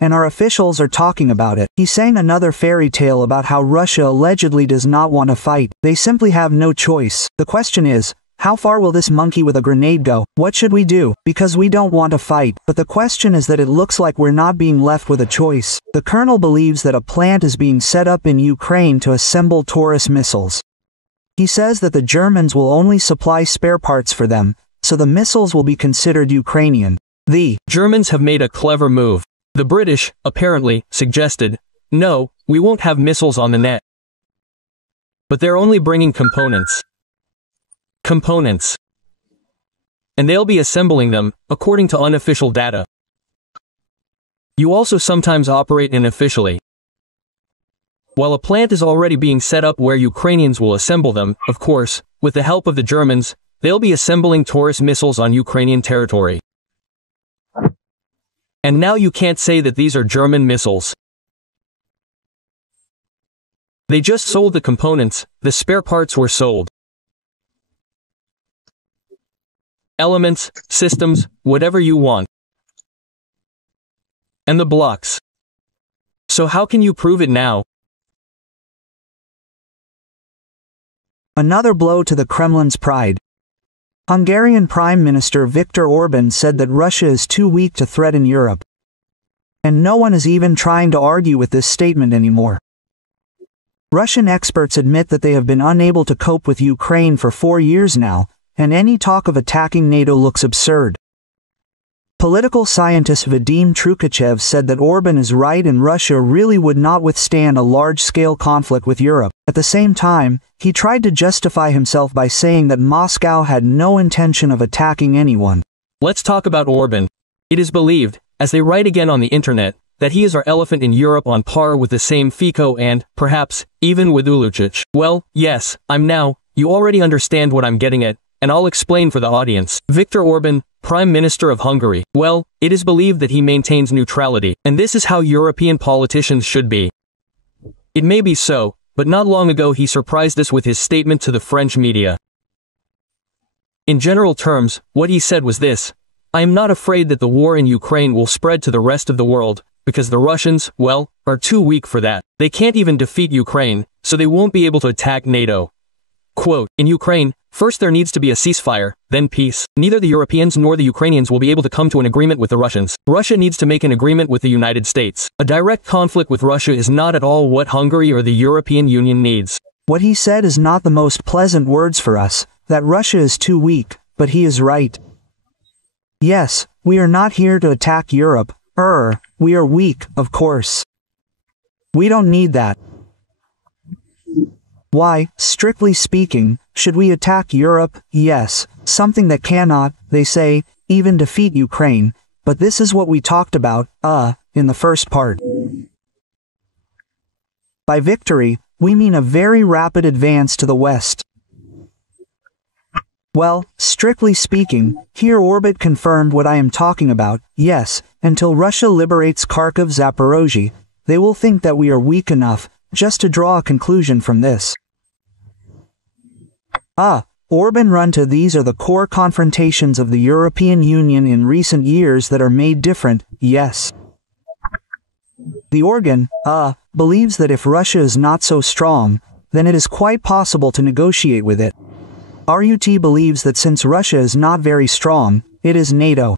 and our officials are talking about it. He sang another fairy tale about how Russia allegedly does not want to fight. They simply have no choice. The question is, how far will this monkey with a grenade go? What should we do? Because we don't want to fight. But the question is that it looks like we're not being left with a choice. The colonel believes that a plant is being set up in Ukraine to assemble Taurus missiles. He says that the Germans will only supply spare parts for them, so the missiles will be considered Ukrainian. The Germans have made a clever move. The British, apparently, suggested, no, we won't have missiles on the net. But they're only bringing components. And they'll be assembling them, according to unofficial data. You also sometimes operate unofficially. While a plant is already being set up where Ukrainians will assemble them, of course, with the help of the Germans, they'll be assembling Taurus missiles on Ukrainian territory. And now you can't say that these are German missiles. They just sold the components, the spare parts were sold. Elements, systems, whatever you want. And the blocks. So how can you prove it now? Another blow to the Kremlin's pride. Hungarian Prime Minister Viktor Orban said that Russia is too weak to threaten Europe. And no one is even trying to argue with this statement anymore. Russian experts admit that they have been unable to cope with Ukraine for 4 years now, and any talk of attacking NATO looks absurd. Political scientist Vadim Trukachev said that Orban is right and Russia really would not withstand a large-scale conflict with Europe. At the same time, he tried to justify himself by saying that Moscow had no intention of attacking anyone. Let's talk about Orban. It is believed, as they write again on the internet, that he is our elephant in Europe on par with the same Fico and, perhaps, even with Ulucic. Well, yes, you already understand what I'm getting at, and I'll explain for the audience. Viktor Orban, Prime Minister of Hungary. Well, it is believed that he maintains neutrality, and this is how European politicians should be. It may be so, but not long ago he surprised us with his statement to the French media. In general terms, what he said was this: I am not afraid that the war in Ukraine will spread to the rest of the world, because the Russians, well, are too weak for that. They can't even defeat Ukraine, so they won't be able to attack NATO. Quote, in Ukraine, first there needs to be a ceasefire, then peace. Neither the Europeans nor the Ukrainians will be able to come to an agreement with the Russians. Russia needs to make an agreement with the United States. A direct conflict with Russia is not at all what Hungary or the European Union needs. What he said is not the most pleasant words for us, that Russia is too weak, but he is right. Yes, we are not here to attack Europe, we are weak, of course. We don't need that. Why, strictly speaking, should we attack Europe? Yes, something that cannot, they say, even defeat Ukraine, but this is what we talked about, in the first part. By victory, we mean a very rapid advance to the west. Well, strictly speaking, here Orbit confirmed what I am talking about. Yes, until Russia liberates Kharkiv, Zaporozhye, they will think that we are weak enough, just to draw a conclusion from this. Orban Runta, these are the core confrontations of the European Union in recent years that are made different, yes. The organ, believes that if Russia is not so strong, then it is quite possible to negotiate with it. RUT believes that since Russia is not very strong, it is NATO.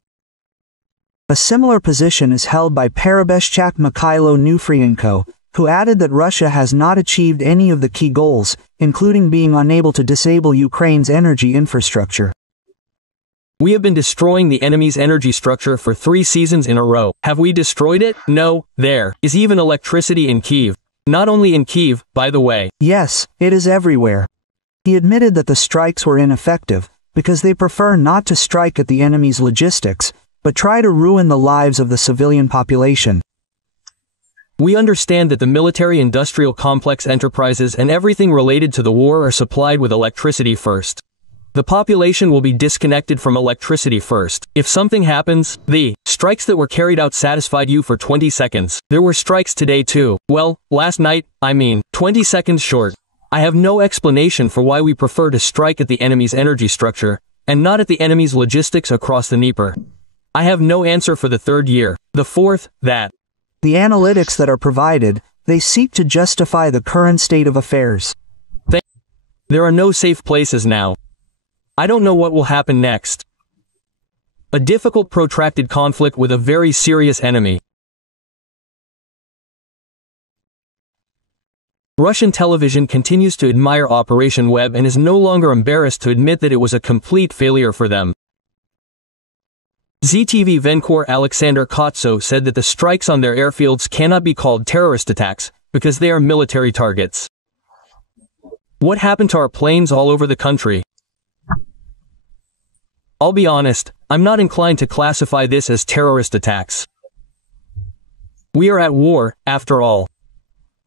A similar position is held by Parabeshchak Mikhailo Nufrienko, who added that Russia has not achieved any of the key goals, including being unable to disable Ukraine's energy infrastructure. We have been destroying the enemy's energy structure for 3 seasons in a row. Have we destroyed it? No, there is even electricity in Kyiv. Not only in Kyiv, by the way. Yes, it is everywhere. He admitted that the strikes were ineffective, because they prefer not to strike at the enemy's logistics, but try to ruin the lives of the civilian population. We understand that the military-industrial complex enterprises and everything related to the war are supplied with electricity first. The population will be disconnected from electricity first. If something happens, the strikes that were carried out satisfied you for 20 seconds. There were strikes today too. Well, last night, 20 seconds short. I have no explanation for why we prefer to strike at the enemy's energy structure, and not at the enemy's logistics across the Dnieper. I have no answer for the 3rd year. The 4th, that the analytics that are provided, they seek to justify the current state of affairs. There are no safe places now. I don't know what will happen next. A difficult protracted conflict with a very serious enemy. Russian television continues to admire Operation Web and is no longer embarrassed to admit that it was a complete failure for them. ZTV Venkor Alexander Kotso said that the strikes on their airfields cannot be called terrorist attacks, because they are military targets. What happened to our planes all over the country? I'll be honest, I'm not inclined to classify this as terrorist attacks. We are at war, after all.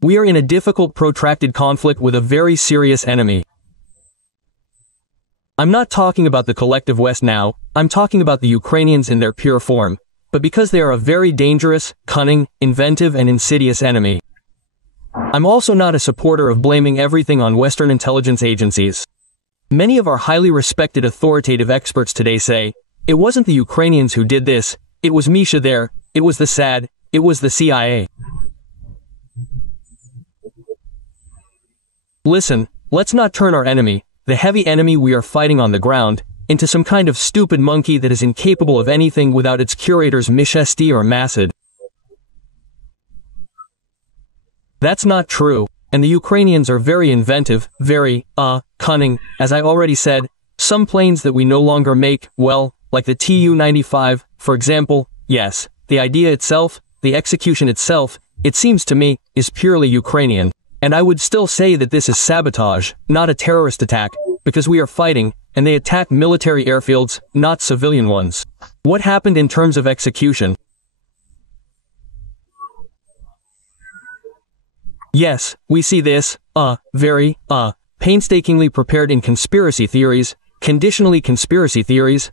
We are in a difficult protracted conflict with a very serious enemy. I'm not talking about the collective West now, I'm talking about the Ukrainians in their pure form, but because they are a very dangerous, cunning, inventive and insidious enemy. I'm also not a supporter of blaming everything on Western intelligence agencies. Many of our highly respected authoritative experts today say, it wasn't the Ukrainians who did this, it was Misha there, it was the SAD, it was the CIA. Listen, let's not turn our enemy, the heavy enemy we are fighting on the ground, into some kind of stupid monkey that is incapable of anything without its curators Mishesti or Masad. That's not true, and the Ukrainians are very inventive, very, cunning, as I already said. Some planes that we no longer make, well, like the Tu-95, for example, yes, the idea itself, the execution itself, it seems to me, is purely Ukrainian. And I would still say that this is sabotage, not a terrorist attack, because we are fighting, and they attack military airfields, not civilian ones. What happened in terms of execution? Yes, we see this, very, painstakingly prepared in conspiracy theories, conditionally conspiracy theories,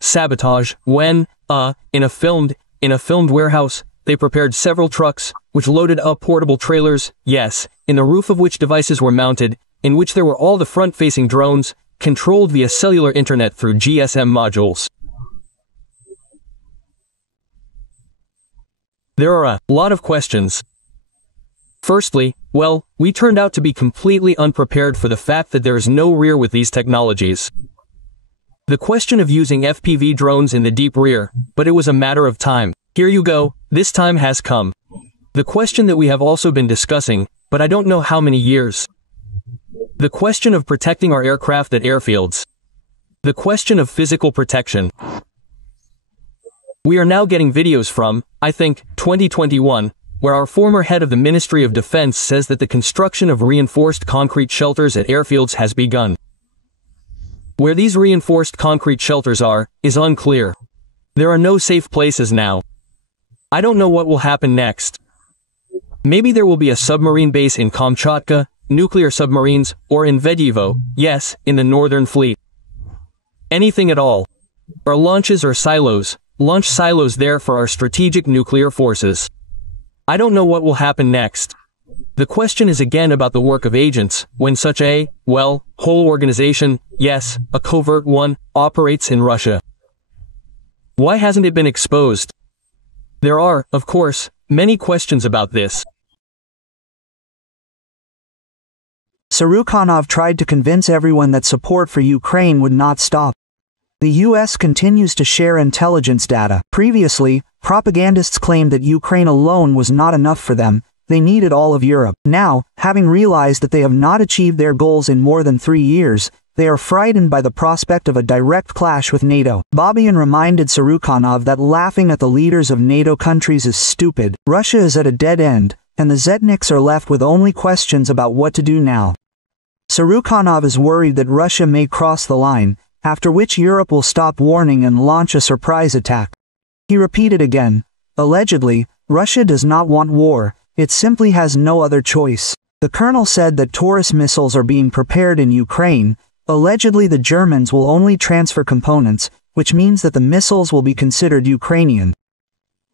sabotage, when, in a filmed warehouse, they prepared several trucks, which loaded up portable trailers, yes, in the roof of which devices were mounted, in which there were all the front-facing drones, controlled via cellular internet through GSM modules. There are a lot of questions. Firstly, well, we turned out to be completely unprepared for the fact that there is no rear with these technologies. The question of using FPV drones in the deep rear, but it was a matter of time. Here you go, this time has come. The question that we have also been discussing, but I don't know how many years. The question of protecting our aircraft at airfields. The question of physical protection. We are now getting videos from, I think, 2021, where our former head of the Ministry of Defense says that the construction of reinforced concrete shelters at airfields has begun. Where these reinforced concrete shelters are, is unclear. There are no safe places now. I don't know what will happen next. Maybe there will be a submarine base in Kamchatka, nuclear submarines, or in Vedyevo, yes, in the Northern Fleet. Anything at all. Or launches or silos, launch silos there for our strategic nuclear forces. I don't know what will happen next. The question is again about the work of agents, when such a, well, whole organization, yes, a covert one, operates in Russia. Why hasn't it been exposed? There are, of course, many questions about this. Surukhanov tried to convince everyone that support for Ukraine would not stop. The US continues to share intelligence data. Previously, propagandists claimed that Ukraine alone was not enough for them. They needed all of Europe. Now, having realized that they have not achieved their goals in more than 3 years, they are frightened by the prospect of a direct clash with NATO. Babian reminded Surukhanov that laughing at the leaders of NATO countries is stupid. Russia is at a dead end, and the Zetniks are left with only questions about what to do now. Surukhanov is worried that Russia may cross the line, after which Europe will stop warning and launch a surprise attack. He repeated again, allegedly, Russia does not want war, it simply has no other choice. The colonel said that Taurus missiles are being prepared in Ukraine. Allegedly the Germans will only transfer components, which means that the missiles will be considered Ukrainian.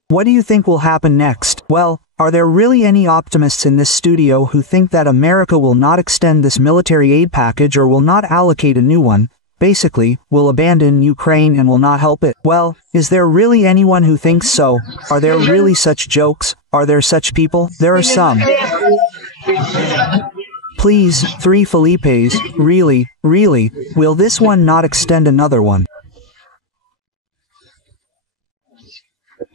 What do you think will happen next? Well, are there really any optimists in this studio who think that America will not extend this military aid package or will not allocate a new one? Basically, will abandon Ukraine and will not help it? Well, is there really anyone who thinks so? Are there really such jokes? Are there such people? There are some. Please, 3 Felipes, really, will this one not extend another one?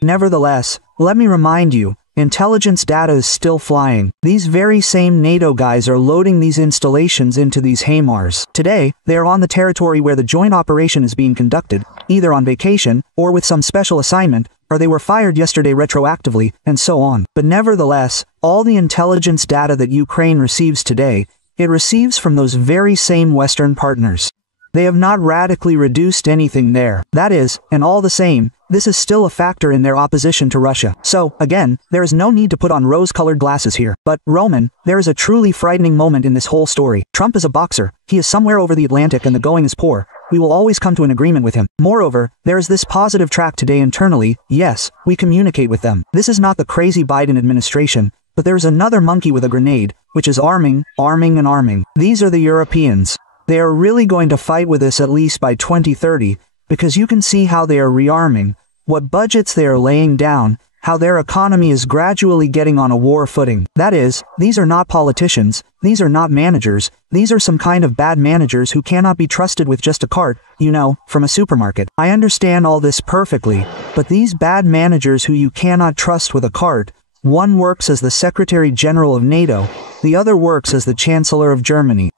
Nevertheless, let me remind you, intelligence data is still flying. These very same NATO guys are loading these installations into these HIMARS. Today, they are on the territory where the joint operation is being conducted, either on vacation, or with some special assignment, or they were fired yesterday retroactively, and so on. But nevertheless, all the intelligence data that Ukraine receives today, it receives from those very same Western partners. They have not radically reduced anything there. That is, and all the same, this is still a factor in their opposition to Russia. So, again, there is no need to put on rose-colored glasses here. But, Roman, there is a truly frightening moment in this whole story. Trump is a boxer. He is somewhere over the Atlantic and the going is poor. We will always come to an agreement with him. Moreover, there is this positive track today internally. Yes, we communicate with them. This is not the crazy Biden administration, but there is another monkey with a grenade, which is arming, and arming. These are the Europeans. They are really going to fight with us at least by 2030, because you can see how they are rearming, what budgets they are laying down, how their economy is gradually getting on a war footing. That is, these are not politicians, these are not managers, these are some kind of bad managers who cannot be trusted with just a cart, you know, from a supermarket. I understand all this perfectly, but these bad managers who you cannot trust with a cart, one works as the Secretary General of NATO, the other works as the Chancellor of Germany.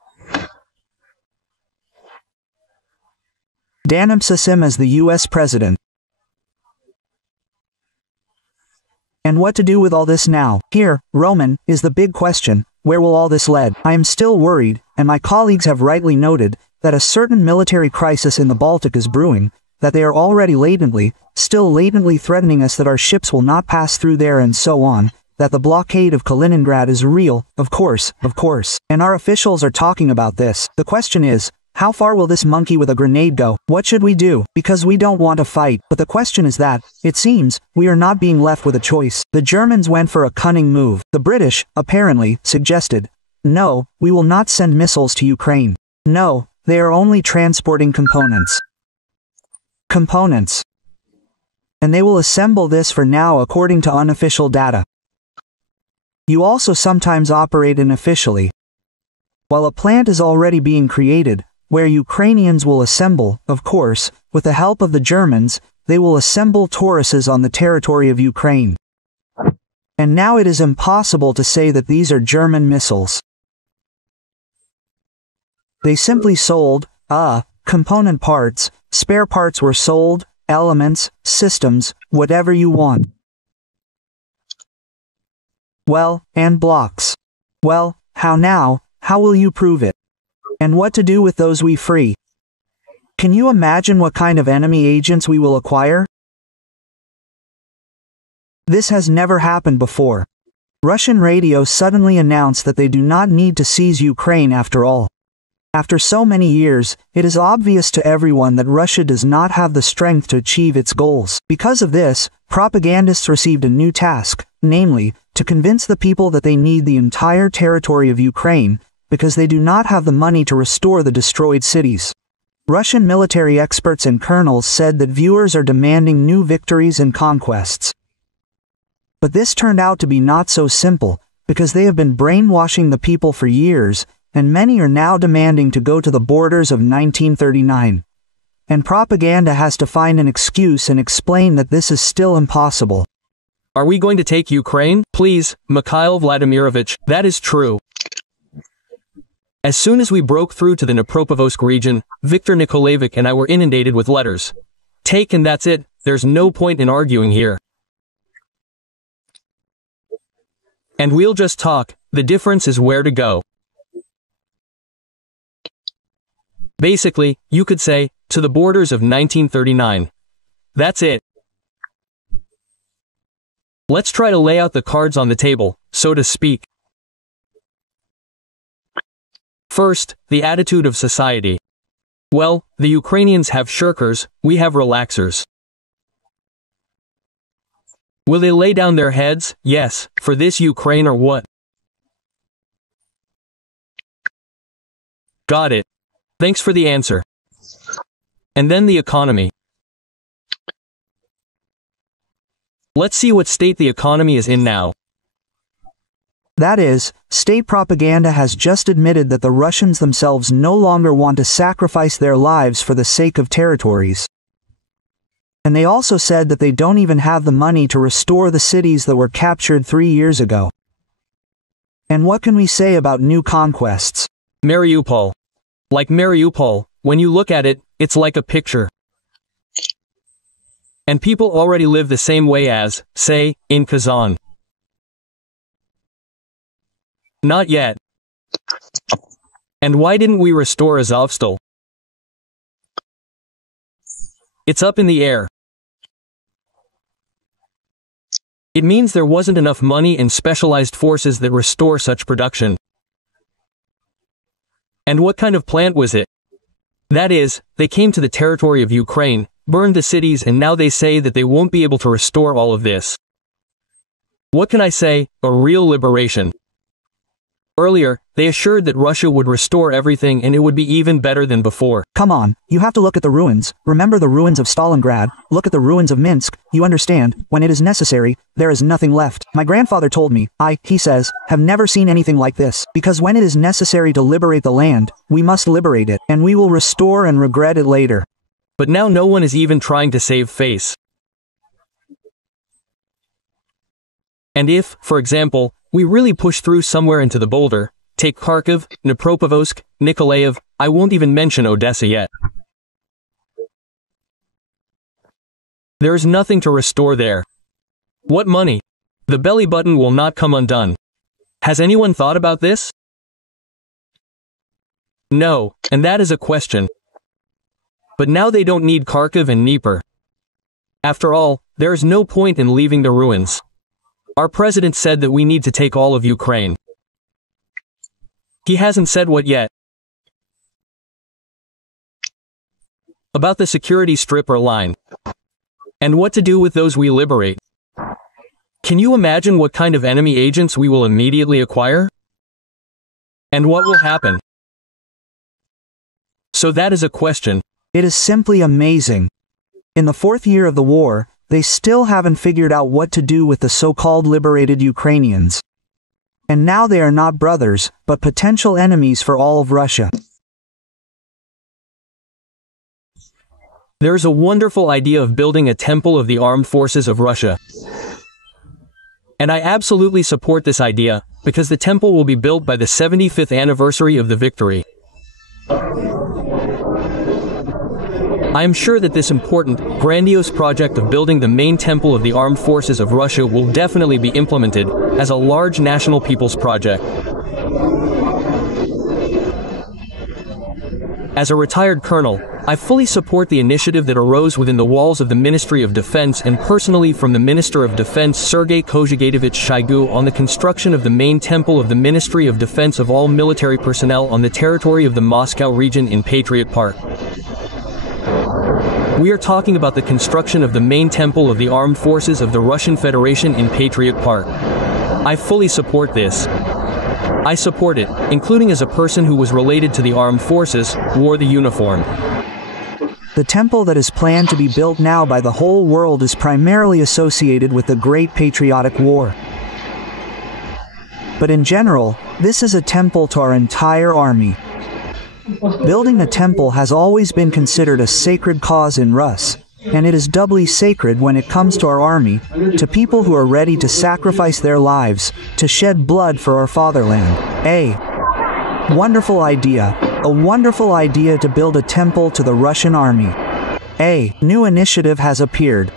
Danimsasim as the US President. And what to do with all this now? Here, Roman, is the big question. Where will all this lead? I am still worried, and my colleagues have rightly noted, that a certain military crisis in the Baltic is brewing, that they are already still latently threatening us that our ships will not pass through there and so on, that the blockade of Kaliningrad is real, of course, and our officials are talking about this. The question is, how far will this monkey with a grenade go? What should we do? Because we don't want to fight, but the question is that, it seems, we are not being left with a choice. The Germans went for a cunning move. The British, apparently, suggested, no, we will not send missiles to Ukraine. No, they are only transporting components. And they will assemble this for now according to unofficial data. You also sometimes operate unofficially. While a plant is already being created, where Ukrainians will assemble, of course, with the help of the Germans, they will assemble Tauruses on the territory of Ukraine. And now it is impossible to say that these are German missiles. They simply sold, component parts, spare parts were sold, elements, systems, whatever you want. Well, and blocks. Well, how now? How will you prove it? And what to do with those we free? Can you imagine what kind of enemy agents we will acquire? This has never happened before. Russian radio suddenly announced that they do not need to seize Ukraine after all. After so many years, it is obvious to everyone that Russia does not have the strength to achieve its goals. Because of this, propagandists received a new task, namely, to convince the people that they need the entire territory of Ukraine, because they do not have the money to restore the destroyed cities. Russian military experts and colonels said that viewers are demanding new victories and conquests. But this turned out to be not so simple, because they have been brainwashing the people for years, and many are now demanding to go to the borders of 1939. And propaganda has to find an excuse and explain that this is still impossible. Are we going to take Ukraine? Please, Mikhail Vladimirovich, that is true. As soon as we broke through to the Dnipropetrovsk region, Viktor Nikolaevich and I were inundated with letters. Take and that's it, there's no point in arguing here. And we'll just talk, the difference is where to go. Basically, you could say, to the borders of 1939. That's it. Let's try to lay out the cards on the table, so to speak. First, the attitude of society. Well, the Ukrainians have shirkers, we have relaxers. Will they lay down their heads, yes, for this Ukraine or what? Got it. Thanks for the answer. And then the economy. Let's see what state the economy is in now. That is, state propaganda has just admitted that the Russians themselves no longer want to sacrifice their lives for the sake of territories. And they also said that they don't even have the money to restore the cities that were captured 3 years ago. And what can we say about new conquests? Mariupol. Like Mariupol, when you look at it, it's like a picture. And people already live the same way as, say, in Kazan. Not yet. And why didn't we restore Azovstal? It's up in the air. It means there wasn't enough money and specialized forces that restore such production. And what kind of plant was it? That is, they came to the territory of Ukraine, burned the cities, and now they say that they won't be able to restore all of this. What can I say? A real liberation. Earlier, they assured that Russia would restore everything and it would be even better than before. Come on, you have to look at the ruins. Remember the ruins of Stalingrad, look at the ruins of Minsk. You understand, when it is necessary, there is nothing left. My grandfather told me, he says, have never seen anything like this. Because when it is necessary to liberate the land, we must liberate it, and we will restore and regret it later. But now no one is even trying to save face. And if, for example, we really push through somewhere into the boulder, take Kharkiv, Dnipropetrovsk, Nikolaev, I won't even mention Odessa yet. There is nothing to restore there. What money? The belly button will not come undone. Has anyone thought about this? No, and that is a question. But now they don't need Kharkiv and Dnieper. After all, there is no point in leaving the ruins. Our president said that we need to take all of Ukraine. He hasn't said what yet. About the security strip or line. And what to do with those we liberate. Can you imagine what kind of enemy agents we will immediately acquire? And what will happen? So that is a question. It is simply amazing. In the 4th year of the war, they still haven't figured out what to do with the so-called liberated Ukrainians. And now they are not brothers, but potential enemies for all of Russia. There is a wonderful idea of building a temple of the armed forces of Russia. And I absolutely support this idea, because the temple will be built by the 75th anniversary of the victory. I am sure that this important, grandiose project of building the main temple of the armed forces of Russia will definitely be implemented as a large national people's project. As a retired colonel, I fully support the initiative that arose within the walls of the Ministry of Defense and personally from the Minister of Defense Sergei Kozhagatovich Shoigu on the construction of the main temple of the Ministry of Defense of all military personnel on the territory of the Moscow region in Patriot Park. We are talking about the construction of the main temple of the armed forces of the Russian Federation in Patriot Park. I fully support this. I support it, including as a person who was related to the armed forces, wore the uniform. The temple that is planned to be built now by the whole world is primarily associated with the Great Patriotic War. But in general, this is a temple to our entire army. Building a temple has always been considered a sacred cause in Rus, and it is doubly sacred when it comes to our army, to people who are ready to sacrifice their lives, to shed blood for our fatherland. A wonderful idea to build a temple to the Russian army. A new initiative has appeared.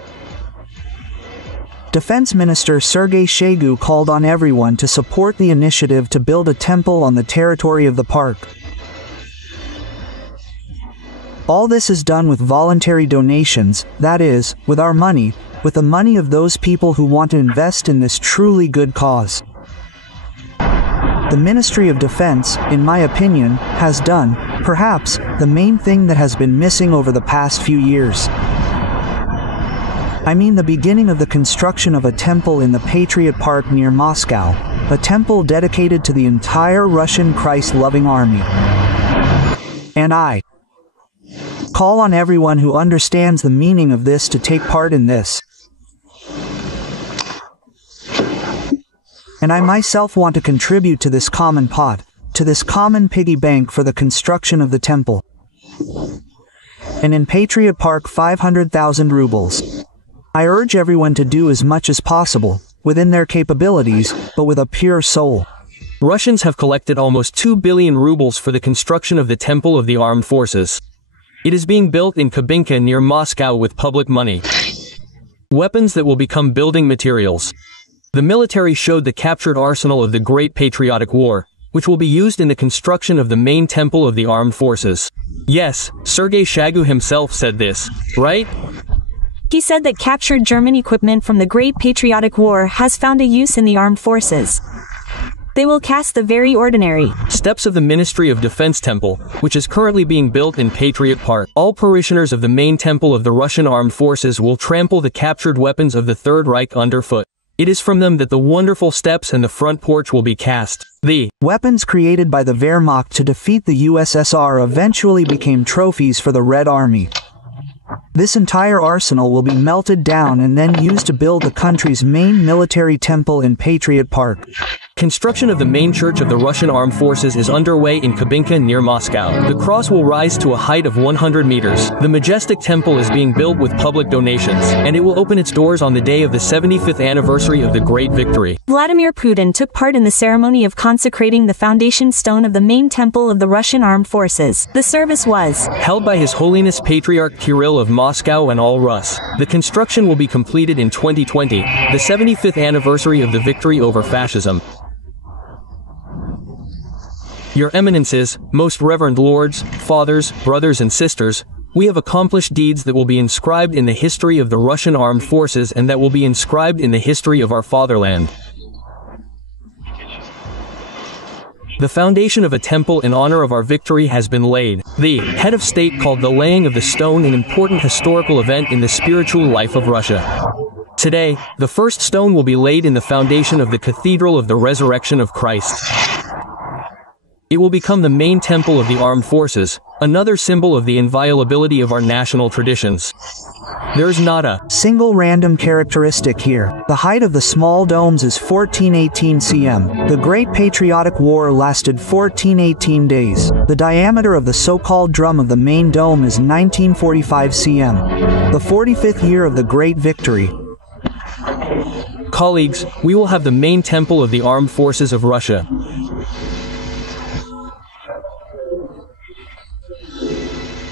Defense Minister Sergei Shoigu called on everyone to support the initiative to build a temple on the territory of the park. All this is done with voluntary donations, that is, with our money, with the money of those people who want to invest in this truly good cause. The Ministry of Defense, in my opinion, has done, perhaps, the main thing that has been missing over the past few years. I mean the beginning of the construction of a temple in the Patriot Park near Moscow, a temple dedicated to the entire Russian Christ-loving army. And I call on everyone who understands the meaning of this to take part in this. And I myself want to contribute to this common pot, to this common piggy bank for the construction of the temple. And in Patriot Park 500,000 rubles. I urge everyone to do as much as possible, within their capabilities, but with a pure soul. Russians have collected almost 2 billion rubles for the construction of the Temple of the Armed Forces. It is being built in Kubinka near Moscow with public money. Weapons that will become building materials. The military showed the captured arsenal of the Great Patriotic War, which will be used in the construction of the main temple of the armed forces. Yes, Sergei Shoigu himself said this, right? He said that captured German equipment from the Great Patriotic War has found a use in the armed forces. They will cast the very ordinary steps of the Ministry of Defense Temple, which is currently being built in Patriot Park. All parishioners of the main temple of the Russian armed forces will trample the captured weapons of the Third Reich underfoot. It is from them that the wonderful steps and the front porch will be cast. The weapons created by the Wehrmacht to defeat the USSR eventually became trophies for the Red Army. This entire arsenal will be melted down and then used to build the country's main military temple in Patriot Park. Construction of the main church of the Russian armed forces is underway in Kubinka near Moscow. The cross will rise to a height of 100 meters. The majestic temple is being built with public donations, and it will open its doors on the day of the 75th anniversary of the Great Victory. Vladimir Putin took part in the ceremony of consecrating the foundation stone of the main temple of the Russian armed forces. The service was held by His Holiness Patriarch Kirill of Moscow and all Rus. The construction will be completed in 2020, the 75th anniversary of the victory over fascism. Your Eminences, most reverend lords, fathers, brothers and sisters, we have accomplished deeds that will be inscribed in the history of the Russian armed forces and that will be inscribed in the history of our fatherland. The foundation of a temple in honor of our victory has been laid. The head of state called the laying of the stone an important historical event in the spiritual life of Russia. Today, the first stone will be laid in the foundation of the Cathedral of the Resurrection of Christ. It will become the main temple of the armed forces, another symbol of the inviolability of our national traditions. There's not a single random characteristic here. The height of the small domes is 1418 cm. The Great Patriotic War lasted 1418 days. The diameter of the so-called drum of the main dome is 1945 cm. The 45th year of the Great Victory. Colleagues, we will have the main temple of the armed forces of Russia.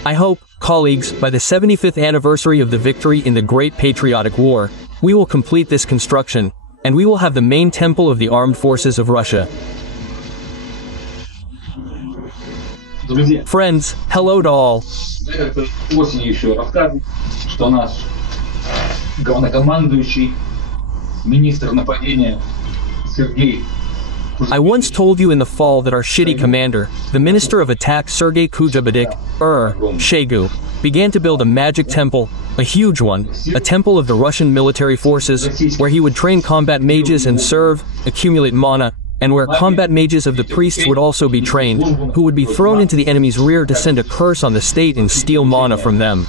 I hope, colleagues, by the 75th anniversary of the victory in the Great Patriotic War, we will complete this construction, and we will have the main temple of the armed forces of Russia. Friends, hello to all. Осенью еще рассказывал, что наш главнокомандующий, министр нападения Сергей I once told you in the fall that our shitty commander, the Minister of Attack Sergei Kujabadek, Shoigu, began to build a magic temple, a huge one, a temple of the Russian military forces, where he would train combat mages and serve, accumulate mana, and where combat mages of the priests would also be trained, who would be thrown into the enemy's rear to send a curse on the state and steal mana from them.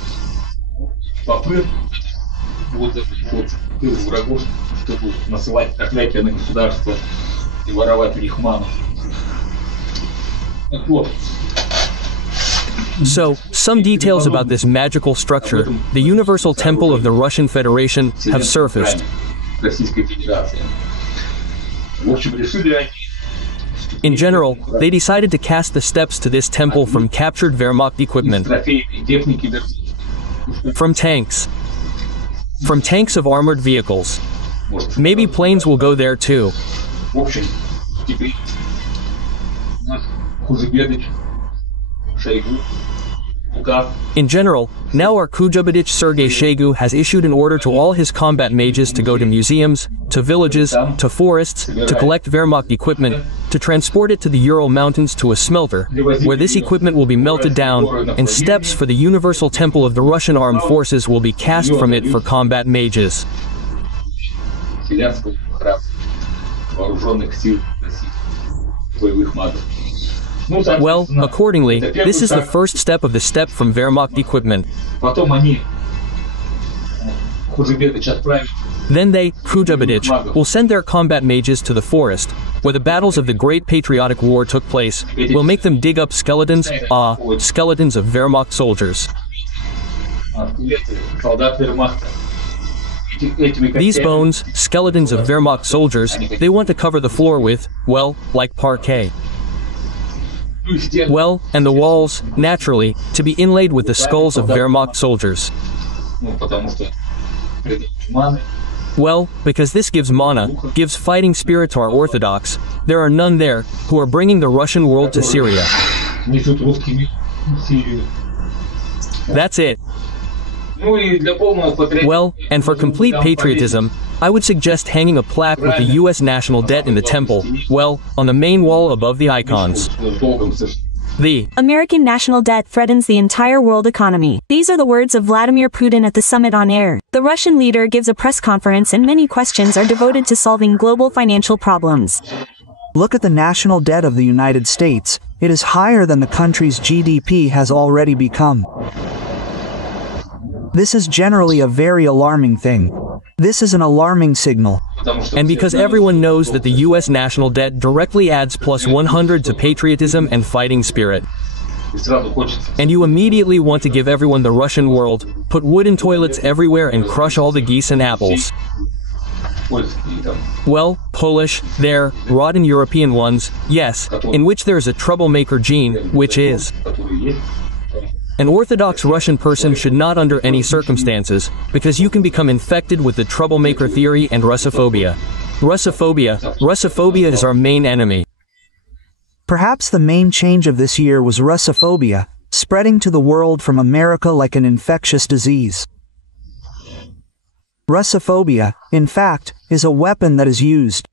So, some details about this magical structure, the Universal Temple of the Russian Federation, have surfaced. In general, they decided to cast the steps to this temple from captured Wehrmacht equipment. From tanks. From tanks of armored vehicles. Maybe planes will go there too. In general, now our Kujabadich Sergei Shoigu has issued an order to all his combat mages to go to museums, to villages, to forests, to collect Wehrmacht equipment, to transport it to the Ural Mountains to a smelter, where this equipment will be melted down, and steps for the Universal Temple of the Russian Armed Forces will be cast from it for combat mages. Well, accordingly, this is the first step of the step from Wehrmacht equipment. Then they, Kujabadich, will send their combat mages to the forest, where the battles of the Great Patriotic War took place, will make them dig up skeletons, skeletons of Wehrmacht soldiers. These bones, skeletons of Wehrmacht soldiers, they want to cover the floor with, well, like parquet. Well, and the walls, naturally, to be inlaid with the skulls of Wehrmacht soldiers. Well, because this gives mana, gives fighting spirit to our Orthodox, there are none there, who are bringing the Russian world to Syria. That's it. Well, and for complete patriotism, I would suggest hanging a plaque with the U.S. national debt in the temple, well, on the main wall above the icons. The American national debt threatens the entire world economy. These are the words of Vladimir Putin at the summit on air. The Russian leader gives a press conference and many questions are devoted to solving global financial problems. Look at the national debt of the United States. It is higher than the country's GDP has already become. This is generally a very alarming thing. This is an alarming signal. And because everyone knows that the U.S. national debt directly adds +100 to patriotism and fighting spirit. And you immediately want to give everyone the Russian world, put wooden toilets everywhere and crush all the geese and apples. Well, Polish, there, rotten European ones, yes, in which there is a troublemaker gene, which is. An Orthodox Russian person should not under any circumstances, because you can become infected with the troublemaker theory and Russophobia. Russophobia is our main enemy. Perhaps the main change of this year was Russophobia, spreading to the world from America like an infectious disease. Russophobia, in fact, is a weapon that is used